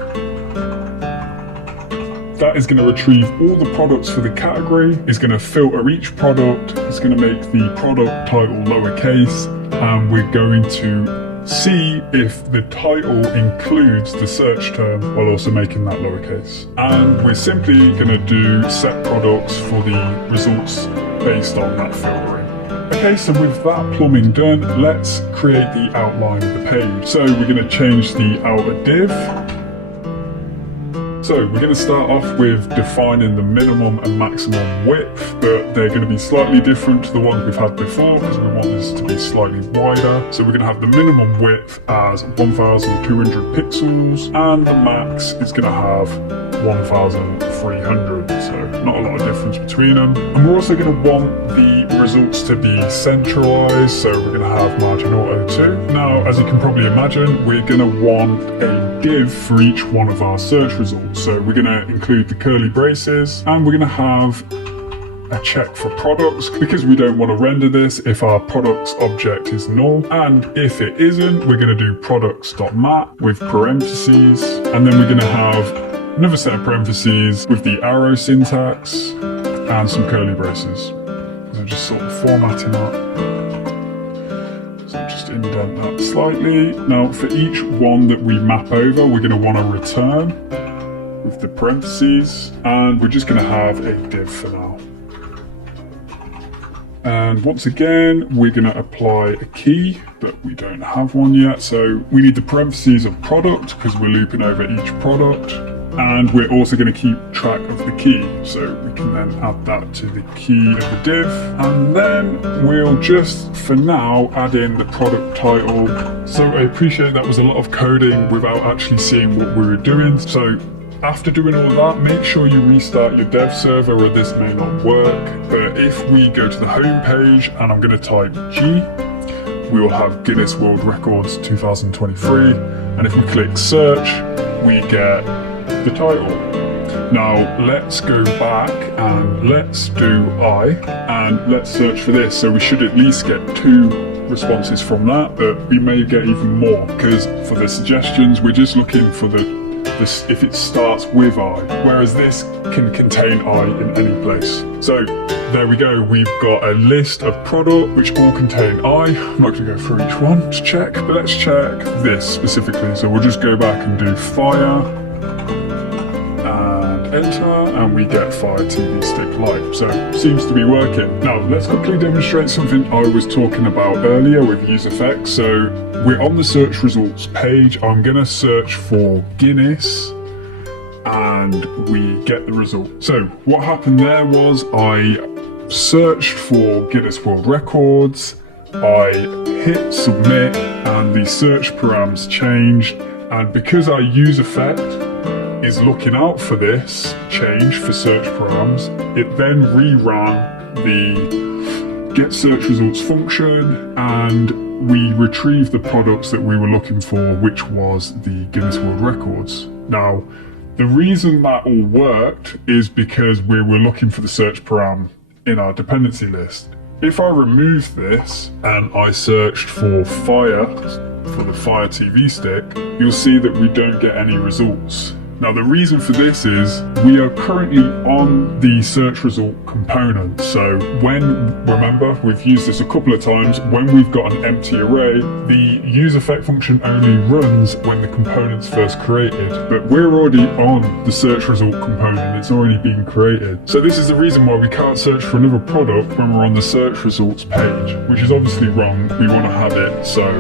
That is going to retrieve all the products for the category, it's going to filter each product, it's going to make the product title lowercase, and we're going to see if the title includes the search term while also making that lowercase. And we're simply going to do set products for the results based on that filtering. Okay, so with that plumbing done, let's create the outline of the page. So we're going to change the outer div. So we're going to start off with defining the minimum and maximum width, but they're going to be slightly different to the ones we've had before because we want this to be slightly wider. So we're going to have the minimum width as 1200 pixels and the max is going to have 1300, so not a lot of difference between them. And we're also going to want the results to be centralized, so we're going to have margin auto 2. Now, as you can probably imagine, we're going to want a div for each one of our search results. So we're going to include the curly braces and we're going to have a check for products because we don't want to render this if our products object is null, and if it isn't, we're going to do products.map with parentheses, and then we're going to have another set of parentheses with the arrow syntax and some curly braces. So just sort of formatting that. So just indent that slightly. Now for each one that we map over, we're going to want to return with the parentheses, and we're just going to have a div for now. And once again, we're going to apply a key, but we don't have one yet. So we need the parentheses of product because we're looping over each product. And we're also going to keep track of the key. So we can then add that to the key of the div. And then we'll just, for now, add in the product title. So I appreciate that was a lot of coding without actually seeing what we were doing. So after doing all of that, make sure you restart your dev server or this may not work. But if we go to the home page and I'm going to type G, we will have Guinness World Records 2023. And if we click search, we get the title. Now let's go back and let's do I and let's search for this. So we should at least get 2 responses from that, but we may get even more because for the suggestions, we're just looking for this if it starts with I, whereas this can contain I in any place. So there we go, we've got a list of product which all contain I. I'm not going to go through each one to check, but let's check this specifically. So we'll just go back and do fire and enter, and we get Fire TV Stick Lite. So seems to be working. Now let's quickly demonstrate something I was talking about earlier with UseEffects. So we're on the search results page. I'm going to search for Guinness and we get the result. So what happened there was I searched for Guinness World Records, I hit submit and the search params changed, and because our UseEffect is looking out for this change for search params, it then reran the get search results function and we retrieved the products that we were looking for, which was the Guinness World Records. Now, the reason that all worked is because we were looking for the search param in our dependency list. If I remove this and I searched for Fire, for the Fire TV stick, you'll see that we don't get any results. Now the reason for this is we are currently on the search result component. So remember, we've used this a couple of times, when we've got an empty array, the UseEffect function only runs when the component's first created. But we're already on the search result component, it's already been created. So this is the reason why we can't search for another product when we're on the search results page, which is obviously wrong. We want to have it so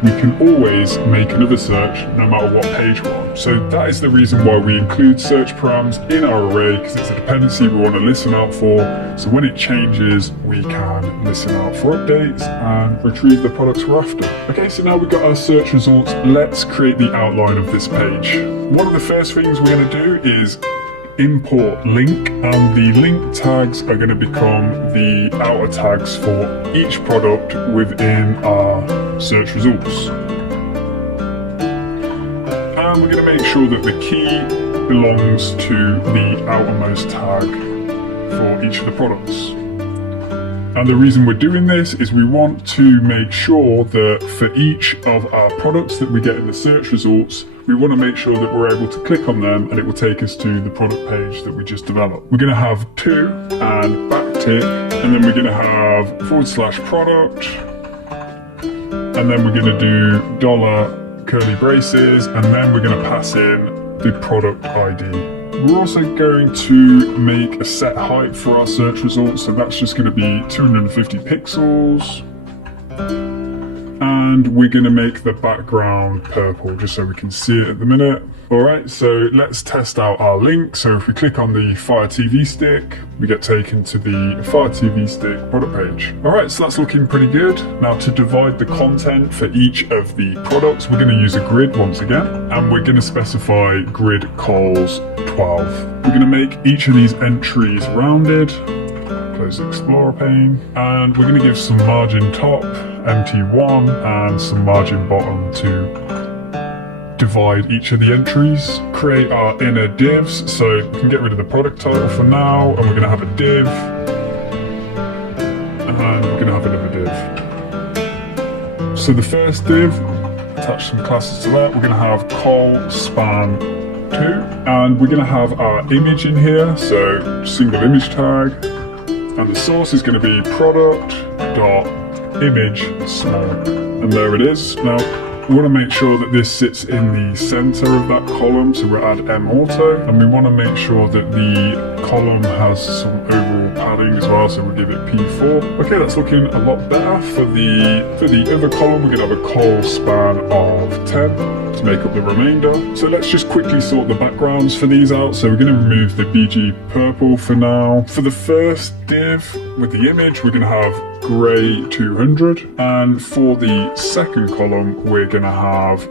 we can always make another search no matter what page we're on. So that is the reason why we include search params in our array, because it's a dependency we want to listen out for. So when it changes, we can listen out for updates and retrieve the products we're after. Okay, so now we've got our search results. Let's create the outline of this page. One of the first things we're going to do is import link, and the link tags are going to become the outer tags for each product within our search results. And we're going to make sure that the key belongs to the outermost tag for each of the products. And the reason we're doing this is we want to make sure that for each of our products that we get in the search results, we want to make sure that we're able to click on them and it will take us to the product page that we just developed. We're going to have to and backtick, and then we're going to have /product, and then we're going to do $curly braces, and then we're going to pass in the product ID. We're also going to make a set height for our search results, so that's just going to be 250 pixels. And we're going to make the background purple just so we can see it at the minute. Alright, so let's test out our link. So if we click on the Fire TV Stick, we get taken to the Fire TV Stick product page. Alright, so that's looking pretty good. Now to divide the content for each of the products, we're going to use a grid once again, and we're going to specify grid cols 12. We're going to make each of these entries rounded. Close the Explorer pane, and we're going to give some margin top, MT1, and some margin bottom to divide each of the entries. Create our inner divs, so we can get rid of the product title for now, and we're going to have a div, and we're going to have another div. So the first div, attach some classes to that. We're going to have col span 2, and we're going to have our image in here, so single image tag. And the source is going to be product.image small. And there it is. Now, we want to make sure that this sits in the center of that column, so we'll add M-auto. And we want to make sure that the column has some overall padding as well, so we'll give it P4. Okay, that's looking a lot better. For the other column, we're going to have a col span of 10. To make up the remainder. So let's just quickly sort the backgrounds for these out. So we're going to remove the BG purple for now. For the first div with the image, we're going to have grey 200, and for the second column we're going to have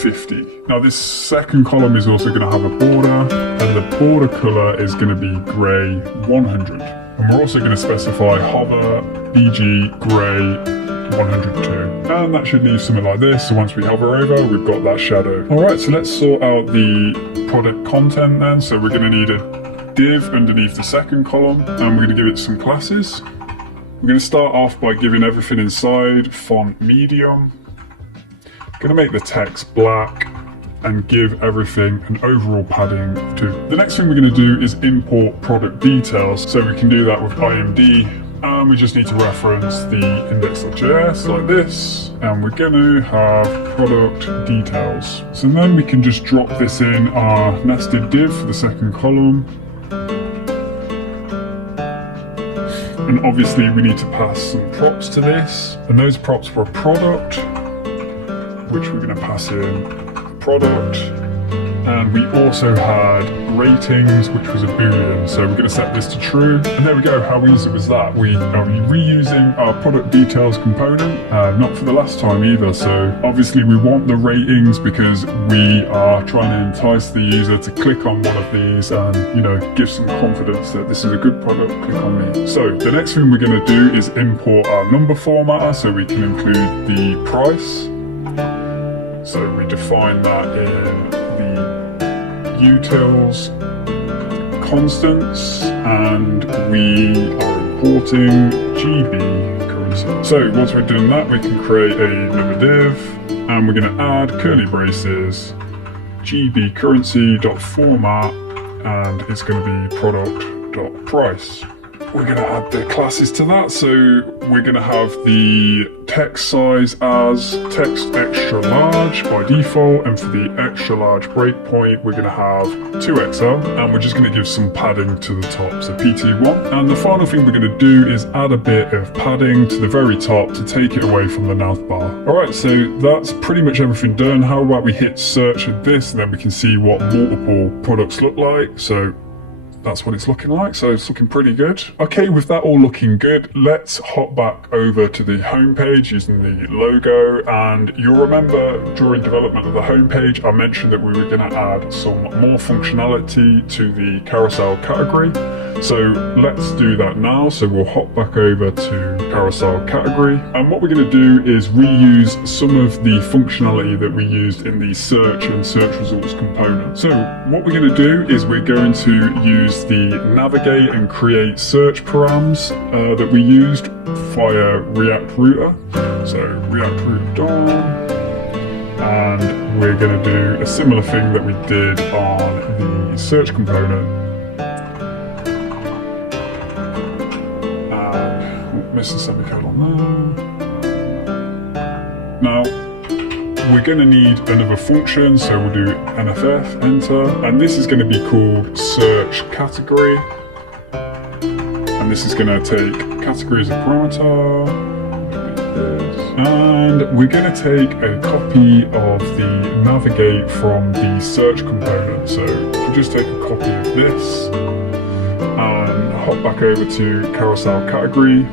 50. Now this second column is also going to have a border, and the border colour is going to be grey 100. And we're also going to specify hover BG grey 102. And that should leave something like this, so once we hover over, we've got that shadow. Alright, so let's sort out the product content then. So we're going to need a div underneath the second column, and we're going to give it some classes. We're going to start off by giving everything inside font medium. Going to make the text black, and give everything an overall padding of 2. The next thing we're going to do is import product details, so we can do that with IMD. And we just need to reference the index.js like this, and we're going to have product details. So then we can just drop this in our nested div for the second column. And obviously we need to pass some props to this, and those props for product, which we're going to pass in the product. And we also had ratings, which was a boolean, so we're going to set this to true. And there we go, how easy was that? We are reusing our product details component, not for the last time either. So obviously we want the ratings because we are trying to entice the user to click on one of these and, you know, give some confidence that this is a good product, click on me. So the next thing we're going to do is import our number formatter so we can include the price. So we define that in utils constants, and we are importing GB currency. So once we're doing that, we can create another div, and we're going to add curly braces GB currency.format, and it's going to be product.price. We're going to add the classes to that, so we're going to have the text size as text extra large by default, and for the extra large breakpoint we're going to have 2XL, and we're just going to give some padding to the top, so PT1. And the final thing we're going to do is add a bit of padding to the very top to take it away from the navbar. Alright, so that's pretty much everything done. How about we hit search with this, and then we can see what multiple products look like. So that's what it's looking like, so it's looking pretty good. Okay, with that all looking good, let's hop back over to the home page using the logo. And you'll remember during development of the home page, I mentioned that we were going to add some more functionality to the carousel category. So let's do that now. So we'll hop back over to carousel category, and what we're going to do is reuse some of the functionality that we used in the search and search results component. So what we're going to do is we're going to use the navigate and create search params that we used via React Router. So React Router DOM, and we're going to do a similar thing that we did on the search component. And missing semicolon there. Now we're going to need another function, so we'll do NFF, enter, and this is going to be called search category. And this is going to take category as a parameter. And we're going to take a copy of the navigate from the search component. So if we just take a copy of this and hop back over to carousel category,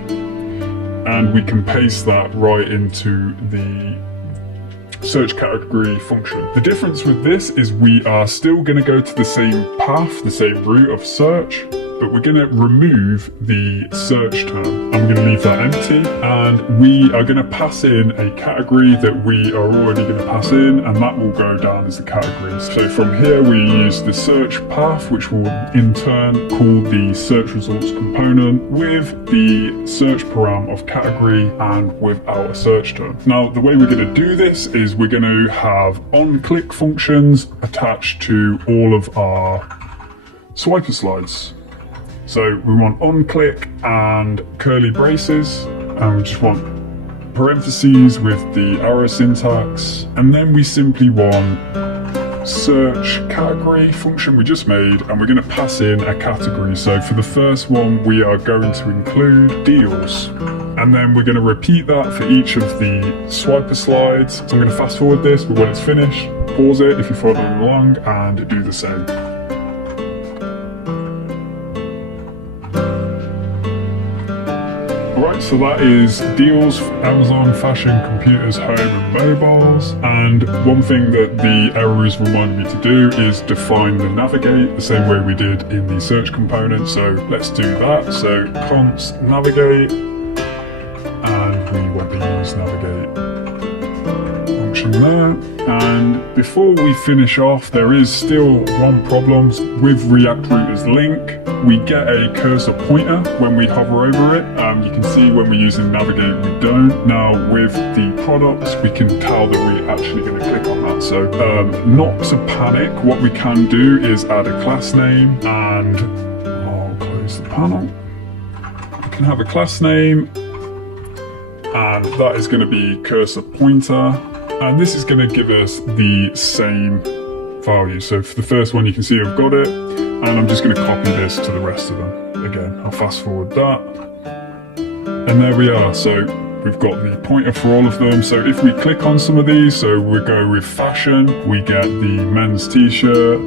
and we can paste that right into the search category function. The difference with this is we are still going to go to the same path, the same route of search, but we're going to remove the search term. I'm going to leave that empty, and we are going to pass in a category that we are already going to pass in, and that will go down as the categories. So from here we use the search path, which will in turn call the search results component with the search param of category and without a search term. Now the way we're going to do this is we're going to have on-click functions attached to all of our swiper slides. So we want on-click and curly braces, and we just want parentheses with the arrow syntax, and then we simply want search category function we just made, and we're going to pass in a category. So for the first one we are going to include deals, and then we're going to repeat that for each of the swiper slides. So I'm going to fast forward this, but when it's finished, pause it if you're following along and do the same. Alright, so that is deals, Amazon, fashion, computers, home and mobiles. And one thing that the error is reminding me to do is define the navigate the same way we did in the search component. So let's do that. So const navigate, and we want to use navigate function there. And before we finish off, there is still one problem with React Router's link. We get a cursor pointer when we hover over it. You can see when we're using navigate we don't. Now with the products we can tell that we're actually going to click on that. So not to panic, what we can do is add a class name, and I'll close the panel. We can have a class name, and that is going to be cursor pointer, and this is going to give us the same value. So for the first one you can see I've got it, and I'm just going to copy this to the rest of them. Again, I'll fast forward that, and there we are. So we've got the pointer for all of them. So if we click on some of these, so we go with fashion, we get the men's t-shirt.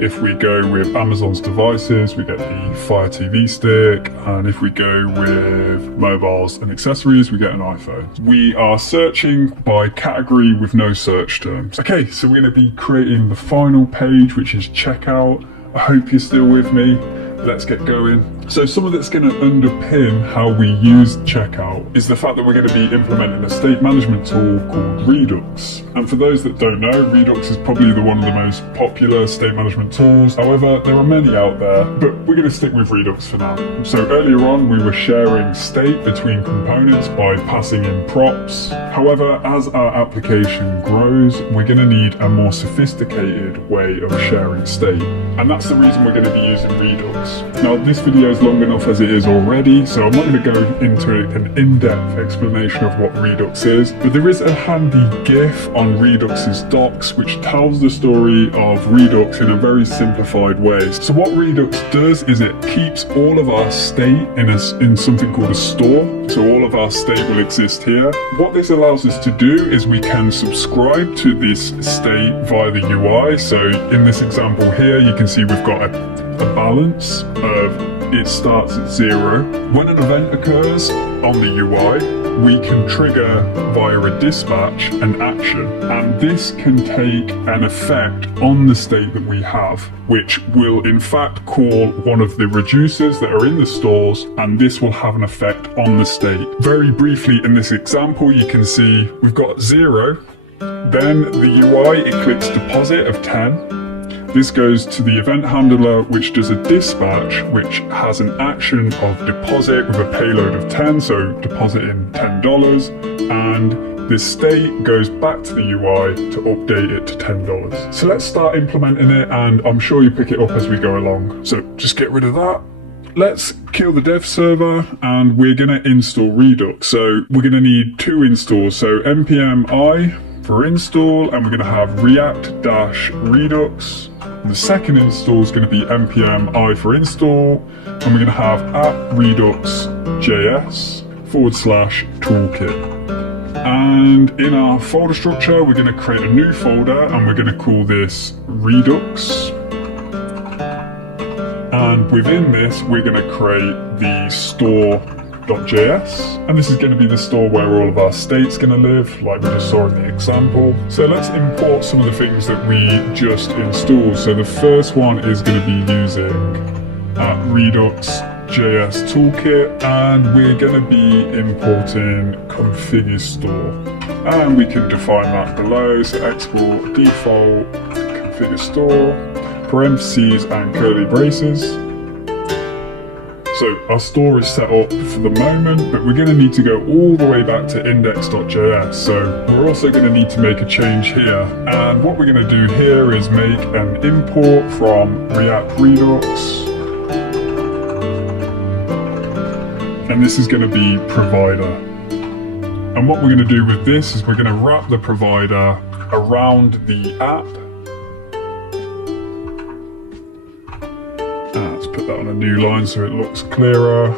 If we go with Amazon's devices, we get the Fire TV stick, and if we go with mobiles and accessories, we get an iPhone. We are searching by category with no search terms. Okay, so we're going to be creating the final page, which is checkout. I hope you're still with me. Let's get going. So some of that's going to underpin how we use checkout is the fact that we're going to be implementing a state management tool called Redux. And for those that don't know, Redux is probably one of the most popular state management tools. However, there are many out there, but we're going to stick with Redux for now. So earlier on, we were sharing state between components by passing in props. However, as our application grows, we're going to need a more sophisticated way of sharing state. And that's the reason we're going to be using Redux. Now, this video is long enough as it is already, so I'm not going to go into an in-depth explanation of what Redux is, but there is a handy GIF on Redux's docs which tells the story of Redux in a very simplified way. So what Redux does is it keeps all of our state in something called a store. So all of our state will exist here. What this allows us to do is we can subscribe to this state via the UI. So in this example here, you can see we've got a balance of it starts at 0. When an event occurs on the UI, we can trigger via a dispatch an action, and this can take an effect on the state that we have, which will in fact call one of the reducers that are in the stores, and this will have an effect on the state. Very briefly, in this example, you can see we've got 0, then the UI, it clicks deposit of 10. This goes to the event handler, which does a dispatch, which has an action of deposit with a payload of 10, so deposit in $10, and this state goes back to the UI to update it to $10. So let's start implementing it, and I'm sure you pick it up as we go along. So just get rid of that. Let's kill the dev server, and we're going to install Redux. So we're going to need 2 installs, so npm I for install, and we're going to have React-Redux. The second install is going to be npm I for install, and we're going to have @redux.js/toolkit. And in our folder structure, we're going to create a new folder, and we're going to call this Redux. And within this, we're going to create the store.js, and this is going to be the store where all of our state's going to live, like we just saw in the example. So let's import some of the things that we just installed. So the first one is going to be using Redux.js toolkit, and we're going to be importing configure store, and we can define that below. So export default configure store, parentheses and curly braces. So our store is set up for the moment, but we're going to need to go all the way back to index.js. So we're also going to need to make a change here. And what we're going to do here is make an import from React Redux. And this is going to be provider. And what we're going to do with this is we're going to wrap the provider around the app. Let's put that on a new line so it looks clearer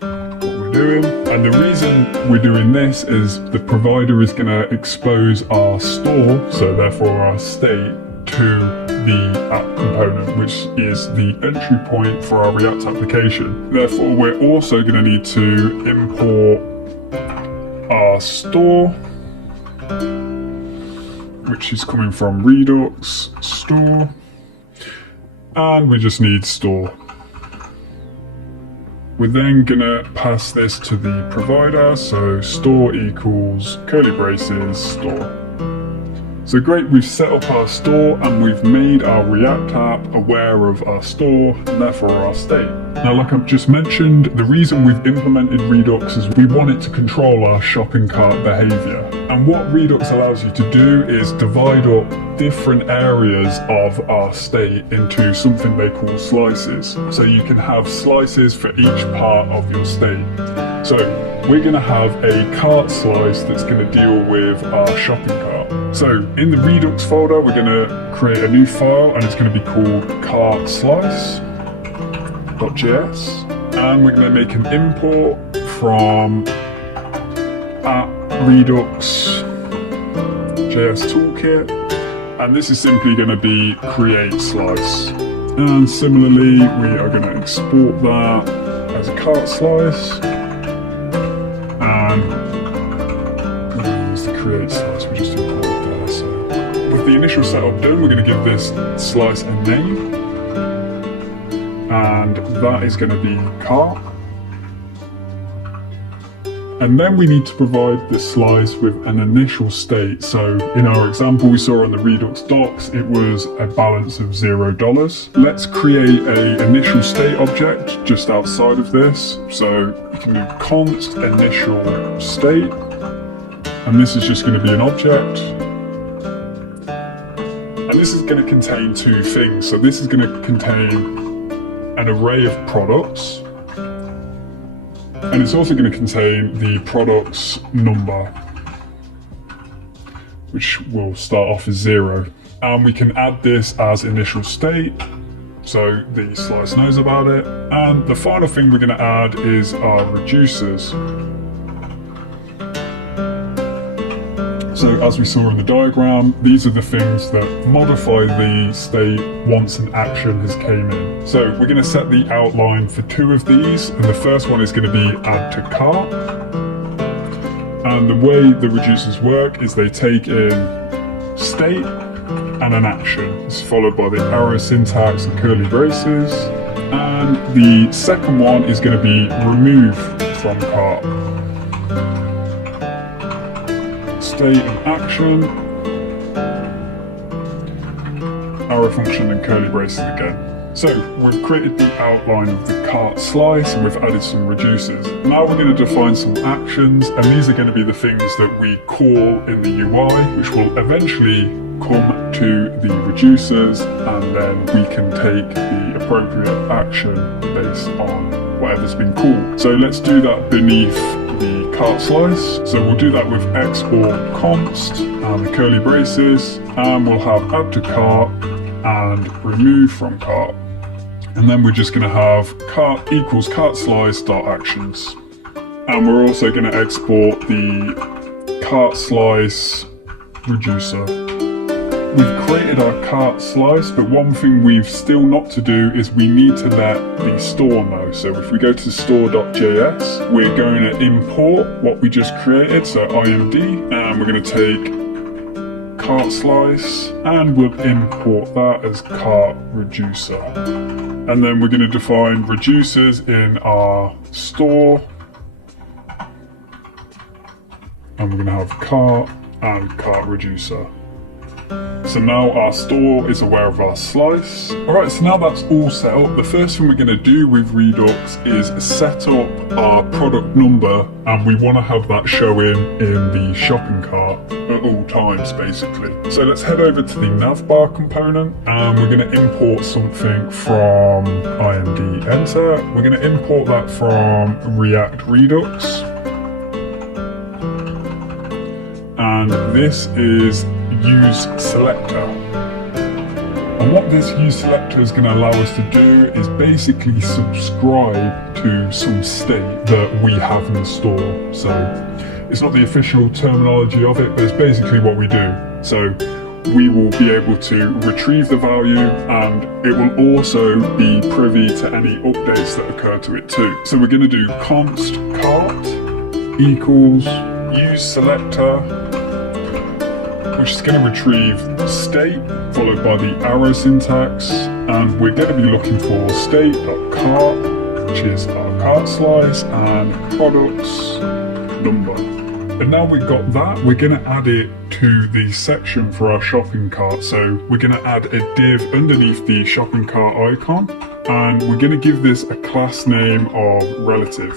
what we're doing. And the reason we're doing this is the provider is going to expose our store, so therefore our state, to the app component, which is the entry point for our React application. Therefore, we're also going to need to import our store, which is coming from Redux store. And we just need store. We're then gonna pass this to the provider, so store equals curly braces store. So great, we've set up our store and we've made our React app aware of our store and therefore our state. Now, like I've just mentioned, the reason we've implemented Redux is we want it to control our shopping cart behavior. And what Redux allows you to do is divide up different areas of our state into something they call slices. So you can have slices for each part of your state. So we're going to have a cart slice that's going to deal with our shopping cart. So in the Redux folder, we're going to create a new file, and it's going to be called cartslice.js. And we're going to make an import from @redux.js toolkit. And this is simply going to be create slice. And similarly, we are going to export that as a cart slice. And we're going to use the create slice we just imported there. So with the initial setup done, we're going to give this slice a name. And that is going to be cart. And then we need to provide the slice with an initial state. So in our example we saw on the Redux docs, it was a balance of $0. Let's create an initial state object just outside of this. So you can do const initial state, and this is just going to be an object. And this is going to contain two things. So this is going to contain an array of products, and it's also going to contain the product's number, which will start off as 0. And we can add this as initial state, so the slice knows about it. And the final thing we're going to add is our reducers. So as we saw in the diagram, these are the things that modify the state once an action has came in. So we're going to set the outline for 2 of these, and the first one is going to be add to cart. And the way the reducers work is they take in state and an action. It's followed by the arrow syntax and curly braces. And the second one is going to be remove from cart. State and action, arrow function and curly braces again. So we've created the outline of the cart slice and we've added some reducers. Now we're going to define some actions, and these are going to be the things that we call in the UI, which will eventually come to the reducers, and then we can take the appropriate action based on whatever's been called. So let's do that beneath the cart slice. So we'll do that with export const and the curly braces, and we'll have add to cart and remove from cart. And then we're just going to have cart equals cart slice dot actions. And we're also going to export the cart slice reducer. We've created our cart slice, but one thing we've still not to do is we need to let the store know. So if we go to store.js, we're going to import what we just created, so imd, and we're going to take cart slice and we'll import that as cart reducer. And then we're going to define reducers in our store, and we're going to have cart and cart reducer. So now our store is aware of our slice. Alright, so now that's all set up, the first thing we're going to do with Redux is set up our product number, and we want to have that showing in the shopping cart at all times basically. So let's head over to the navbar component, and we're going to import something from imd enter. We're going to import that from React Redux. And this is use selector, and what this use selector is going to allow us to do is basically subscribe to some state that we have in the store. So it's not the official terminology of it, but it's basically what we do. So we will be able to retrieve the value, and it will also be privy to any updates that occur to it too. So we're going to do const cart equals use selector, which is going to retrieve state followed by the arrow syntax, and we're going to be looking for state.cart, which is our cart slice, and products number. And now we've got that, we're going to add it to the section for our shopping cart. So we're going to add a div underneath the shopping cart icon, and we're going to give this a class name of relative,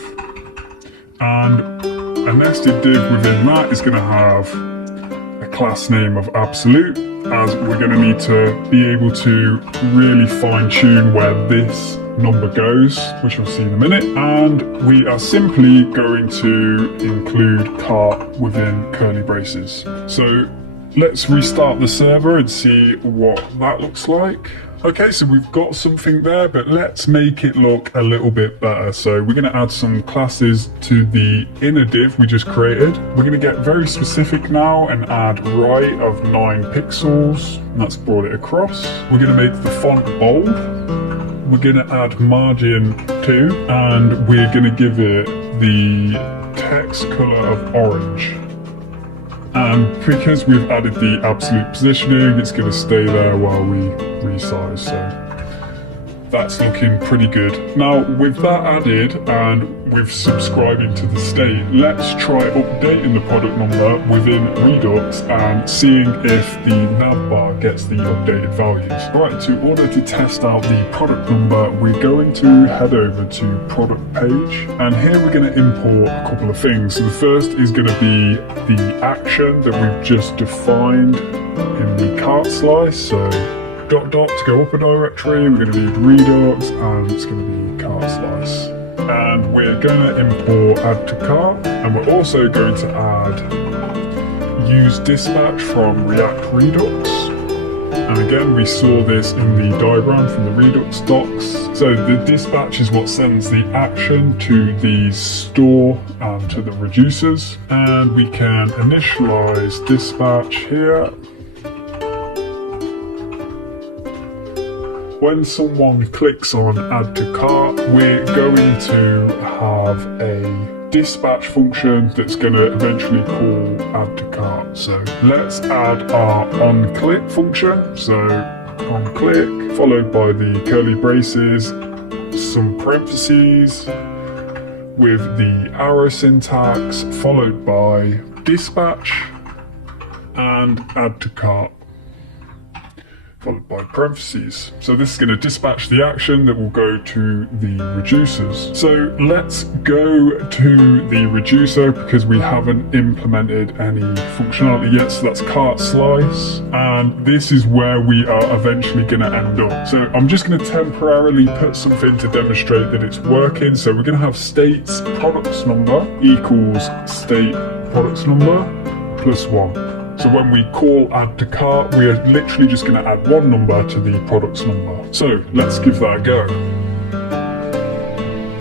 and a nested div within that is going to have class name of absolute, as we're going to need to be able to really fine tune where this number goes, which we'll see in a minute. And we are simply going to include cart within curly braces. So let's restart the server and see what that looks like. Okay, so we've got something there, but let's make it look a little bit better. So we're going to add some classes to the inner div we just created. We're going to get very specific now and add right of 9 pixels. And that's brought it across. We're going to make the font bold. We're going to add margin 2, and we're going to give it the text color of orange. And because we've added the absolute positioning, it's going to stay there while we resize, so that's looking pretty good. Now with that added and with subscribing to the state, let's try updating the product number within Redux and seeing if the navbar gets the updated values. Right, to order to test out the product number, we're going to head over to product page, and here we're going to import a couple of things. So the first is going to be the action that we've just defined in the cart slice. So ... to go up a directory, we're going to need Redux, and it's going to be cart slice. And we're going to import add to cart, and we're also going to add use dispatch from React Redux. And again, we saw this in the diagram from the Redux docs. So the dispatch is what sends the action to the store and to the reducers. And we can initialize dispatch here. When someone clicks on add to cart, we're going to have a dispatch function that's going to eventually call add to cart. So let's add our onClick function. So onClick followed by the curly braces, some parentheses with the arrow syntax followed by dispatch and add to cart. followed by parentheses. So this is going to dispatch the action that will go to the reducers. So let's go to the reducer because we haven't implemented any functionality yet. So that's cart slice, and this is where we are eventually going to end up. So I'm just going to temporarily put something to demonstrate that it's working. So we're going to have states products number equals state products number plus 1. So when we call add to cart, we are literally just going to add one number to the products number. So let's give that a go.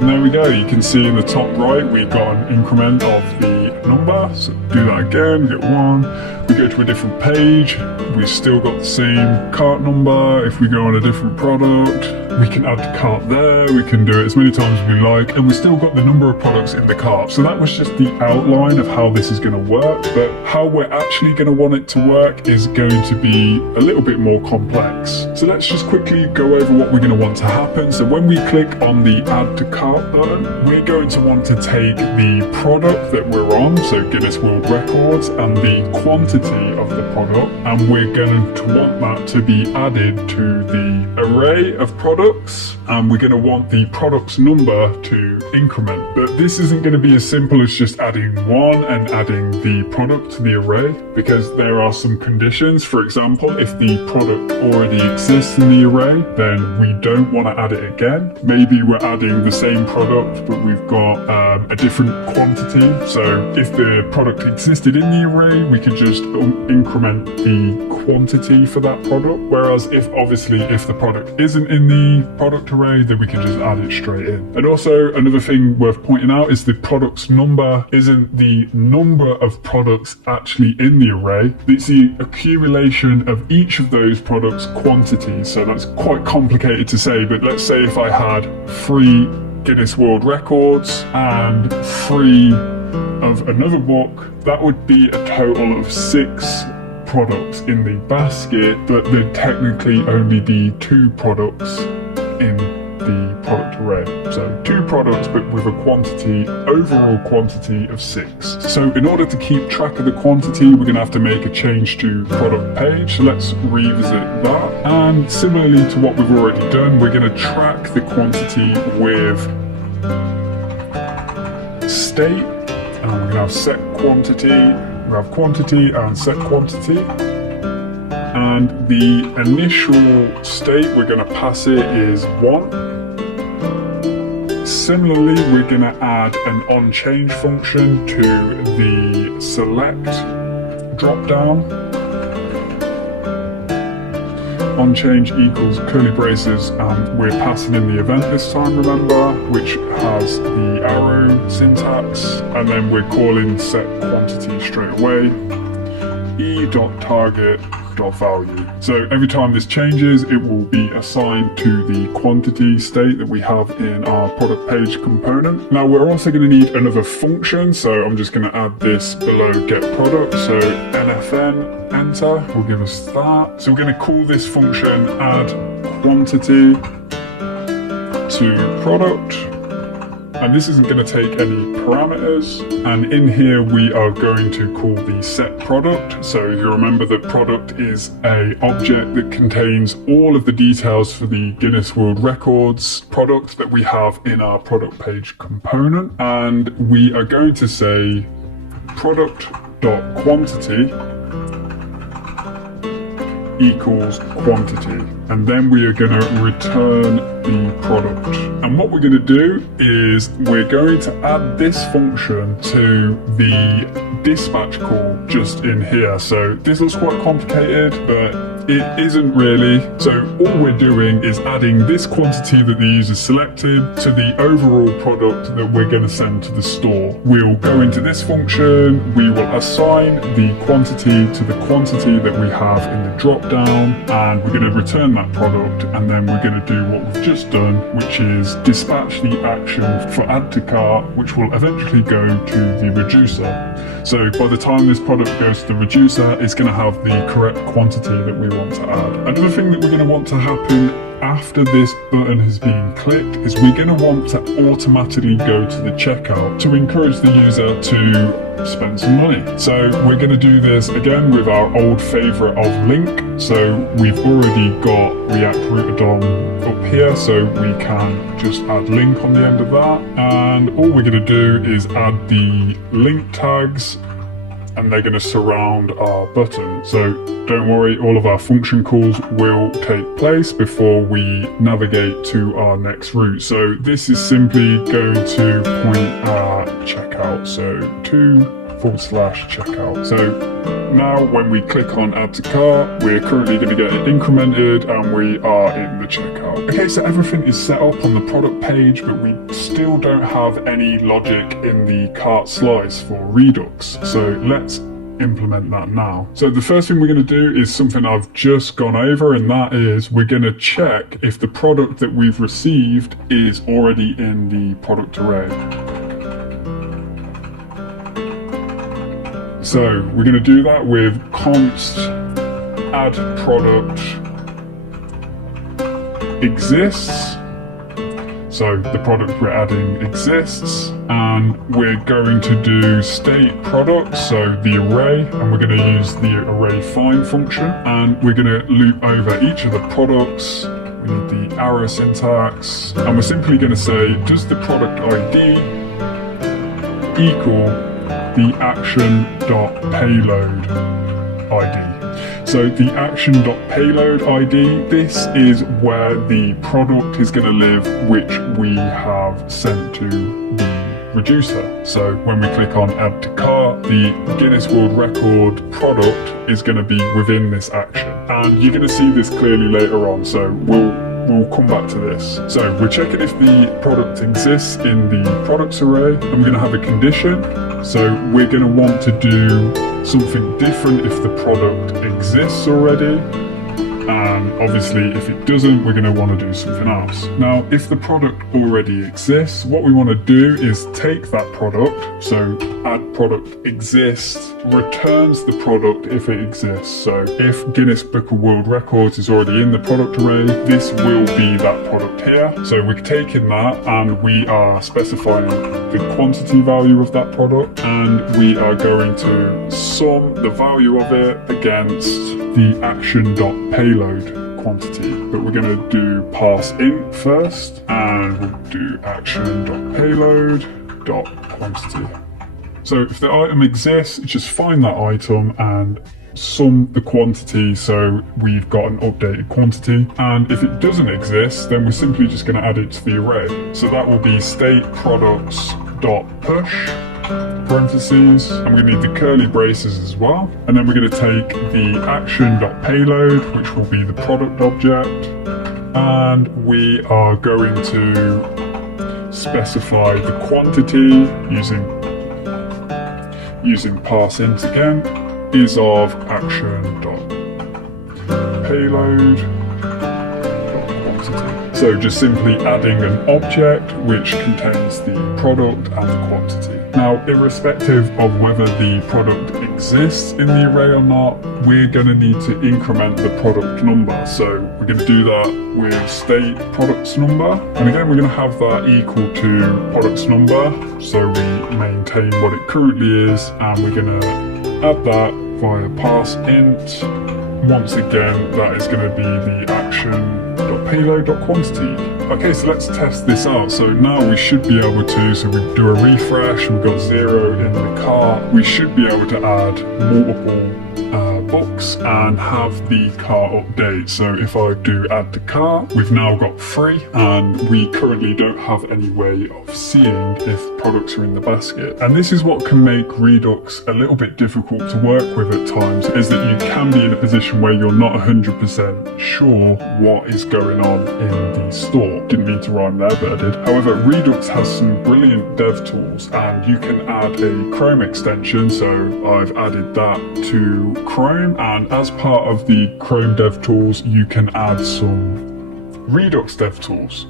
And there we go, you can see in the top right we've got an increment of the number. So do that again, get 1. We go to a different page, we've still got the same cart number. If we go on a different product, we can add to cart there, we can do it as many times as we like, and we've still got the number of products in the cart. So that was just the outline of how this is going to work, but how we're actually going to want it to work is going to be a little bit more complex. So let's just quickly go over what we're going to want to happen. So when we click on the add to cart button, we're going to want to take the product that we're on, so Guinness World Records, and the quantity of the product, and we're going to want that to be added to the array of products, and we're going to want the products number to increment. But this isn't going to be as simple as just adding 1 and adding the product to the array, because there are some conditions. For example, if the product already exists in the array, then we don't want to add it again. Maybe we're adding the same product but we've got a different quantity. So if the product existed in the array, we could just increment the quantity for that product, whereas if the product isn't in the product array, then we can just add it straight in. And also another thing worth pointing out is the products number isn't the number of products actually in the array, it's the accumulation of each of those products quantities. So that's quite complicated to say, but let's say if I had 3 Guinness World Records and 3 of another book, that would be a total of 6 products in the basket, but there'd technically only be 2 products in the product array. So 2 products, but with a overall quantity of 6. So in order to keep track of the quantity, we're going to have to make a change to product page. So let's revisit that. And similarly to what we've already done, we're going to track the quantity with state, and we're going to have set quantity. We have quantity and set quantity, and the initial state we're going to pass it is 1. Similarly, we're going to add an onChange function to the select drop down. OnChange equals curly braces, and we're passing in the event this time, remember, which has the arrow syntax, and then we're calling set quantity straight away, e.target.value. So every time this changes, it will be assigned to the quantity state that we have in our product page component. Now we're also going to need another function, so I'm just going to add this below get product. So nfn enter will give us that. So we're going to call this function add quantity to product, and this isn't going to take any parameters, and in here we are going to call the set product. So if you remember, the product is a object that contains all of the details for the Guinness World Records product that we have in our product page component, and we are going to say product.quantity equals quantity, and then we are going to return the product. And what we're going to do is we're going to add this function to the dispatch call just in here. So this looks quite complicated, but it isn't really. So all we're doing is adding this quantity that the user selected to the overall product that we're going to send to the store. We'll go into this function, we will assign the quantity to the quantity that we have in the drop down, and we're going to return that product, and then we're going to do what we've just done, which is dispatch the action for add to cart, which will eventually go to the reducer. So by the time this product goes to the reducer, it's going to have the correct quantity that we want to add. Another thing that we're going to want to happen after this button has been clicked is we're going to want to automatically go to the checkout to encourage the user to spend some money. So we're going to do this again with our old favorite of link. So we've already got React Router DOM up here, so we can just add link on the end of that. And all we're going to do is add the link tags, and they're going to surround our button. So don't worry, all of our function calls will take place before we navigate to our next route. So this is simply going to point at checkout. So to/checkout. So now when we click on add to cart, we're currently going to get it incremented and we are in the checkout. Okay, so everything is set up on the product page, but we still don't have any logic in the cart slice for Redux. So let's implement that now. So the first thing we're going to do is something I've just gone over, and that is we're going to check if the product that we've received is already in the product array. So we're going to do that with const add product exists. So the product we're adding exists, and we're going to do state product, so the array, and we're going to use the array find function, and we're going to loop over each of the products. We need the arrow syntax, and we're simply going to say, does the product ID equal the action.payload ID. So the action.payload ID, this is where the product is going to live, which we have sent to the reducer. So when we click on add to cart, the Guinness World Record product is going to be within this action. And you're going to see this clearly later on, so we'll come back to this. So we're checking if the product exists in the products array, and we're going to have a condition. So we're going to want to do something different if the product exists already, and obviously if it doesn't, we're going to want to do something else. Now, if the product already exists, what we want to do is take that product, so add product exists, returns the product if it exists. So if Guinness Book of World Records is already in the product array, this will be that product here. So we're taking that and we are specifying the quantity value of that product, and we are going to sum the value of it against the action.payload quantity. But we're going to do parse int first, and we'll do action.payload.quantity. So if the item exists, just find that item and sum the quantity, so we've got an updated quantity. And if it doesn't exist, then we're simply just going to add it to the array. So that will be state products.push parentheses, and we're going to need the curly braces as well. And then we're going to take the action.payload, which will be the product object, and we are going to specify the quantity using parse int again, is of action.payload.quantity. So just simply adding an object which contains the product and the quantity. Now, irrespective of whether the product exists in the array or not, we're going to need to increment the product number. So we're going to do that with state products number. And again, we're going to have that equal to products number. So we maintain what it currently is, and we're going to add that via parse int. Once again, that is going to be the action.payload.quantity. Okay, so let's test this out. So now we should be able to, so we do a refresh, we've got 0 in the cart. We should be able to add multiple books and have the cart update. So if I do add to cart, we've now got 3, and we currently don't have any way of seeing if products are in the basket. And this is what can make Redux a little bit difficult to work with at times, is that you can be in a position where you're not 100% sure what is going on in the store. Didn't mean to rhyme there, but I did. However, Redux has some brilliant dev tools, and you can add a Chrome extension. So I've added that to Chrome, and as part of the Chrome dev tools, you can add some Redux dev tools.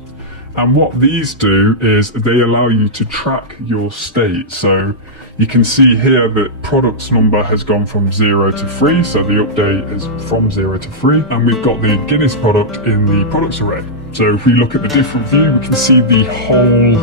And what these do is they allow you to track your state. So you can see here that products number has gone from 0 to 3, so the update is from 0 to 3, and we've got the Guinness product in the products array. So if we look at the different view, we can see the whole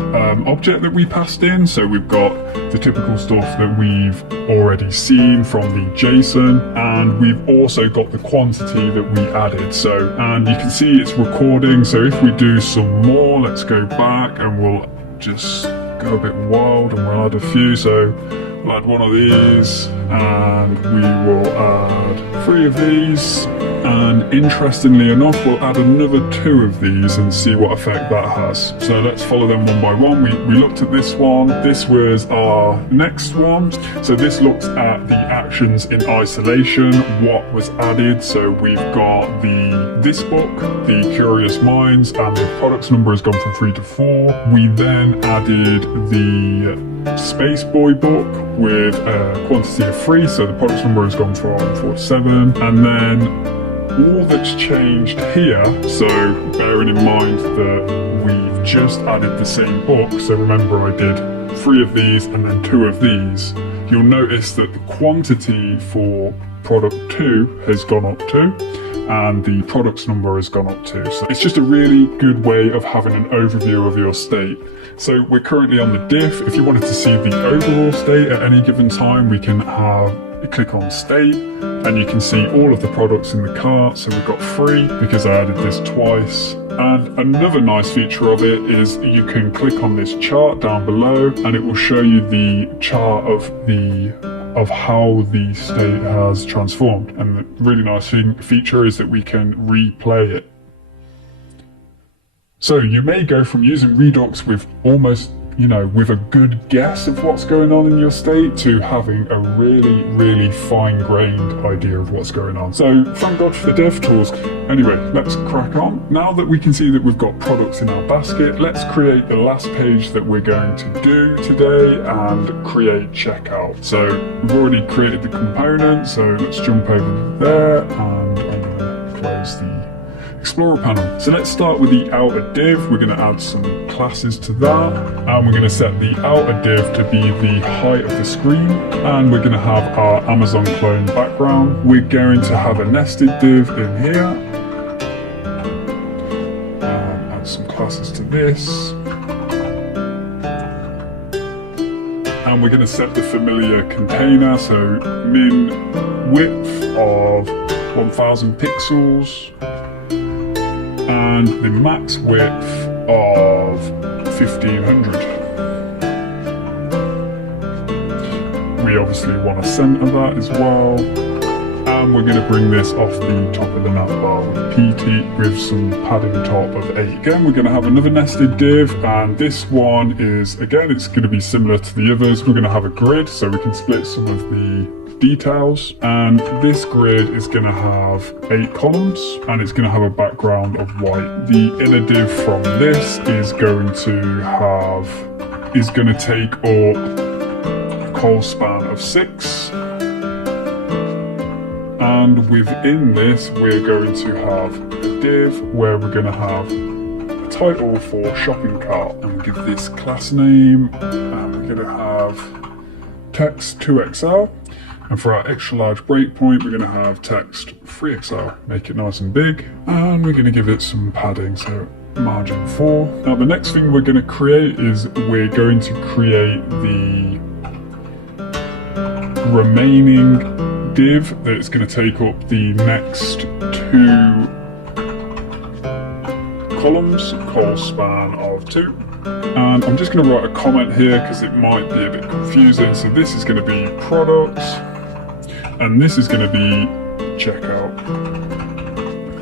object that we passed in. So we've got the typical stuff that we've already seen from the JSON, and we've also got the quantity that we added. So, and you can see it's recording. So if we do some more, let's go back and we'll just go a bit wild and we'll add a few. So we'll add one of these, and we will add 3 of these, and interestingly enough we'll add another 2 of these and see what effect that has. So let's follow them one by one. We looked at this one, this was our next one. So this looks at the actions in isolation, what was added. So we've got this book, the Curious Minds, and the products number has gone from 3 to 4. We then added the Space Boy book with a quantity of 3, so the products number has gone from 4 to 7. And then all that's changed here, so bearing in mind that we've just added the same book, so remember I did 3 of these and then 2 of these, you'll notice that the quantity for product 2 has gone up too, and the products number has gone up too. So it's just a really good way of having an overview of your state. So we're currently on the diff. If you wanted to see the overall state at any given time, we can click on state, and you can see all of the products in the cart. So we've got 3 because I added this twice. And another nice feature of it is you can click on this chart down below, and it will show you the chart of how the state has transformed. And the really nice feature is that we can replay it. So you may go from using Redux with almost, with a good guess of what's going on in your state, to having a really, really fine-grained idea of what's going on. So thank God for the dev tools. Anyway, let's crack on. Now that we can see that we've got products in our basket, let's create the last page that we're going to do today and create checkout. So we've already created the component, so let's jump over there, and I'm going to close the Explorer panel. So let's start with the outer div. We're going to add some classes to that, and we're going to set the outer div to be the height of the screen, and we're going to have our Amazon clone background. We're going to have a nested div in here, add some classes to this, and we're going to set the familiar container, so min width of 1000 pixels, and the max width of 1500. We obviously want to center that as well, and we're going to bring this off the top of the navbar with PT with some padding top of 8. Again, we're going to have another nested div, and this one is, again, it's going to be similar to the others. We're going to have a grid so we can split some of the details, and this grid is going to have 8 columns, and it's going to have a background of white. The inner div from this is going to take up a col span of 6, and within this we're going to have a div where we're going to have a title for shopping cart, and we give this class name, and we're going to have text 2XL. And for our extra large breakpoint, we're going to have text 3XL, make it nice and big, and we're going to give it some padding, so margin 4. Now the next thing we're going to create is we're going to create the remaining div that's going to take up the next 2 columns, col span of 2. And I'm just going to write a comment here because it might be a bit confusing. So this is going to be products, and this is going to be checkout.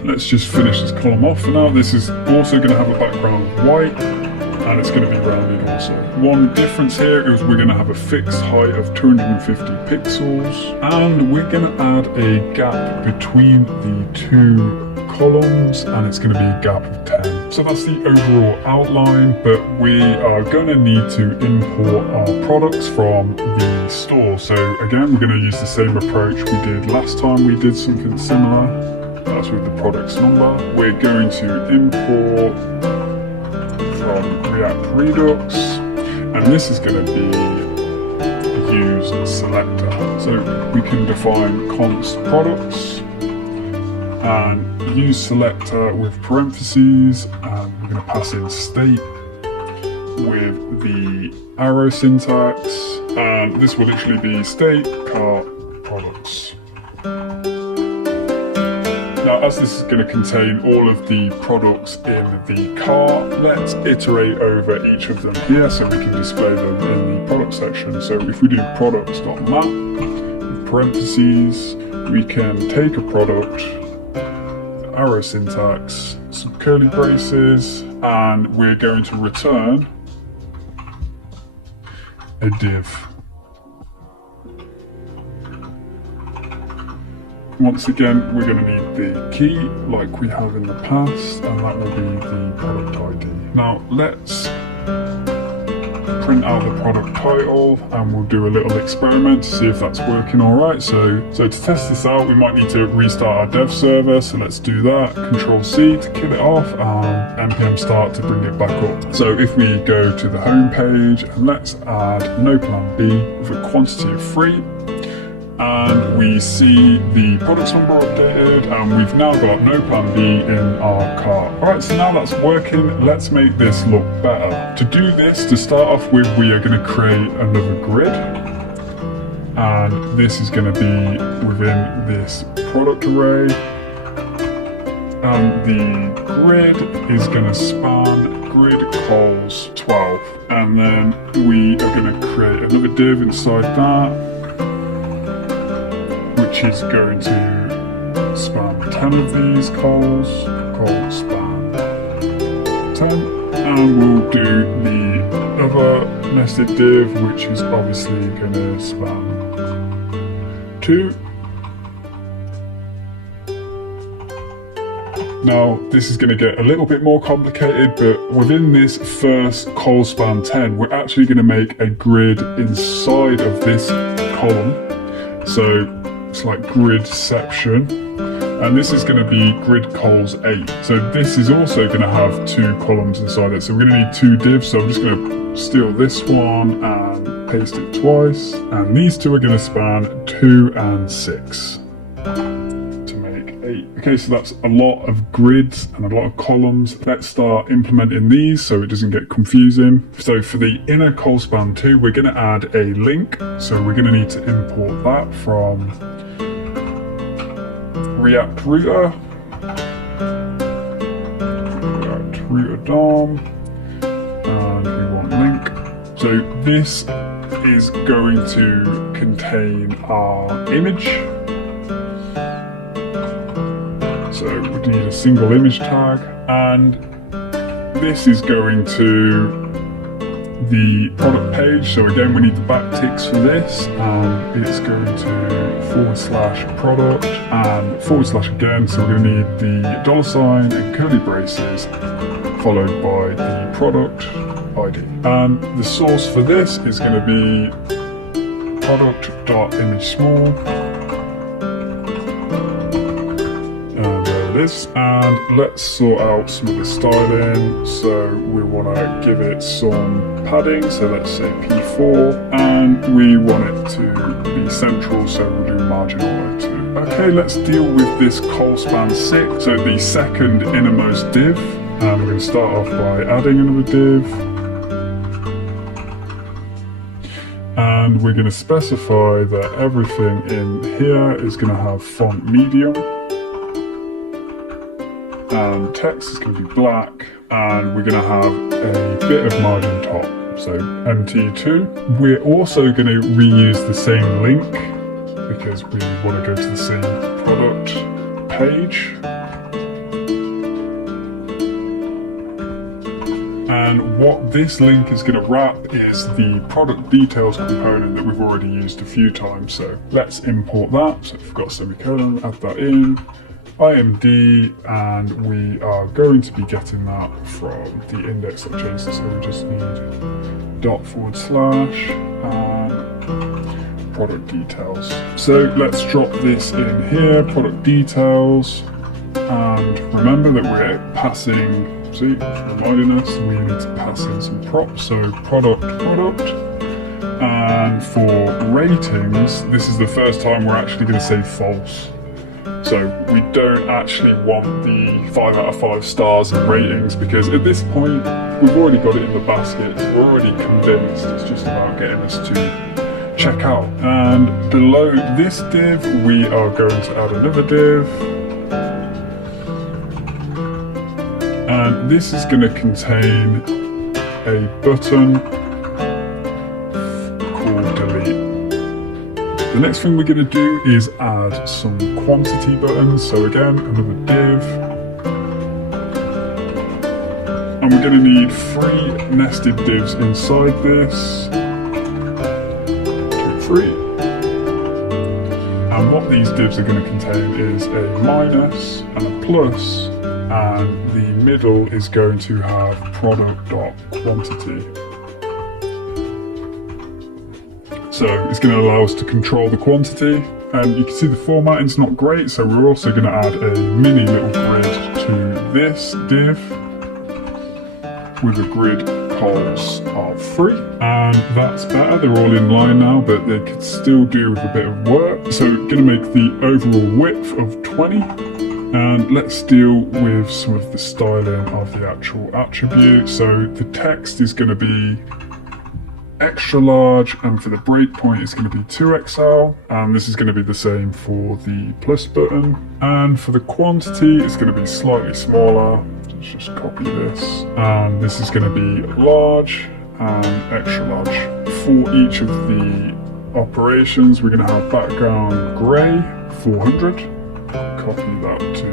Let's just finish this column off for now. This is also going to have a background of white, and it's going to be rounded also. One difference here is we're going to have a fixed height of 250 pixels, and we're going to add a gap between the 2 columns, and it's going to be a gap of 10. So that's the overall outline, but we are going to need to import our products from the store. So again, we're going to use the same approach we did last time we did something similar. That's with the products number. We're going to import from React Redux, and this is going to be use selector. So we can define const products and use selector with parentheses, and we're going to pass in state with the arrow syntax, and this will literally be state cart products. Now, as this is going to contain all of the products in the cart, let's iterate over each of them here so we can display them in the product section. So if we do products.map with parentheses, we can take a product, arrow syntax, some curly braces, and we're going to return a div. Once again, we're going to need the key like we have in the past, and that will be the product ID. Now let's print out the product title, and we'll do a little experiment to see if that's working all right. So to test this out, we might need to restart our dev server. So let's do that. Control C to kill it off, and npm start to bring it back up. So if we go to the home page, and let's add no plan B with a quantity of 3. And we see the products number updated, and we've now got no plan B in our cart. Alright, so now that's working, let's make this look better. To do this, to start off with, we are going to create another grid. And this is going to be within this product array. And the grid is going to span grid cols 12. And then we are going to create another div inside that, which is going to span 10 of these cols, col span 10, and we'll do the other nested div, which is obviously going to span 2. Now this is going to get a little bit more complicated, but within this first col span 10, we're actually going to make a grid inside of this column. So it's like gridception, and this is going to be grid cols 8. So this is also going to have 2 columns inside it. So we're going to need 2 divs. So I'm just going to steal this one and paste it twice, and these 2 are going to span 2 and 6 to make 8. Okay, so that's a lot of grids and a lot of columns. Let's start implementing these so it doesn't get confusing. So for the inner col span 2, we're going to add a link. So we're going to need to import that from React Router, DOM, and we want link. So this is going to contain our image. So we need a single image tag, and this is going to the product page. So again, we need the backticks for this, and it's going to /product and / again. So we're going to need the $sign and curly braces followed by the product ID. And the source for this is going to be product.imageSmall. And let's sort out some of the styling. So we want to give it some padding, so let's say P4, and we want it to be central, so we'll do margin all the way to. Okay, let's deal with this col span 6, so the second innermost div, and we're going to start off by adding another div, and we're going to specify that everything in here is going to have font medium, and text is going to be black, and we're going to have a bit of margin top, so MT2. We're also going to reuse the same link because we want to go to the same product page. And what this link is going to wrap is the product details component that we've already used a few times. So let's import that. So if we've got a semicolon, add that in. IMD, and we are going to be getting that from the index.json, so we just need /and product details. So let's drop this in here, product details, and remember that we're passing See, it's reminding us we need to pass in some props. So product. And for ratings, this is the first time we're actually going to say false. So we don't actually want the 5 out of 5 stars in ratings, because at this point we've already got it in the basket. We're already convinced. It's just about getting us to check out. And below this div, we are going to add another div. And this is going to contain a button called delete. The next thing we're going to do is add some quantity buttons. So again, another div. And we're going to need 3 nested divs inside this. 2, 3. And what these divs are going to contain is a minus and a plus, and the middle is going to have product.quantity. So it's going to allow us to control the quantity, and you can see the formatting's not great, so we're also going to add a mini little grid to this div with a grid cols of 3, and that's better. They're all in line now, but they could still do with a bit of work. So going to make the overall width of 20, and let's deal with some of the styling of the actual attribute. So the text is going to be extra large, and for the breakpoint it's going to be 2XL, and this is going to be the same for the plus button. And for the quantity it's going to be slightly smaller. Let's just copy this, and this is going to be large and extra large. For each of the operations we're going to have background grey 400, copy that to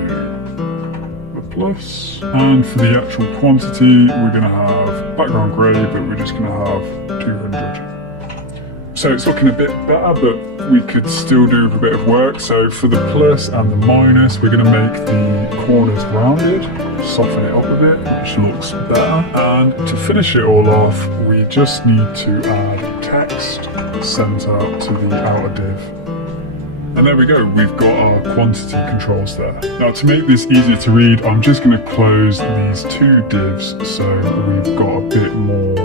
the plus, and for the actual quantity we're going to have background grey, but we're just going to have 200. So it's looking a bit better, but we could still do with a bit of work. So for the plus and the minus, we're going to make the corners rounded, soften it up a bit, which looks better. And to finish it all off, we just need to add text center to the outer div. And there we go, we've got our quantity controls there. Now to make this easier to read, I'm just going to close these 2 divs so we've got a bit more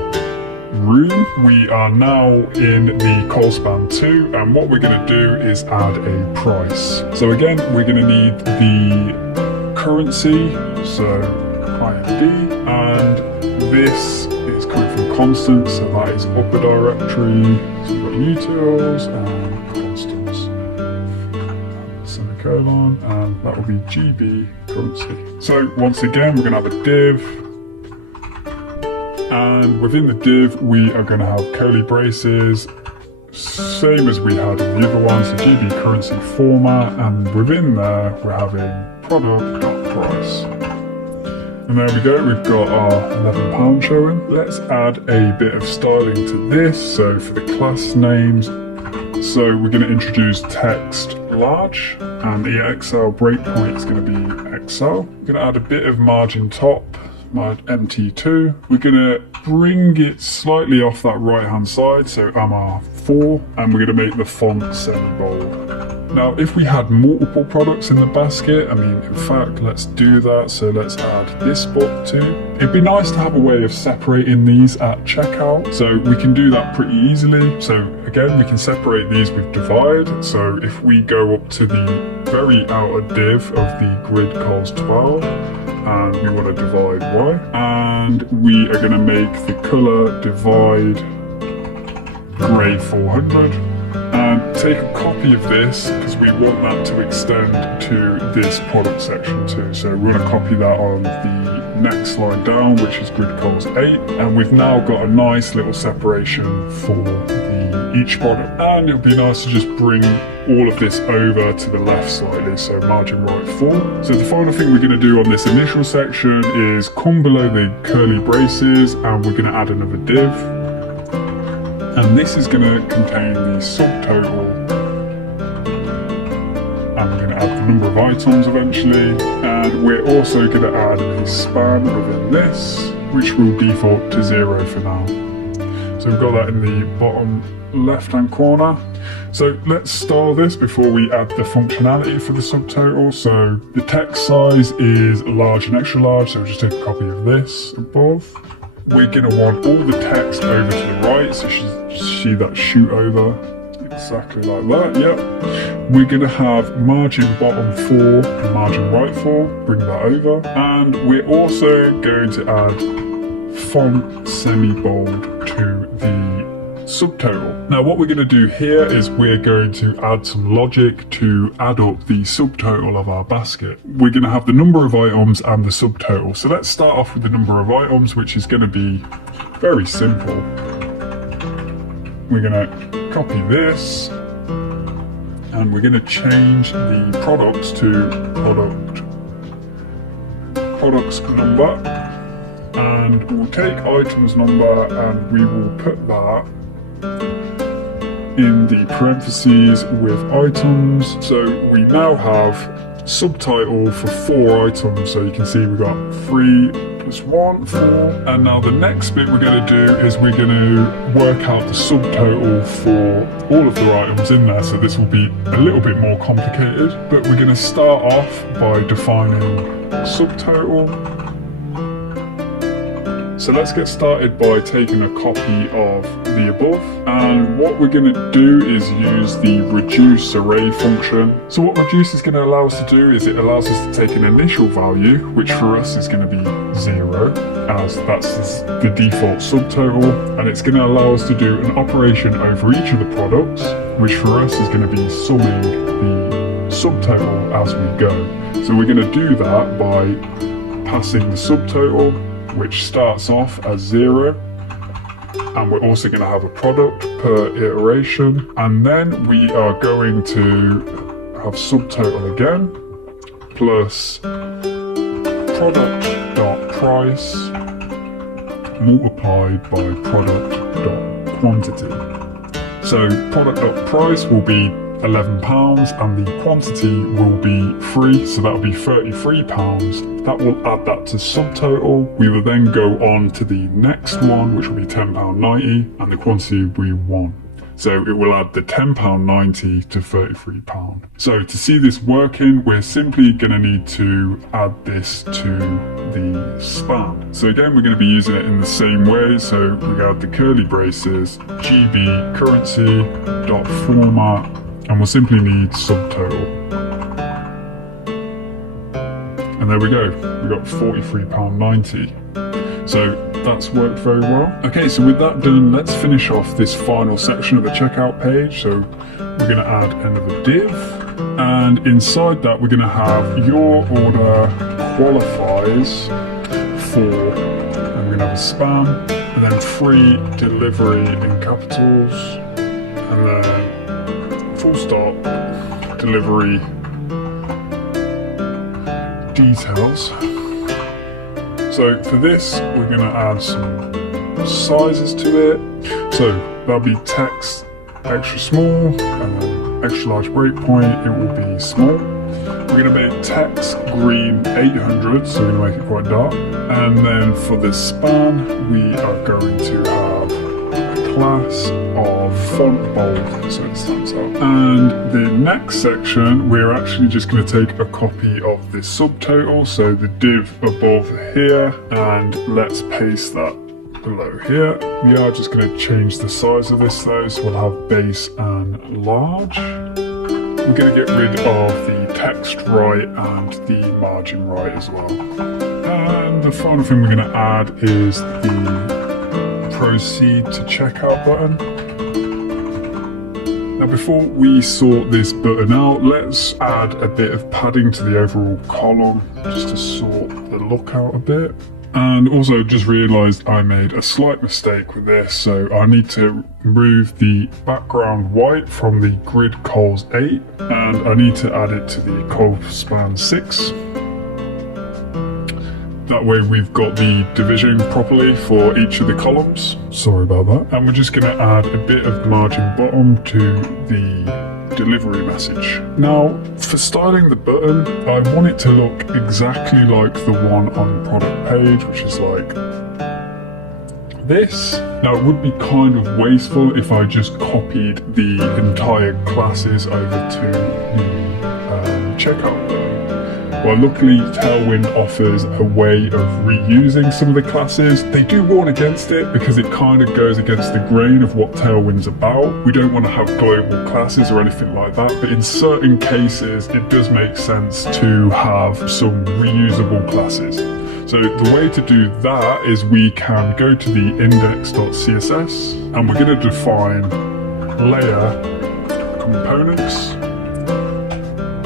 room. We are now in the colspan 2, and what we're going to do is add a price. So again, we're going to need the currency, so IND, and this is coming from constant, so that is upper directory. So we've got utils and constants, semicolon, and that will be GB currency. So once again, we're going to have a div, and within the div we are going to have curly braces, same as we had in the other one, so GB currency format, and within there we're having product.price. And there we go, we've got our £11 showing. Let's add a bit of styling to this. So for the class names, so we're going to introduce text large, and the XL breakpoint is going to be XL. We're going to add a bit of margin top, my MT2. We're going to bring it slightly off that right hand side, so MR4, and we're going to make the font semi-bold. Now if we had multiple products in the basket, I mean in fact let's do that, so let's add this book too. It'd be nice to have a way of separating these at checkout, so we can do that pretty easily. So again, we can separate these with divide, so if we go up to the very outer div of the grid cols 12, and we want to divide Y, and we are going to make the color divide grey 400, and take a copy of this because we want that to extend to this product section too. So we're going to copy that on the next line down, which is grid cols 8, and we've now got a nice little separation for each product. And it would be nice to just bring all of this over to the left slightly, so margin right 4. So the final thing we're going to do on this initial section is come below the curly braces, and we're going to add another div, and this is going to contain the subtotal, and we're going to add the number of items eventually, and we're also going to add a span within this, which will default to 0 for now. So we've got that in the bottom left hand corner. So let's style this before we add the functionality for the subtotal. So the text size is large and extra large, so we'll just take a copy of this above. We're going to want all the text over to the right, so you see that shoot over exactly like that. Yep. We're going to have margin bottom 4 and margin right 4, bring that over. And we're also going to add font semi-bold to the subtotal. Now what we're going to do here is we're going to add some logic to add up the subtotal of our basket. We're going to have the number of items and the subtotal. So let's start off with the number of items, which is going to be very simple. We're going to copy this and we're going to change the products to products number, and we'll take items number and we will put that in the parentheses with items. So we now have subtitle for 4 items. So you can see we've got 3 plus 1, 4. And now the next bit we're going to do is we're going to work out the subtotal for all of the items in there. So this will be a little bit more complicated, but we're going to start off by defining subtotal. So let's get started by taking a copy of the above, and what we're going to do is use the reduce array function. So what reduce is going to allow us to do is it allows us to take an initial value, which for us is going to be 0, as that's the default subtotal, and it's going to allow us to do an operation over each of the products, which for us is going to be summing the subtotal as we go. So we're going to do that by passing the subtotal, which starts off as 0, and we're also going to have a product per iteration, and then we are going to have subtotal again plus product.price multiplied by product.quantity. So product.price will be £11 and the quantity will be 3, so that will be £33. That will add that to subtotal. We will then go on to the next one, which will be £10.90, and the quantity will be 1. So it will add the £10.90 to £33. So to see this working, we're simply going to need to add this to the span. So again, we're going to be using it in the same way. So we got the curly braces, GB currency dot format, and we'll simply need subtotal. And there we go, we got £43.90. So that's worked very well. Okay, so with that done, let's finish off this final section of the checkout page. So we're going to add another div, and inside that we're going to have your order qualifies for, and we're going to have a span, and then free delivery in capitals, and then full stop, delivery details. So for this, we're going to add some sizes to it. So that'll be text extra small, and then extra large breakpoint, it will be small. We're going to make text green 800, so we're going to make it quite dark. And then for the span, we are going to have a class of font bold, so it stands out. And the next section, we're actually just going to take a copy of this subtotal, so the div above here, and let's paste that below here. We are just going to change the size of this though, so we'll have base and large. We're going to get rid of the text right and the margin right as well. And the final thing we're going to add is the proceed to checkout button. Now before we sort this button out, let's add a bit of padding to the overall column just to sort the look out a bit. And also just realised I made a slight mistake with this, so I need to remove the background white from the grid cols 8, and I need to add it to the col span 6. That way we've got the division properly for each of the columns. Sorry about that. And we're just going to add a bit of margin bottom to the delivery message. Now, for styling the button, I want it to look exactly like the one on product page, which is like this. Now it would be kind of wasteful if I just copied the entire classes over to the checkout button. Well, luckily Tailwind offers a way of reusing some of the classes. They do warn against it because it kind of goes against the grain of what Tailwind's about. We don't want to have global classes or anything like that, but in certain cases it does make sense to have some reusable classes. So the way to do that is we can go to the index.css and we're going to define layer components.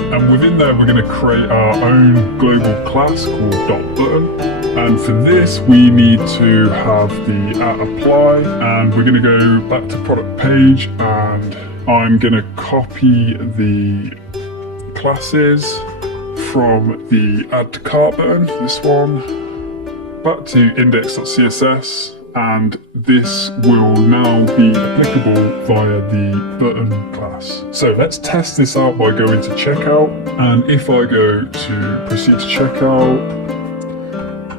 And within there, we're going to create our own global class called .button. And for this, we need to have the @apply, and we're going to go back to product page, and I'm going to copy the classes from the add to cart button, this one, back to index.css. And this will now be applicable via the button class. So let's test this out by going to checkout. And if I go to proceed to checkout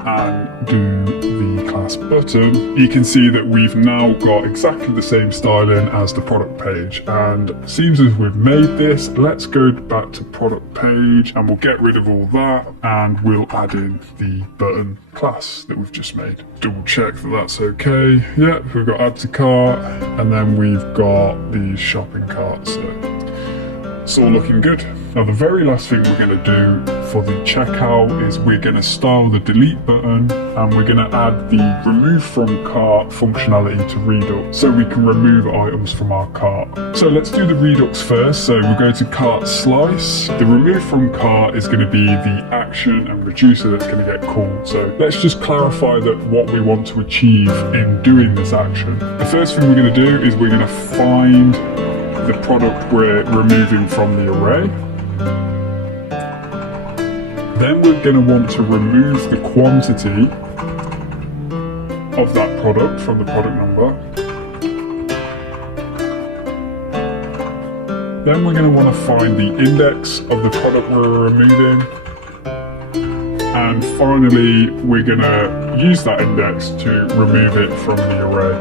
and do the class button, you can see that we've now got exactly the same styling as the product page. And it seems as we've made this, let's go back to product page and we'll get rid of all that and we'll add in the button class that we've just made. Double check that that's okay. Yep, we've got add to cart and then we've got the shopping cart. So it's all looking good. Now the very last thing we're going to do for the checkout is we're going to style the delete button and we're going to add the remove from cart functionality to Redux so we can remove items from our cart. So let's do the Redux first. So we'll go to cart slice. The remove from cart is going to be the action and reducer that's going to get called. So let's just clarify that what we want to achieve in doing this action. The first thing we're going to do is we're going to find the product we're removing from the array. Then we're going to want to remove the quantity of that product from the product number. Then we're going to want to find the index of the product we're removing. And finally, we're going to use that index to remove it from the array.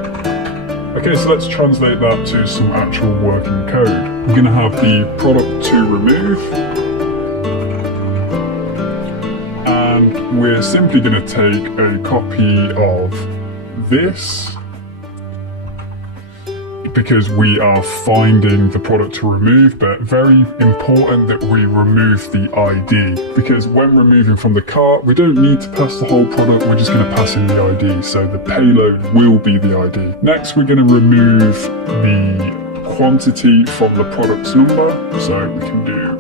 Okay, so let's translate that to some actual working code. We're going to have the product to remove. And we're simply going to take a copy of this because we are finding the product to remove, but very important that we remove the ID, because when removing from the cart, we don't need to pass the whole product, we're just going to pass in the ID, so the payload will be the ID. Next, we're going to remove the quantity from the product's number, so we can do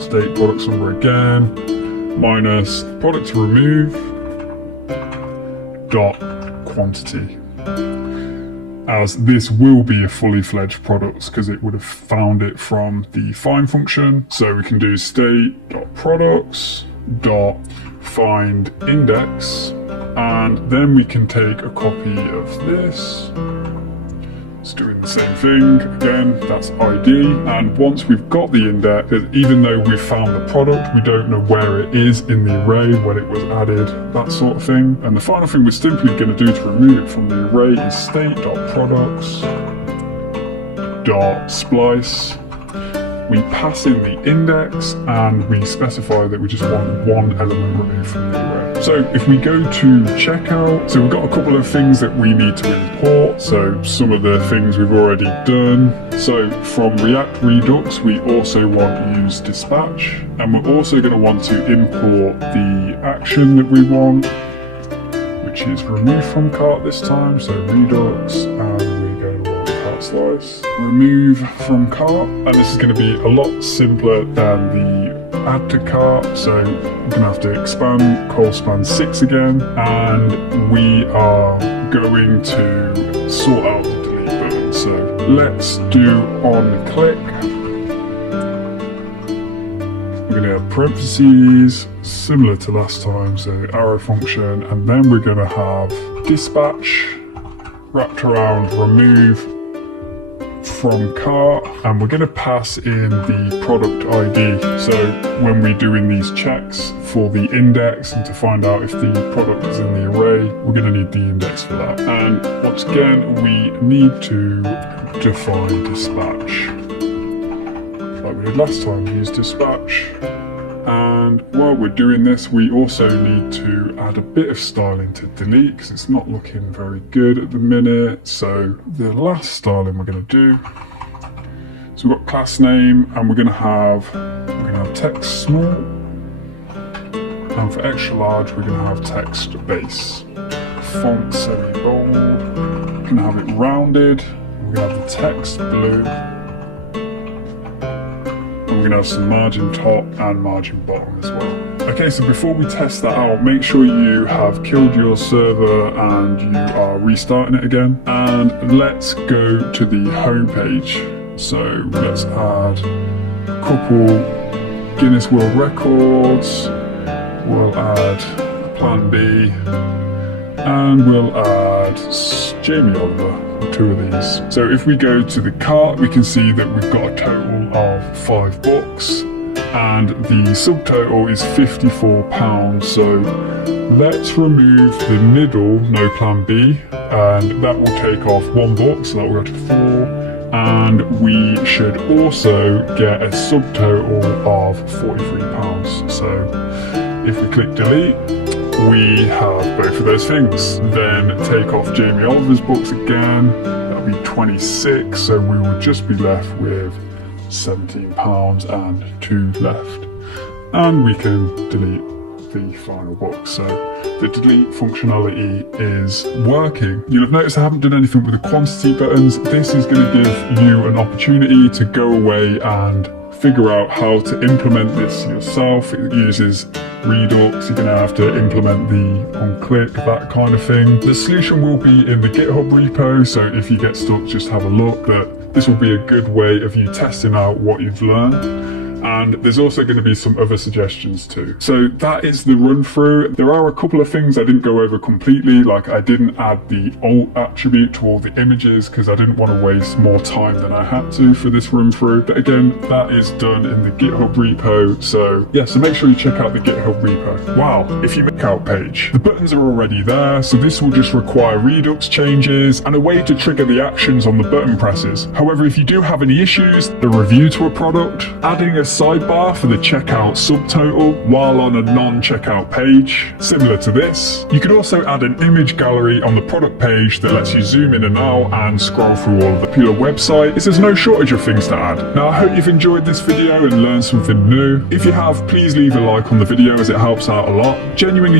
state product's number again, minus product to remove, dot quantity. As this will be a fully fledged product because it would have found it from the find function. So we can do state.products.find index, and then we can take a copy of this. It's doing the same thing again, that's ID, and once we've got the index, even though we've found the product, we don't know where it is in the array, when it was added, that sort of thing. And the final thing we're simply going to do to remove it from the array is state.products.splice. We pass in the index and we specify that we just want one element removed from the array. So if we go to checkout, so we've got a couple of things that we need to import. So some of the things we've already done. So from React Redux, we also want to use dispatch, and we're also going to want to import the action that we want, which is remove from cart this time. So Redux, and we go to cart slice, remove from cart, and this is going to be a lot simpler than the add to cart. So we're going to have to expand colspan 6 again, and we are going to sort out the delete button. So let's do on click. We're going to have parentheses, similar to last time, so arrow function, and then we're going to have dispatch wrapped around remove from cart, and we're going to pass in the product ID. So when we're doing these checks for the index and to find out if the product is in the array, we're going to need the index for that. And once again, we need to define dispatch. Like we did last time, use dispatch. And while we're doing this, we also need to add a bit of styling to delete because it's not looking very good at the minute. So the last styling we're going to do, so we've got class name, and we're going to have text small, and for extra large we're going to have text base, font semi-bold, we're going to have it rounded, we're going to have the text blue. We're going to have some margin top and margin bottom as well. Okay, so before we test that out, make sure you have killed your server and you are restarting it again. And let's go to the home page. So let's add a couple Guinness World Records. We'll add Plan B. And we'll add Jamie Oliver, 2 of these. So if we go to the cart, we can see that we've got a total of 5 books, and the subtotal is £54. So let's remove the middle, no Plan B, and that will take off 1 book, so that will go to 4. And we should also get a subtotal of £43. So if we click delete, we have both of those things. Then take off Jamie Oliver's books again, that'll be 26, so we will just be left with £17 and 2 left. And we can delete the final book. So the delete functionality is working. You'll have noticed I haven't done anything with the quantity buttons. This is going to give you an opportunity to go away and figure out how to implement this yourself. It uses Redux, you're going to have to implement the on-click, that kind of thing. The solution will be in the GitHub repo, so if you get stuck, just have a look. But this will be a good way of you testing out what you've learned. And there's also going to be some other suggestions too. So that is the run through. There are a couple of things I didn't go over completely, like I didn't add the alt attribute to all the images because I didn't want to waste more time than I had to for this run through. But again, that is done in the GitHub repo. So yeah, so make sure you check out the GitHub repo. Wow, if you make out page, the buttons are already there. So this will just require Redux changes and a way to trigger the actions on the button presses. However, if you do have any issues, the review to a product, adding a sidebar for the checkout subtotal while on a non-checkout page, similar to this. You could also add an image gallery on the product page that lets you zoom in and out and scroll through all of the popular websites. There's no shortage of things to add. Now, I hope you've enjoyed this video and learned something new. If you have, please leave a like on the video as it helps out a lot. Genuinely